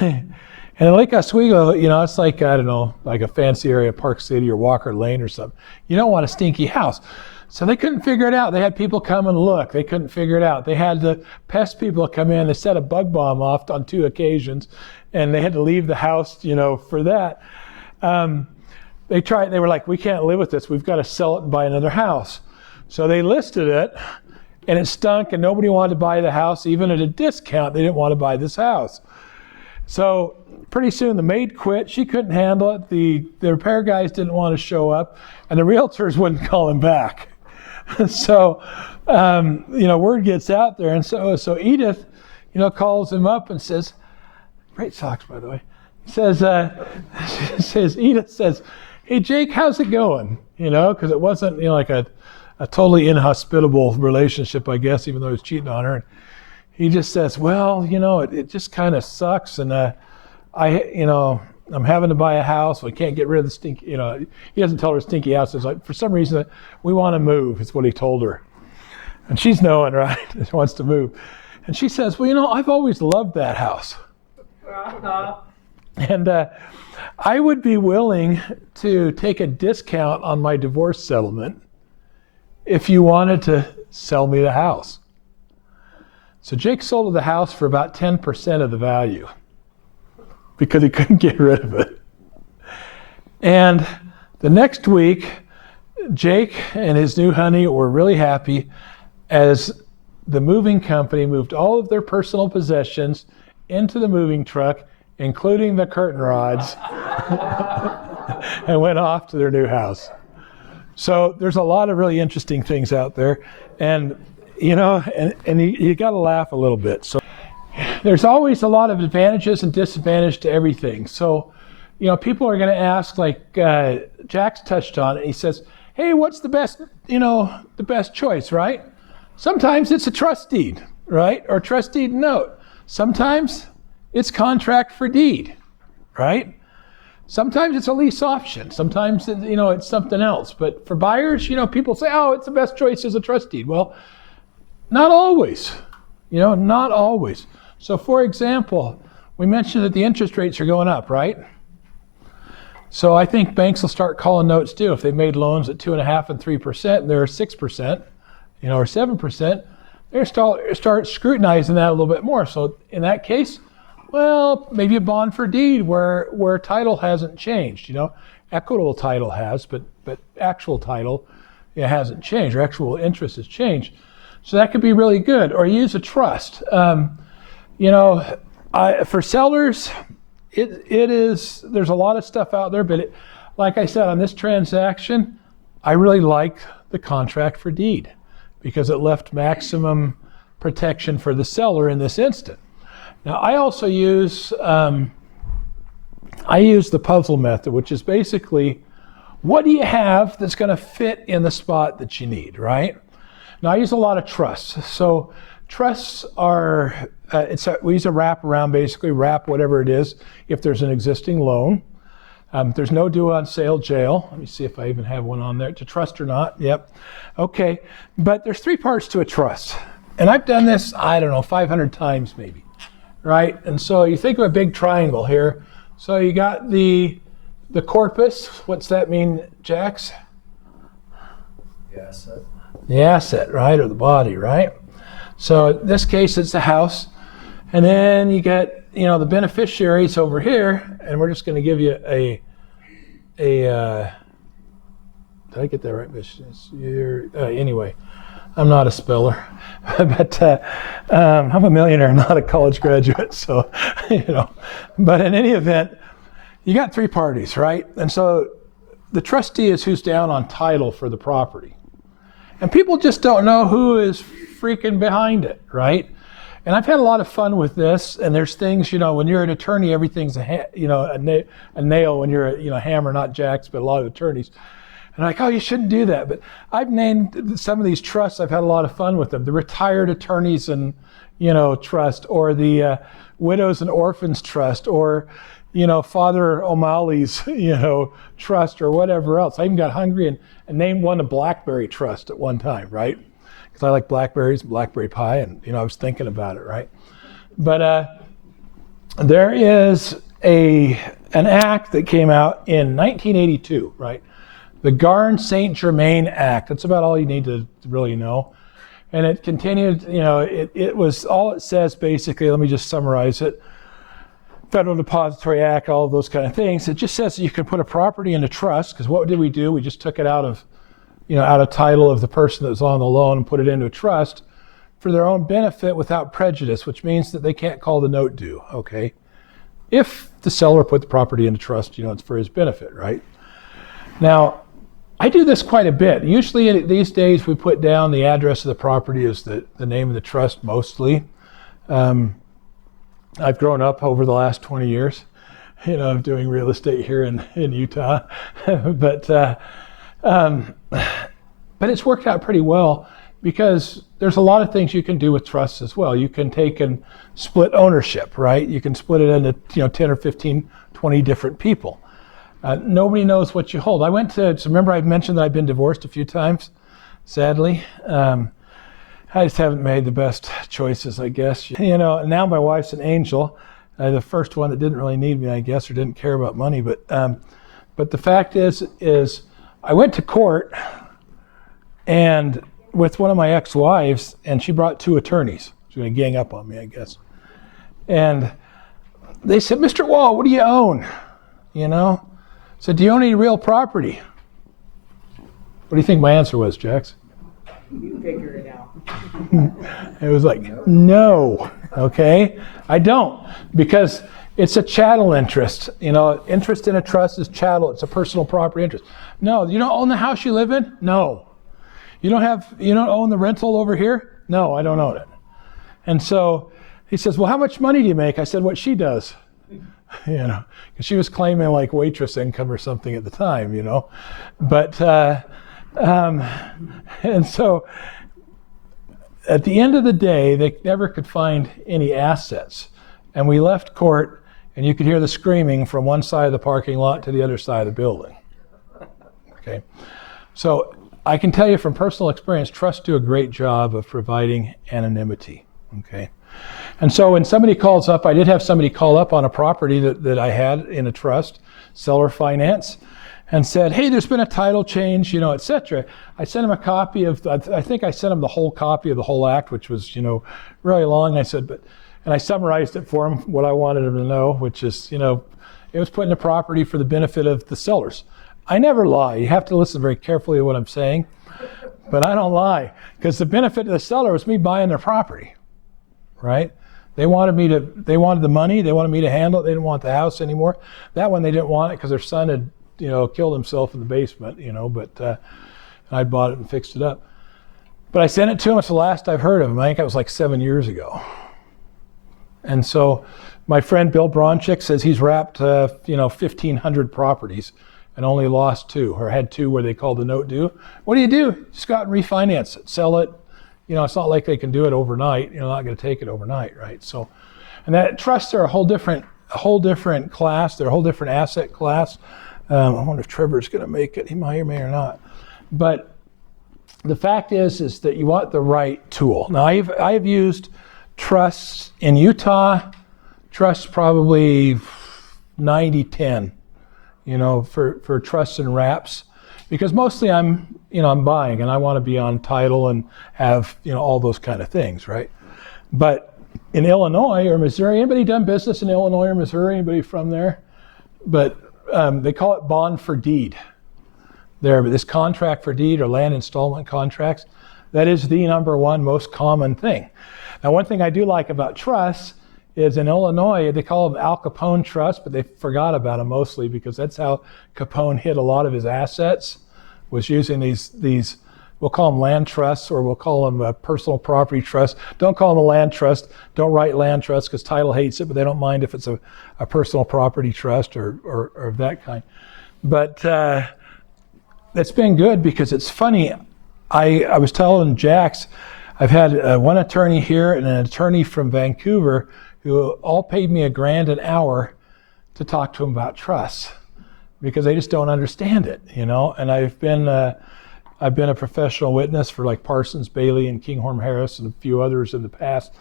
in Lake Oswego, it's like, I don't know, like a fancy area, Park City or Walker Lane or something. You don't want a stinky house. So they couldn't figure it out. They had people come and look. They couldn't figure it out. They had the pest people come in. They set a bug bomb off on 2 occasions, and they had to leave the house, for that. They were like, we can't live with this. We've got to sell it and buy another house. So they listed it, and it stunk, and nobody wanted to buy the house. Even at a discount, they didn't want to buy this house. So pretty soon the maid quit. She couldn't handle it. The repair guys didn't want to show up, and the realtors wouldn't call him back. So, word gets out there. And so Edith, calls him up and says, great socks, by the way. Edith says, hey, Jake, how's it going? Because it wasn't, like a totally inhospitable relationship, I guess, even though he was cheating on her. And he just says, well, it just kind of sucks. And I'm having to buy a house. We can't get rid of the stinky, he doesn't tell her stinky house. It's like, for some reason, we want to move, is what he told her. And she's knowing, right? She wants to move. And she says, well, I've always loved that house. And I would be willing to take a discount on my divorce settlement if you wanted to sell me the house. So Jake sold the house for about 10% of the value, because he couldn't get rid of it. And the next week, Jake and his new honey were really happy as the moving company moved all of their personal possessions into the moving truck, including the curtain rods, and went off to their new house. So there's a lot of really interesting things out there. And, you got to laugh a little bit. So there's always a lot of advantages and disadvantages to everything. So, people are going to ask, like Jack's touched on it. He says, hey, what's the best, the best choice, right? Sometimes it's a trust deed, right? Or trust deed note. Sometimes it's contract for deed, right? Sometimes it's a lease option. Sometimes, it's something else. But for buyers, people say, oh, it's the best choice as a trust deed. Well, not always, not always. So for example, we mentioned that the interest rates are going up, right? So I think banks will start calling notes due. If they've made loans at 2.5% and 3%, and they're 6%, or 7%, they're start scrutinizing that a little bit more. So in that case, well, maybe a bond for deed where title hasn't changed. Equitable title has, but actual title hasn't changed, or actual interest has changed. So that could be really good. Or use a trust. For sellers, there's a lot of stuff out there, but like I said, on this transaction, I really like the contract for deed because it left maximum protection for the seller in this instant. Now, I also use the puzzle method, which is basically, what do you have that's going to fit in the spot that you need, right? Now, I use a lot of trusts. So trusts are, we use a wraparound, basically wrap whatever it is if there's an existing loan. There's no due on sale jail. Let me see if I even have one on there. To trust or not, yep. Okay, but there's 3 parts to a trust. And I've done this, 500 times maybe. Right, and so you think of a big triangle here. So you got the corpus. What's that mean, Jax? The asset. The asset, right, or the body, right? So in this case, it's the house, and then you get the beneficiaries over here, and we're just going to give you a. Did I get that right? Anyway. I'm not a speller, but I'm a millionaire, not a college graduate. So, but in any event, you got 3 parties, right? And so the trustee is who's down on title for the property. And people just don't know who is freaking behind it, right? And I've had a lot of fun with this. And there's things, when you're an attorney, everything's a nail. When you're a hammer, not jacks, but a lot of attorneys. And like, oh, you shouldn't do that. But I've named some of these trusts. I've had a lot of fun with them. The Retired Attorneys and, Trust, or the Widows and Orphans Trust, or, Father O'Malley's, trust, or whatever else. I even got hungry and named one a Blackberry Trust at one time, right? Because I like blackberries and blackberry pie, and, I was thinking about it, right? But there is an act that came out in 1982, right? The Garn-St. Germain Act. That's about all you need to really know. And it continued, it was all it says basically, let me just summarize it. Federal Depository Act, all of those kind of things. It just says that you can put a property into trust, because what did we do? We just took it out of title of the person that was on the loan and put it into a trust for their own benefit without prejudice, which means that they can't call the note due, okay? If the seller put the property into trust, it's for his benefit, right? Now, I do this quite a bit. Usually these days we put down the address of the property as the name of the trust mostly. I've grown up over the last 20 years, doing real estate here in Utah. But it's worked out pretty well because there's a lot of things you can do with trusts as well. You can take and split ownership, right? You can split it into 10 or 15, 20 different people. Nobody knows what you hold. So remember I mentioned that I've been divorced a few times, sadly. I just haven't made the best choices, I guess. Now my wife's an angel. The first one that didn't really need me, I guess, or didn't care about money. But the fact is I went to court and with one of my ex-wives, and she brought 2 attorneys. She was going to gang up on me, I guess. And they said, Mr. Wall, what do you own? So do you own any real property? What do you think my answer was, Jax? You figure it out. It was like, no, okay? I don't, because it's a chattel interest. Interest in a trust is chattel. It's a personal property interest. No, you don't own the house you live in? No. You don't own the rental over here? No, I don't own it. And so he says, well, how much money do you make? I said, what she does. Because she was claiming like waitress income or something at the time, But, and so at the end of the day, they never could find any assets. And we left court and you could hear the screaming from one side of the parking lot to the other side of the building. Okay, so I can tell you from personal experience, trusts do a great job of providing anonymity. Okay, and so when somebody calls up, I did have somebody call up on a property that I had in a trust, seller finance, and said, hey, there's been a title change, you know, et cetera. I sent him a copy of, I think I sent him the whole copy of the whole act, which was, you know, really long. I said, and I summarized it for him, what I wanted him to know, which is, you know, it was put in the property for the benefit of the sellers. I never lie. You have to listen very carefully to what I'm saying, but I don't lie, because the benefit of the seller was me buying their property, right? They wanted the money, they wanted me to handle it, they didn't want the house anymore. That one they didn't want it because their son had, you know, killed himself in the basement, you know, but I bought it and fixed it up. But I sent it to him. It's the last I've heard of him. I think it was like 7 years ago. And so my friend Bill Bronchick says he's wrapped, 1,500 properties and only lost 2, or had 2 where they called the note due. What do? Just go out and refinance it, sell it. You know, it's not like they can do it overnight. You're not going to take it overnight, right? So, and that trusts are a whole different class. They're a whole different asset class. I wonder if Trevor's going to make it. He may or may or not. But the fact is that you want the right tool. Now, I've used trusts in Utah. Trusts probably 90-10, you know, for trusts and wraps, because mostly I'm buying and I want to be on title and have, you know, all those kind of things, right? But in Illinois or Missouri, anybody done business in Illinois or Missouri? Anybody from there? But they call it bond for deed. But this contract for deed or land installment contracts, that is the number one most common thing. Now, one thing I do like about trusts is in Illinois, they call them Al Capone trusts, but they forgot about them mostly because that's how Capone hid a lot of his assets, was using these we'll call them land trusts, or we'll call them a personal property trust. Don't call them a land trust. Don't write land trust because title hates it, but they don't mind if it's a personal property trust or of that kind. But it's been good because it's funny. I was telling Jax, I've had one attorney here and an attorney from Vancouver who all paid me $1,000 an hour to talk to them about trusts because they just don't understand it, you know. And I've been a professional witness for like Parsons, Bailey, and Kinghorn Harris, and a few others in the past.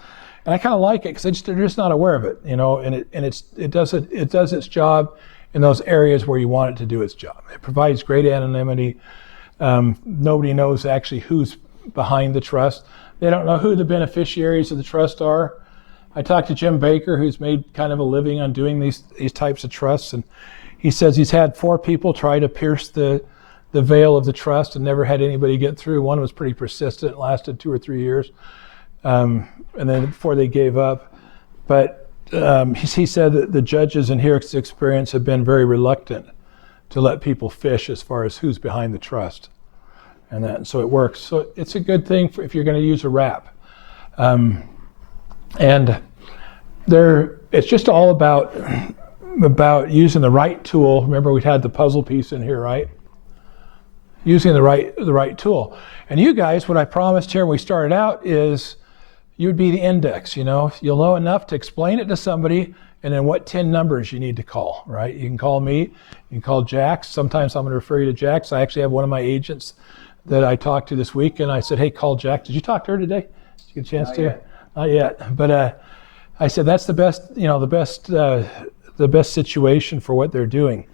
And I kind of like it because they're just not aware of it, you know. And it does its job in those areas where you want it to do its job. It provides great anonymity. Nobody knows actually who's behind the trust. They don't know who the beneficiaries of the trust are. I talked to Jim Baker, who's made kind of a living on doing these types of trusts, and he says he's had 4 people try to pierce the veil of the trust and never had anybody get through. One was pretty persistent, lasted 2 or 3 years, and then before they gave up. But he said that the judges in his experience have been very reluctant to let people fish as far as who's behind the trust, and so it works. So it's a good thing if you're going to use a wrap. And it's just all about using the right tool. Remember, we had the puzzle piece in here, right? Using the right tool. And you guys, what I promised here when we started out is you'd be the index, you know. You'll know enough to explain it to somebody, and then what 10 numbers you need to call, right? You can call me, you can call Jax. Sometimes I'm going to refer you to Jax. I actually have one of my agents that I talked to this week, and I said, hey, call Jax. Did you talk to her today? Did you get a chance to? Yet. Not yet. But I said that's the best, you know, the best situation for what they're doing.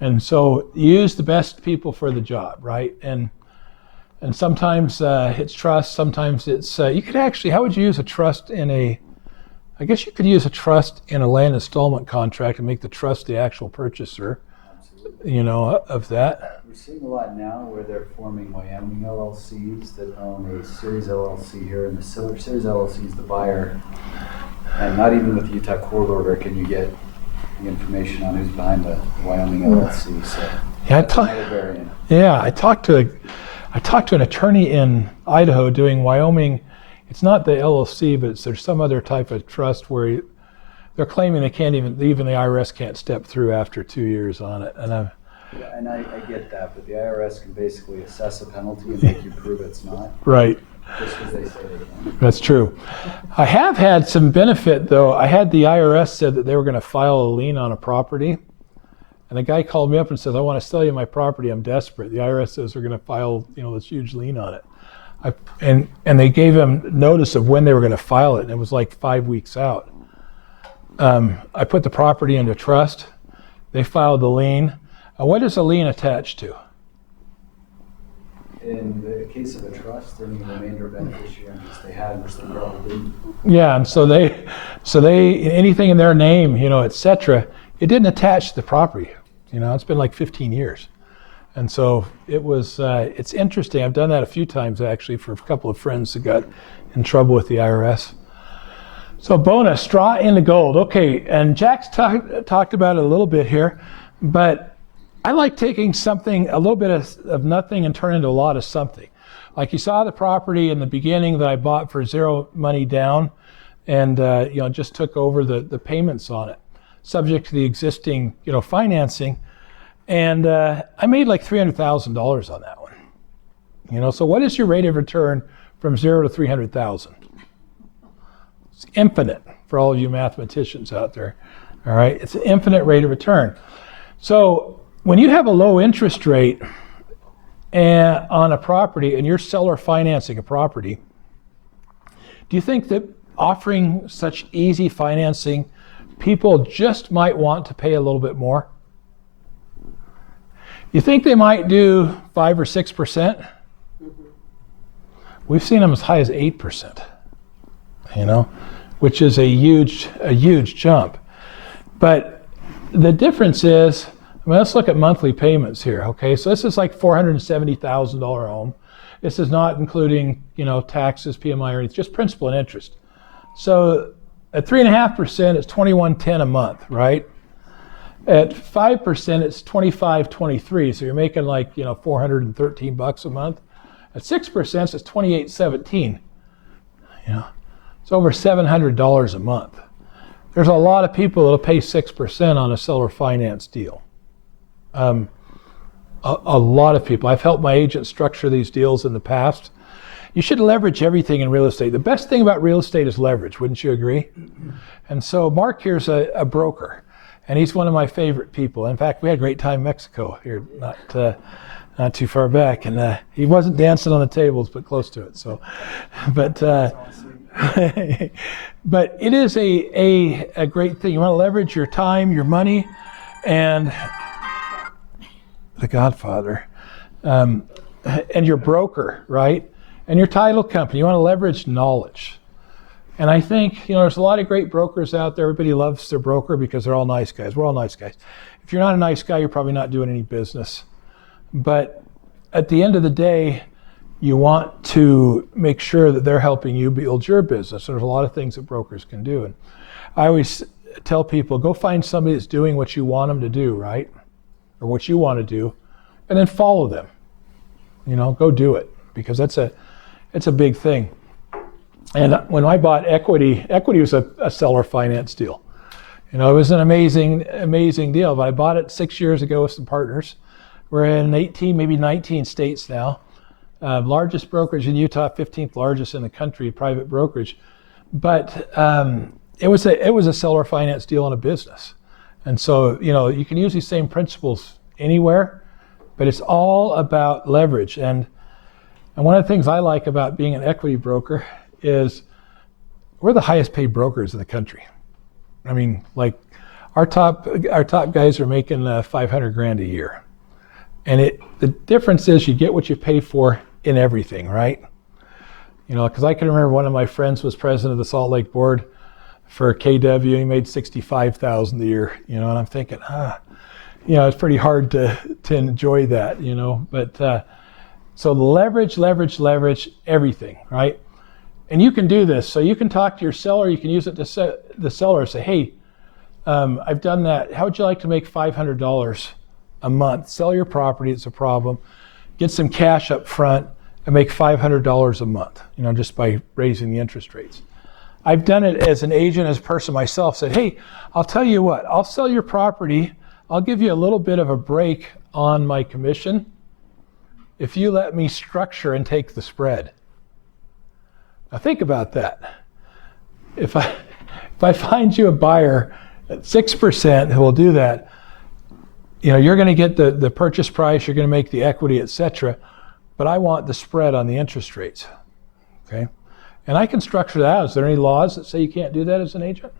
And so use the best people for the job, right? And sometimes it's trust, sometimes it's, you could actually, how would you use a trust I guess you could use a trust in a land installment contract and make the trust the actual purchaser, you know, of that. We're seeing a lot now where they're forming Wyoming LLCs that own a Series LLC here, and the Series LLC is the buyer. And not even with the Utah court order can you get the information on who's behind the Wyoming LLC. So yeah, I talked to an attorney in Idaho doing Wyoming. It's not the LLC, but there's some other type of trust where they're claiming they can't even the IRS can't step through after 2 years on it. And I get that, but the IRS can basically assess a penalty and make you prove it's not. Right. just because they say they can. That's true. I have had some benefit, though. I had the IRS said that they were going to file a lien on a property. And a guy called me up and says, I want to sell you my property. I'm desperate. The IRS says they're going to file, this huge lien on it. And they gave him notice of when they were going to file it. And it was like 5 weeks out. I put the property into trust. They filed the lien. What is a lien attached to? In the case of a trust, any remainder beneficiary interest they had, which they probably didn't. Yeah, and so they anything in their name, et cetera, it didn't attach to the property. It's been like 15 years. And so it was, it's interesting. I've done that a few times actually for a couple of friends that got in trouble with the IRS. So bonus, straw into gold. Okay, and Jack's talked about it a little bit here, but I like taking something, a little bit of nothing and turn into a lot of something. Like you saw the property in the beginning that I bought for zero money down and just took over the payments on it, subject to the existing financing. And I made like $300,000 on that one. So what is your rate of return from 0 to 300,000? It's infinite for all of you mathematicians out there. All right, it's an infinite rate of return. So when you have a low interest rate on a property and you're seller financing a property, do you think that offering such easy financing, people just might want to pay a little bit more? You think they might do 5 or 6%? We've seen them as high as 8%, which is a huge jump. But the difference is, let's look at monthly payments here, okay? So this is like $470,000 home. This is not including, taxes, PMI, or anything, just principal and interest. So at 3.5%, it's $2,110 a month, right? At 5%, it's $2,523. So you're making like, $413 a month. At 6%, it's $2,817. It's over $700 a month. There's a lot of people that'll pay 6% on a seller finance deal. A lot of people. I've helped my agents structure these deals in the past. You should leverage everything in real estate. The best thing about real estate is leverage, wouldn't you agree? And so Mark here's a broker, and he's one of my favorite people. In fact, we had a great time in Mexico here, not too far back, and he wasn't dancing on the tables, but close to it. So, but but it is a great thing. You want to leverage your time, your money, and the Godfather, and your broker, right? And your title company. You want to leverage knowledge. And I think, there's a lot of great brokers out there. Everybody loves their broker because they're all nice guys. We're all nice guys. If you're not a nice guy, you're probably not doing any business. But at the end of the day, you want to make sure that they're helping you build your business. There's a lot of things that brokers can do. And I always tell people, go find somebody that's doing what you want them to do, right? Or what you want to do, and then follow them. Go do it, because it's a big thing. And when I bought Equity was a seller finance deal. It was an amazing deal, but I bought it 6 years ago with some partners. We're in 18, maybe 19 states now. Largest brokerage in Utah, 15th largest in the country, private brokerage. But it was a seller finance deal on a business. And so, you can use these same principles anywhere, but it's all about leverage. And one of the things I like about being an equity broker is we're the highest paid brokers in the country. I mean, like our top guys are making $500,000 a year. And the difference is you get what you pay for in everything, right? Because I can remember one of my friends was president of the Salt Lake board for KW. He made $65,000 a year, and I'm thinking, it's pretty hard to enjoy that, But so leverage everything, right? And you can do this. So you can talk to your seller. You can use it to the seller. Say, hey, I've done that. How would you like to make $500 a month? Sell your property. It's a problem. Get some cash up front and make $500 a month, just by raising the interest rates. I've done it as an agent, as a person myself, said, hey, I'll tell you what, I'll sell your property. I'll give you a little bit of a break on my commission if you let me structure and take the spread. Now think about that. If I find you a buyer at 6% who will do that, you're going to get the purchase price, you're going to make the equity, etc. But I want the spread on the interest rates. Okay? And I can structure that out. Is there any laws that say you can't do that as an agent?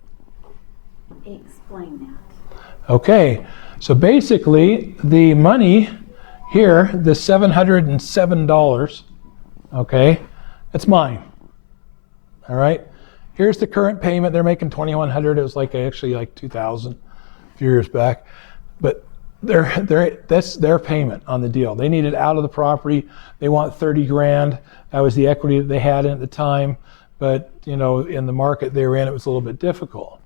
Explain that. Okay. So basically, the money here, the $707, okay, that's mine. All right? Here's the current payment. They're making $2,100. It was actually like $2,000 a few years back. But that's their payment on the deal. They need it out of the property. They want $30,000. That was the equity that they had at the time. But in the market they were in, it was a little bit difficult.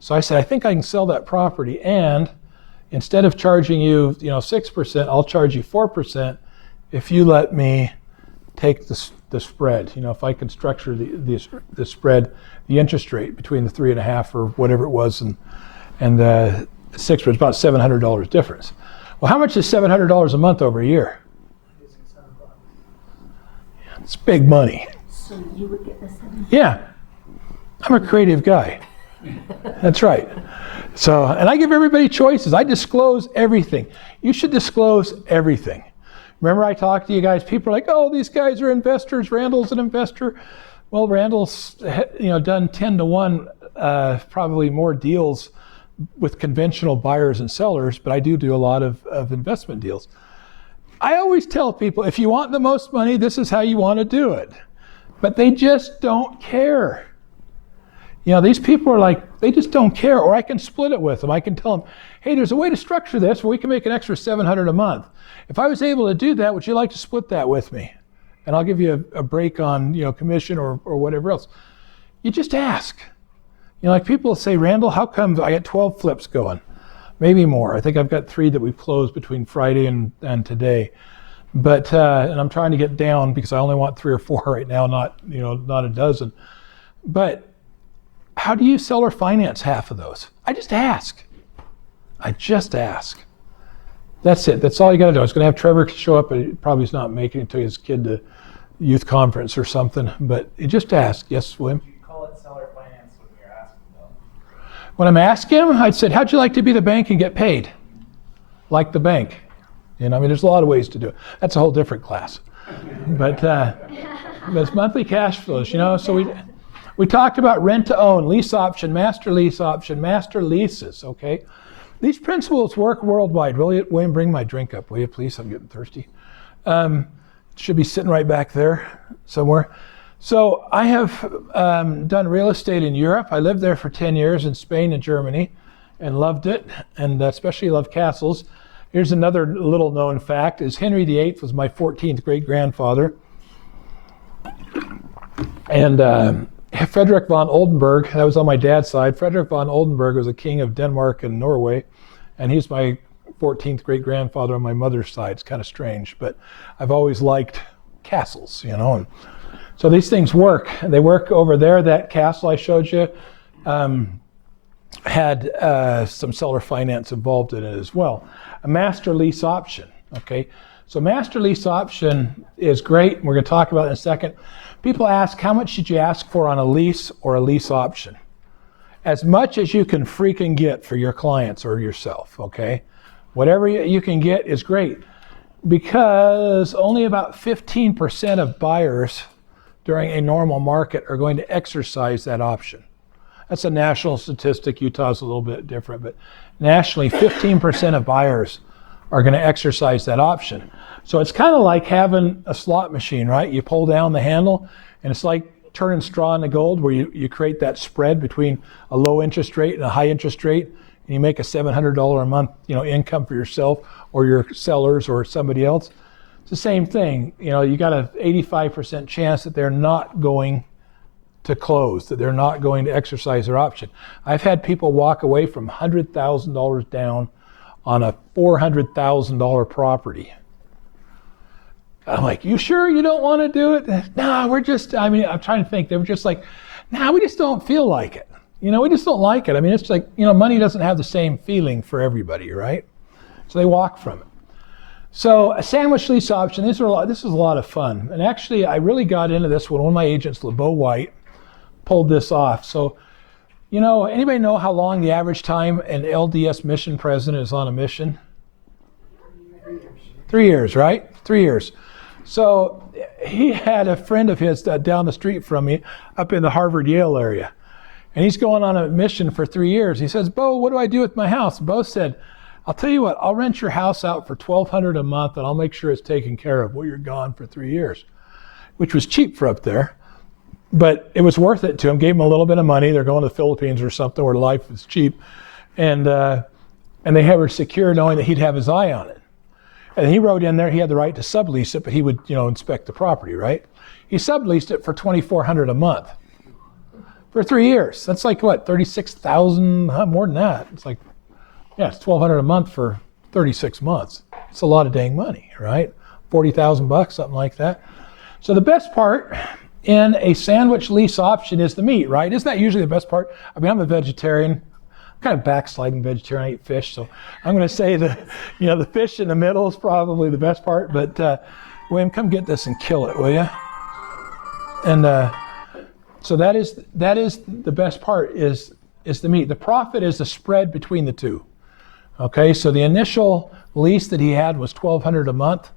So I said, I think I can sell that property, and instead of charging you 6%, I'll charge you 4% if you let me take the spread. If I can structure the spread, the interest rate between the 3.5 or whatever it was and 6%, it's about $700 difference. Well, how much is $700 a month over a year? It's big money. So you would get the 7? Yeah, I'm a creative guy. That's right. So, and I give everybody choices. I disclose everything. You should disclose everything. Remember I talked to you guys, people are like, oh, these guys are investors, Randall's an investor. Well, Randall's done 10 to 1, probably more deals with conventional buyers and sellers, but I do a lot of investment deals. I always tell people, if you want the most money, this is how you want to do it. But they just don't care. These people are like, they just don't care, or I can split it with them. I can tell them, hey, there's a way to structure this where we can make an extra $700 a month. If I was able to do that, would you like to split that with me? And I'll give you a break on, commission or whatever else. You just ask. Like people say, Randall, how come I got 12 flips going? Maybe more. I think I've got 3 that we've closed between Friday and today. But, and I'm trying to get down because I only want 3 or 4 right now, not a dozen. But how do you sell or finance half of those? I just ask. That's it. That's all you got to do. I was going to have Trevor show up, but he probably is not making it to his kid to youth conference or something. But you just ask. Yes, William? You call it seller finance when you're asking them. When I'm asking him, I'd said, how'd you like to be the bank and get paid? Like the bank. There's a lot of ways to do it. That's a whole different class. But it's monthly cash flows, So we talked about rent to own, lease option, master leases, okay? These principles work worldwide. William, bring my drink up, will you please? I'm getting thirsty. Should be sitting right back there somewhere. So I have done real estate in Europe. I lived there for 10 years in Spain and Germany and loved it, and especially loved castles. Here's another little known fact, is Henry VIII was my 14th great-grandfather. And Frederick von Oldenburg, that was on my dad's side. Frederick von Oldenburg was a king of Denmark and Norway, and he's my 14th great-grandfather on my mother's side. It's kind of strange, but I've always liked castles, and so these things work. They work over there. That castle I showed you had some seller finance involved in it as well. A master lease option, okay? So master lease option is great. We're going to talk about it in a second. People ask, how much should you ask for on a lease or a lease option? As much as you can freaking get for your clients or yourself, okay? Whatever you can get is great, because only about 15% of buyers during a normal market are going to exercise that option. That's a national statistic. Utah's a little bit different, but nationally, 15% of buyers are going to exercise that option. So it's kind of like having a slot machine, right? You pull down the handle, and it's like turning straw into gold, where you create that spread between a low interest rate and a high interest rate, and you make a $700 a month, income for yourself or your sellers or somebody else. It's the same thing. You got an 85% chance that they're not going to close, that they're not going to exercise their option. I've had people walk away from $100,000 down on a $400,000 property. I'm like, you sure you don't want to do it? No, I'm trying to think. They were just like, nah, we just don't feel like it. We just don't like it. It's like, money doesn't have the same feeling for everybody, right? So they walk from it. So a sandwich lease option, this is a lot of fun. And actually, I really got into this when one of my agents, LeBeau White, pulled this off. So, anybody know how long the average time an LDS mission president is on a mission? 3 years, right? 3 years. So he had a friend of his down the street from me up in the Harvard-Yale area. And he's going on a mission for 3 years. He says, Bo, what do I do with my house? Bo said, I'll tell you what, I'll rent your house out for $1,200 a month and I'll make sure it's taken care of while you're gone for 3 years, which was cheap for up there. But it was worth it to him. Gave him a little bit of money. They're going to the Philippines or something where life is cheap. And they were secure knowing that he'd have his eye on it. And he wrote in there he had the right to sublease it, but he would, inspect the property, right? He subleased it for $2,400 a month for 3 years. That's like what, $36,000, more than that. It's like, it's $1,200 a month for 36 months. It's a lot of dang money, right? $40,000, something like that. So the best part in a sandwich lease option is the meat, right? Isn't that usually the best part? I mean, I'm a vegetarian. Kind of backsliding vegetarian. I eat fish, so I'm going to say the fish in the middle is probably the best part. But William, come get this and kill it, will you? And so that is the best part is the meat. The profit is the spread between the two. Okay, so the initial lease that he had was $1,200 a month.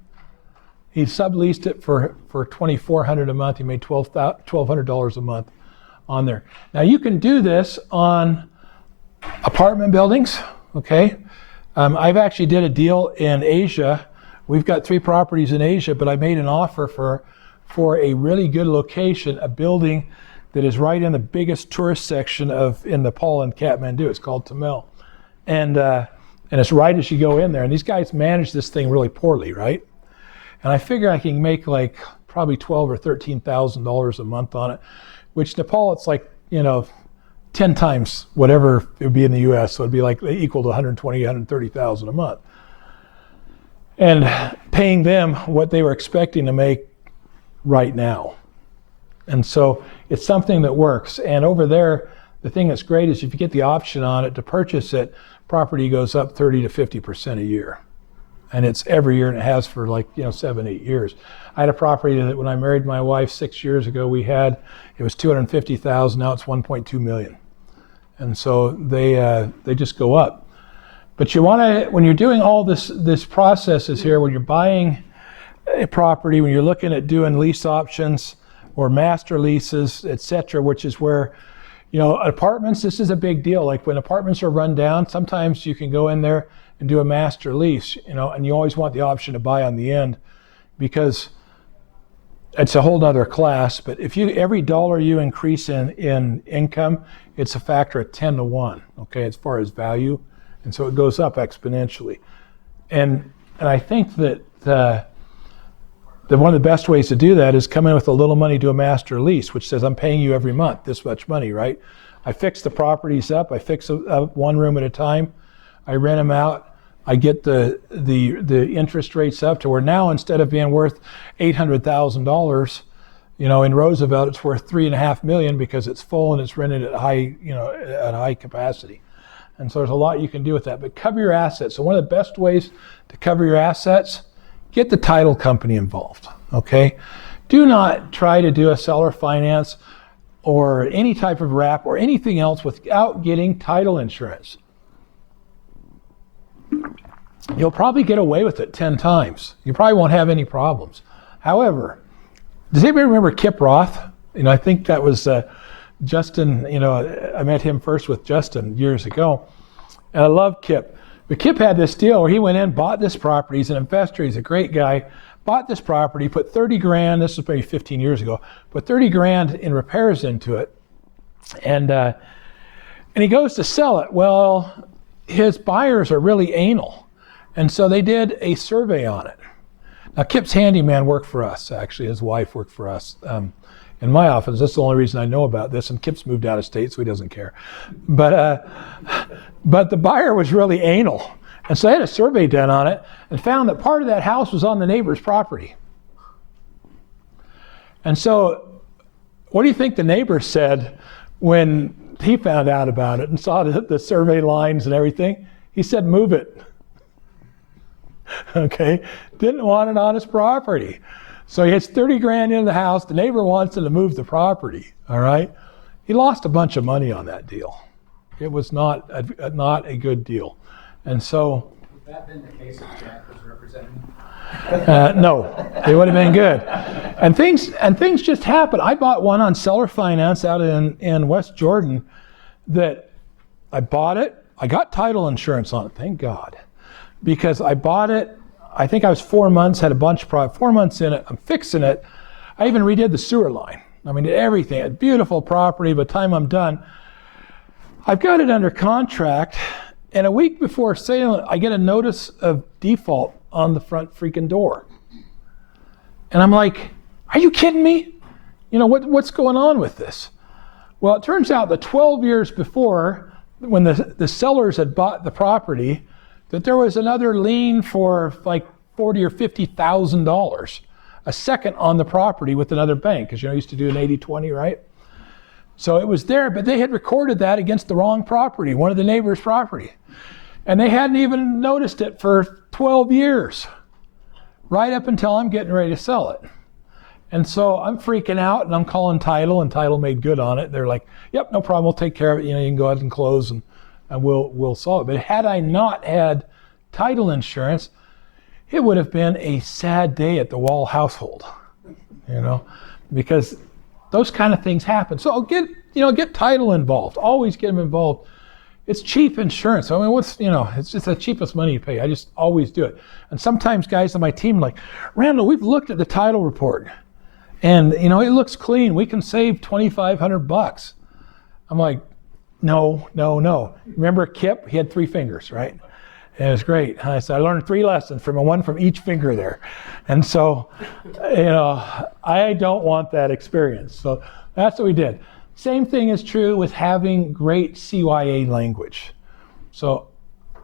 He subleased it for $2,400 a month. He made $1,200 a month on there. Now you can do this on apartment buildings, okay? I've actually did a deal in Asia. We've got 3 properties in Asia, but I made an offer for a really good location, a building that is right in the biggest tourist section in Nepal and Kathmandu. It's called Tamil. And it's right as you go in there. And these guys manage this thing really poorly, right? And I figure I can make like probably $12,000 or $13,000 a month on it, which Nepal, it's like, 10 times whatever it would be in the US, so it'd be like equal to $120,000, $130,000 a month. And paying them what they were expecting to make right now. And so it's something that works. And over there, the thing that's great is if you get the option on it to purchase it, property goes up 30 to 50% a year. And it's every year, and it has for 7, 8 years. I had a property that when I married my wife 6 years ago, it was $250,000, now it's $1.2 million. And so they just go up. But you want to, when you're doing all this processes here, when you're buying a property, when you're looking at doing lease options or master leases, etc., which is where, apartments, this is a big deal. Like when apartments are run down, sometimes you can go in there and do a master lease, and you always want the option to buy on the end because it's a whole nother class. But if every dollar you increase in income, it's a factor of 10 to 1, okay, as far as value. And so it goes up exponentially. And I think that one of the best ways to do that is come in with a little money, do a master lease, which says I'm paying you every month this much money, right? I fix the properties up. I fix up one room at a time. I rent them out. I get the interest rates up to where now instead of being worth $800,000, in Roosevelt it's worth $3.5 million because it's full and it's rented at high capacity. And so there's a lot you can do with that. But cover your assets. So one of the best ways to cover your assets, get the title company involved. Okay? Do not try to do a seller finance or any type of wrap or anything else without getting title insurance. You'll probably get away with it 10 times. You probably won't have any problems. However, does anybody remember Kip Roth? I think that was Justin, I met him first with Justin years ago. And I love Kip. But Kip had this deal where he went in, bought this property. He's an investor. He's a great guy. Bought this property, put 30 grand, this was maybe 15 years ago, put 30 grand in repairs into it. And he goes to sell it. Well, his buyers are really anal. And so they did a survey on it. Now, Kip's handyman worked for us, actually. His wife worked for us in my office. That's the only reason I know about this. And Kip's moved out of state, so he doesn't care. But the buyer was really anal. And so they had a survey done on it and found that part of that house was on the neighbor's property. And so what do you think the neighbor said when he found out about it and saw the survey lines and everything? He said, move it. Okay, didn't want it on his property. So he gets 30 grand into the house. The neighbor wants him to move the property. All right, he lost a bunch of money on that deal. It was not a good deal, and so. Would that have been the case if Jack was representing? No, it would have been good. And things just happen. I bought one on seller finance out in West Jordan that I bought it. I got title insurance on it, thank God. Because I bought it, I think I was 4 months, had a bunch of problems. 4 months in it, I'm fixing it. I even redid the sewer line. I mean, did everything. A beautiful property. By the time I'm done, I've got it under contract. And a week before sale, I get a notice of default on the front freaking door. And I'm like, are you kidding me? You know, what's going on with this? Well, it turns out that 12 years before, when the sellers had bought the property, that there was another lien for like $40,000 or $50,000, a second on the property with another bank, because you know, I used to do an 80-20, right? So it was there, but they had recorded that against the wrong property, one of the neighbor's property. And they hadn't even noticed it for 12 years, right up until I'm getting ready to sell it. And so I'm freaking out, and I'm calling title, and title made good on it. They're like, yep, no problem, we'll take care of it. You know, you can go ahead and close, and we'll solve it. But had I not had title insurance, it would have been a sad day at the Wall household, you know, because those kind of things happen. So get title involved. Always get them involved. It's cheap insurance. I mean, it's just the cheapest money you pay. I just always do it. And sometimes guys on my team are like, Randall, we've looked at the title report, and you know, it looks clean. We can save $2,500. I'm like, no. Remember Kip? He had 3 fingers, right? And it was great. I said, I learned 3 lessons one from each finger there. And so, you know, I don't want that experience. So that's what we did. Same thing is true with having great CYA language. So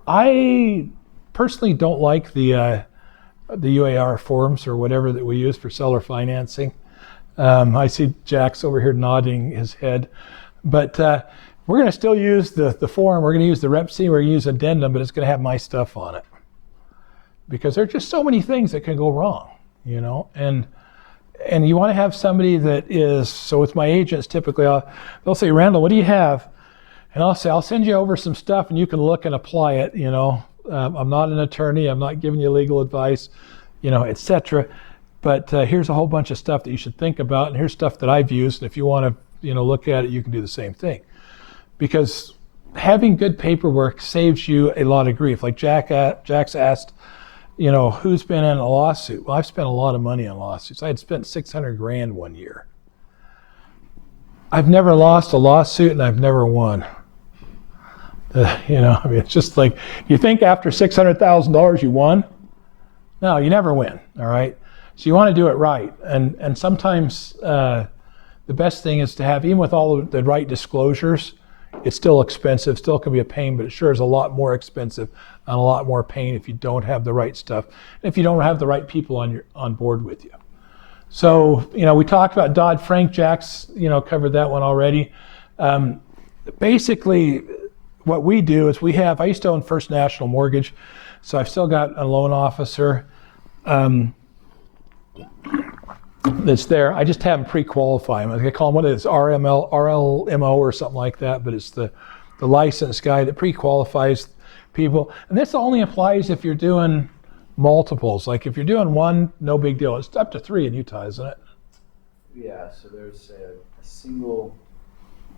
I personally don't like the UAR forms or whatever that we use for seller financing. I see Jack's over here nodding his head. But we're going to still use the form. We're going to use the Rep C. We're going to use addendum, but it's going to have my stuff on it. Because there are just so many things that can go wrong, you know. And you want to have somebody that is, so with my agents, typically, they'll say, Randall, what do you have? And I'll say, I'll send you over some stuff and you can look and apply it, you know. I'm not an attorney. I'm not giving you legal advice, you know, etc. But here's a whole bunch of stuff that you should think about. And here's stuff that I've used. And if you want to, you know, look at it, you can do the same thing. Because having good paperwork saves you a lot of grief. Like Jack's asked, you know, who's been in a lawsuit? Well, I've spent a lot of money on lawsuits. I had spent $600 grand one year. I've never lost a lawsuit and I've never won. You know, I mean, it's just like, you think after $600,000 you won? No, you never win, all right? So you want to do it right. And sometimes the best thing is to have, even with all of the right disclosures, it's still expensive, still can be a pain, but it sure is a lot more expensive and a lot more pain if you don't have the right stuff, and if you don't have the right people on board with you. So, you know, we talked about Dodd-Frank. Jack's, you know, covered that one already. Basically, what we do is I used to own First National Mortgage, so I've still got a loan officer that's there. I just have them pre-qualify them. I call them, what is it, RLMO or something like that, but it's the licensed guy that pre-qualifies people. And this only applies if you're doing multiples. Like if you're doing one, no big deal. It's up to 3 in Utah, isn't it? Yeah, so there's a single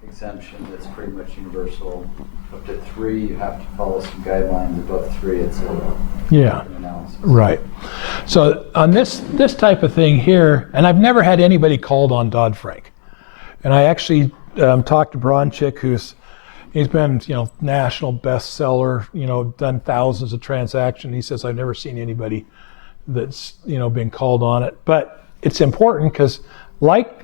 exemption that's pretty much universal. Up to 3, you have to follow some guidelines. Above 3, it's an analysis. Right. So on this type of thing here, and I've never had anybody called on Dodd-Frank. And I actually talked to Bronchick, he's been, you know, national bestseller, you know, done thousands of transactions. He says, I've never seen anybody that's, you know, been called on it. But it's important because, like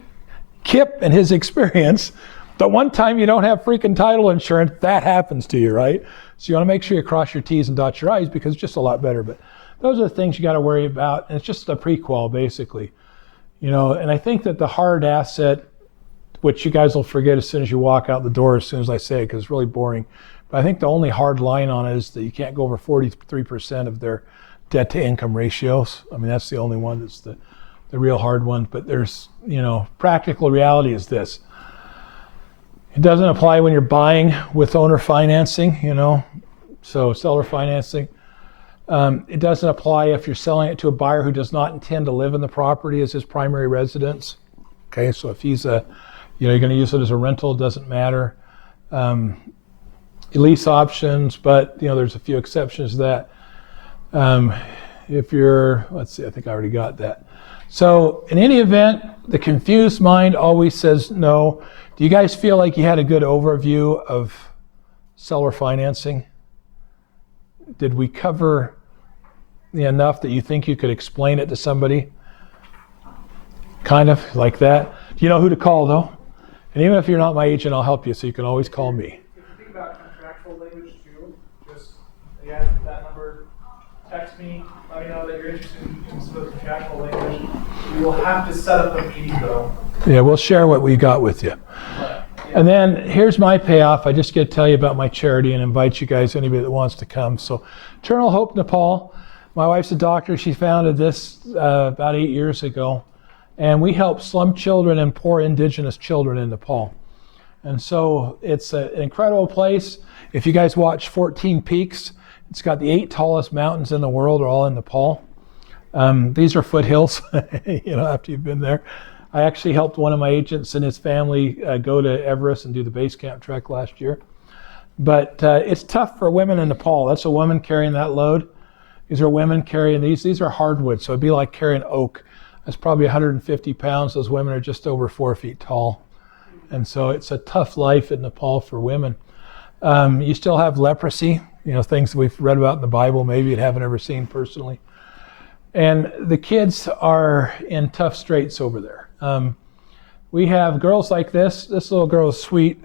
Kip and his experience, the one time you don't have freaking title insurance, that happens to you, right? So you want to make sure you cross your T's and dot your I's, because it's just a lot better. But those are the things you got to worry about. And it's just a pre-qual, basically. You know, and I think that the hard asset, which you guys will forget as soon as you walk out the door, as soon as I say it, because it's really boring. But I think the only hard line on it is that you can't go over 43% of their debt to income ratios. I mean, that's the only one that's the real hard one. But there's, practical reality is this. It doesn't apply when you're buying with owner financing, so seller financing. It doesn't apply if you're selling it to a buyer who does not intend to live in the property as his primary residence. Okay, so if he's you're going to use it as a rental, it doesn't matter. Lease options, but there's a few exceptions to that. If you're, let's see, I think I already got that. So in any event, the confused mind always says no. Do you guys feel like you had a good overview of seller financing? Did we cover enough that you think you could explain it to somebody? Kind of like that. Do you know who to call though? And even if you're not my agent, I'll help you, so you can always call me. If you think about contractual language too, just again, that number, text me, let me know that you're interested in some of the contractual language. We will have to set up a meeting though. Yeah, we'll share what we got with you. And then here's my payoff. I just get to tell you about my charity and invite you guys, anybody that wants to come. So Eternal Hope Nepal, my wife's a doctor. She founded this about 8 years ago. And we help slum children and poor indigenous children in Nepal. And so it's an incredible place. If you guys watch 14 Peaks, it's got the 8 tallest mountains in the world are all in Nepal. These are foothills, after you've been there. I actually helped one of my agents and his family go to Everest and do the base camp trek last year. But it's tough for women in Nepal. That's a woman carrying that load. These are women carrying these. These are hardwood, so it'd be like carrying oak. That's probably 150 pounds. Those women are just over 4 feet tall. And so it's a tough life in Nepal for women. You still have leprosy, things that we've read about in the Bible, maybe you haven't ever seen personally. And the kids are in tough straits over there. We have girls like this. This little girl is sweet.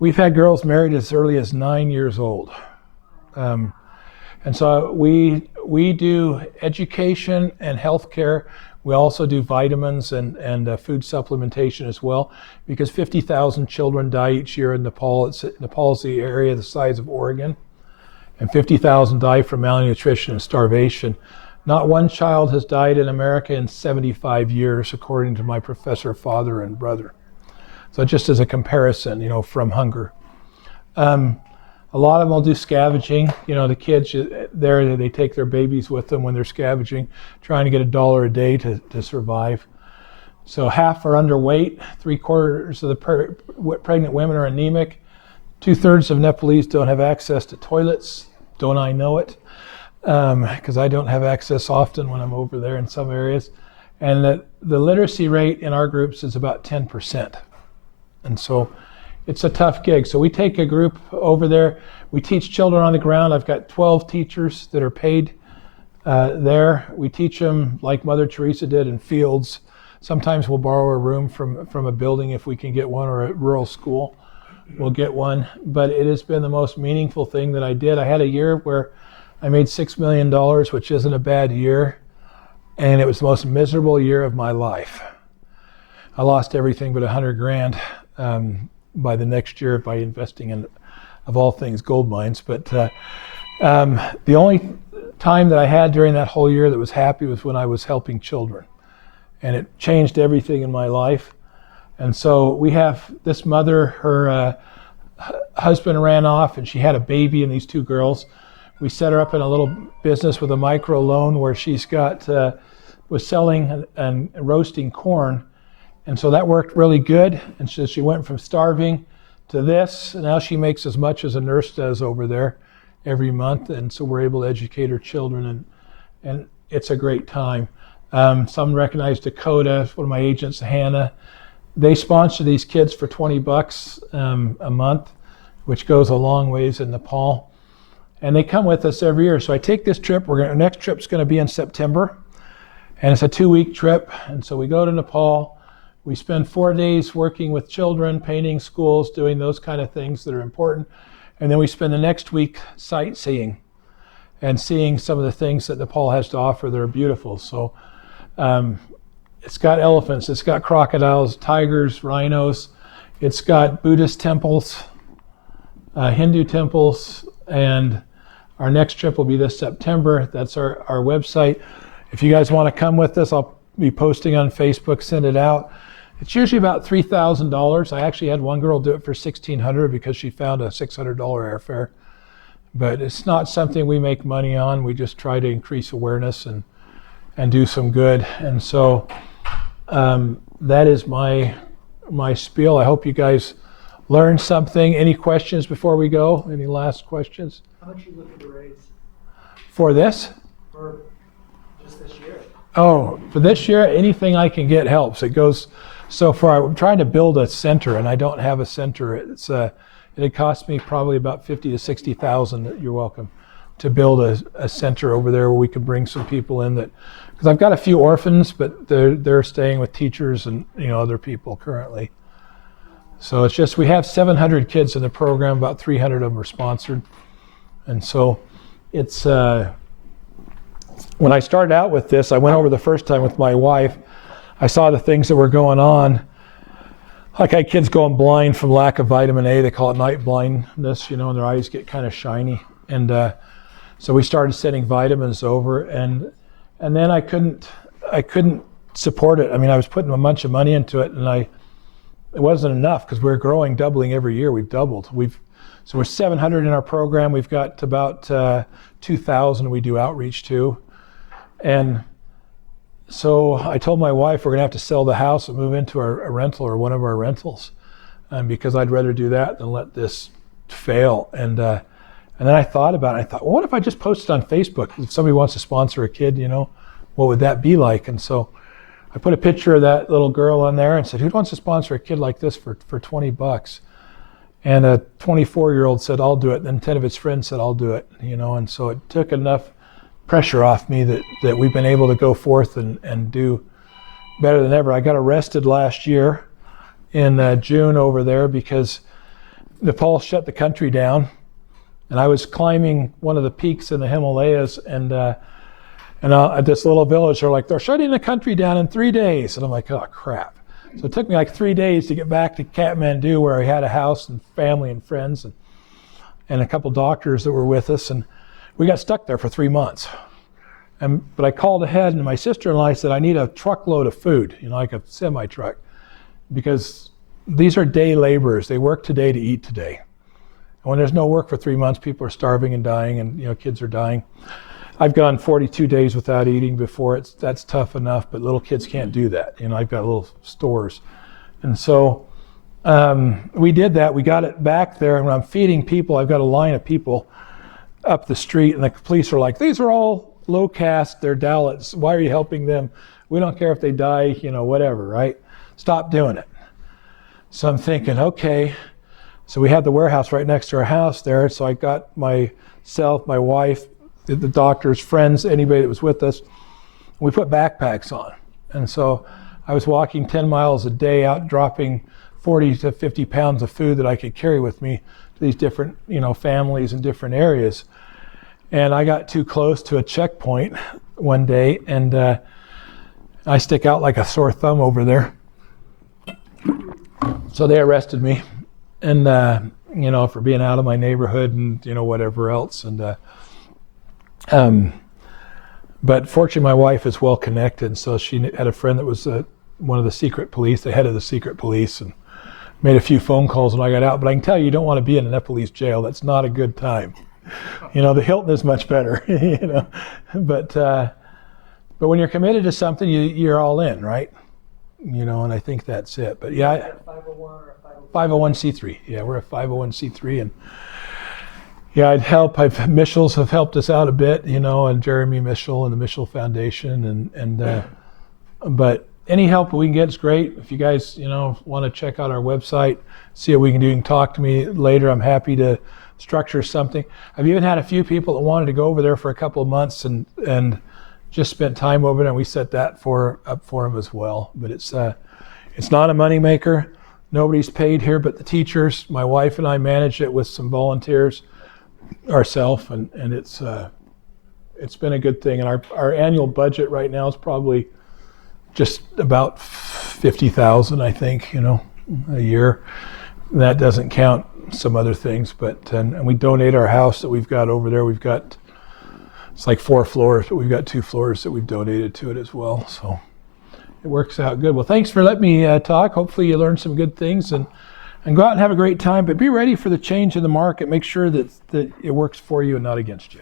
We've had girls married as early as 9 years old. And so we do education and health care. We also do vitamins and food supplementation as well, because 50,000 children die each year in Nepal. Nepal's the area the size of Oregon, and 50,000 die from malnutrition and starvation. Not one child has died in America in 75 years, according to my professor, father, and brother. So just as a comparison, from hunger. A lot of them will do scavenging. The kids there, they take their babies with them when they're scavenging, trying to get $1 a day to survive. So half are underweight. 3/4 of the pregnant women are anemic. 2/3 of Nepalese don't have access to toilets. Don't I know it? Because I don't have access often when I'm over there in some areas. And the literacy rate in our groups is about 10%. And so it's a tough gig. So we take a group over there. We teach children on the ground. I've got 12 teachers that are paid there. We teach them like Mother Teresa did in fields. Sometimes we'll borrow a room from a building if we can get one, or a rural school. We'll get one. But it has been the most meaningful thing that I did. I had a year where I made $6 million, which isn't a bad year. And it was the most miserable year of my life. I lost everything but $100,000 by the next year by investing in, of all things, gold mines. But the only time that I had during that whole year that was happy was when I was helping children. And it changed everything in my life. And so we have this mother, her husband ran off and she had a baby and these 2 girls. We set her up in a little business with a micro loan where she's was selling and roasting corn. And so that worked really good. And so she went from starving to this. And now she makes as much as a nurse does over there every month. And so we're able to educate her children, and it's a great time. Some recognize Dakota, one of my agents, Hannah. They sponsor these kids for $20 a month, which goes a long ways in Nepal. And they come with us every year. So I take this trip. Our next trip's going to be in September. And it's a 2-week trip. And so we go to Nepal. We spend 4 days working with children, painting schools, doing those kind of things that are important. And then we spend the next week sightseeing and seeing some of the things that Nepal has to offer that are beautiful. So it's got elephants, it's got crocodiles, tigers, rhinos. It's got Buddhist temples, Hindu temples, and Our next trip will be this September. That's our website. If you guys want to come with us, I'll be posting on Facebook, send it out. It's usually about $3,000. I actually had one girl do it for $1,600 because she found a $600 airfare. But it's not something we make money on. We just try to increase awareness and do some good. And so that is my spiel. I hope you guys learned something. Any questions before we go? Any last questions? How much are you looking to raise For this? for just this year? Oh, for this year, anything I can get helps. It goes so far. I'm trying to build a center, and I don't have a center. It cost me probably about $50,000 to $60,000. You're welcome, to build a center over there where we can bring some people in that, because I've got a few orphans, but they're staying with teachers and other people currently. So it's just we have 700 kids in the program. About 300 of them are sponsored, and so it's. When I started out with this, I went over the first time with my wife. I saw the things that were going on. Like I had kids going blind from lack of vitamin A. They call it night blindness, and their eyes get kind of shiny. And so we started sending vitamins over, and then I couldn't support it. I mean, I was putting a bunch of money into it, and it wasn't enough because we're growing, doubling every year. We've doubled. So we're 700 in our program. We've got about 2,000 we do outreach to. And so I told my wife we're going to have to sell the house and move into a rental or one of our rentals, because I'd rather do that than let this fail. And then I thought about it. I thought, well, what if I just posted on Facebook? If somebody wants to sponsor a kid, what would that be like? And so I put a picture of that little girl on there and said, who wants to sponsor a kid like this for $20? And a 24-year-old said, I'll do it. And 10 of his friends said, I'll do it. And so it took enough pressure off me that we've been able to go forth and do better than ever. I got arrested last year in June over there because Nepal shut the country down, and I was climbing one of the peaks in the Himalayas, and at this little village, they're shutting the country down in 3 days, and I'm like, oh crap. So it took me like 3 days to get back to Kathmandu, where I had a house and family and friends and a couple doctors that were with us, and we got stuck there for 3 months. But I called ahead, and my sister-in-law said, I need a truckload of food, like a semi-truck, because these are day laborers. They work today to eat today. And when there's no work for 3 months, people are starving and dying, and kids are dying. I've gone 42 days without eating before. That's tough enough, but little kids can't do that. I've got little stores. And so we did that. We got it back there, and when I'm feeding people, I've got a line of people up the street, and the police are like, these are all low caste, they're Dalits. Why are you helping them? We don't care if they die, whatever, right? Stop doing it. So I'm thinking, okay. So we had the warehouse right next to our house there. So I got myself, my wife, the doctors, friends, anybody that was with us. We put backpacks on. And so I was walking 10 miles a day out, dropping 40 to 50 pounds of food that I could carry with me to these different, families in different areas. And I got too close to a checkpoint one day, and I stick out like a sore thumb over there. So they arrested me, and for being out of my neighborhood and whatever else. And but fortunately, my wife is well connected, so she had a friend that was one of the secret police, the head of the secret police, and made a few phone calls when I got out. But I can tell you don't want to be in a Nepalese jail. That's not a good time. The Hilton is much better, But when you're committed to something, you're all in, right? And I think that's it. But yeah, 501c3. Yeah, we're a 501c3, and yeah, I'd help. Michels have helped us out a bit, and Jeremy Michel and the Michel Foundation, but any help we can get is great. If you guys, want to check out our website, see what we can do, you can talk to me later. I'm happy to structure something. I've even had a few people that wanted to go over there for a couple of months and just spent time over there, and we set that up for them as well. But it's not a moneymaker. Nobody's paid here but the teachers. My wife and I manage it with some volunteers ourselves, and it's been a good thing. And our annual budget right now is probably just about $50,000, I think, a year. And that doesn't count some other things, but and we donate our house that we've got over there. We've got, it's like 4 floors, but we've got 2 floors that we've donated to it as well. So it works out good. Well, thanks for letting me talk. Hopefully you learned some good things, and go out and have a great time, but be ready for the change in the market. Make sure that it works for you and not against you.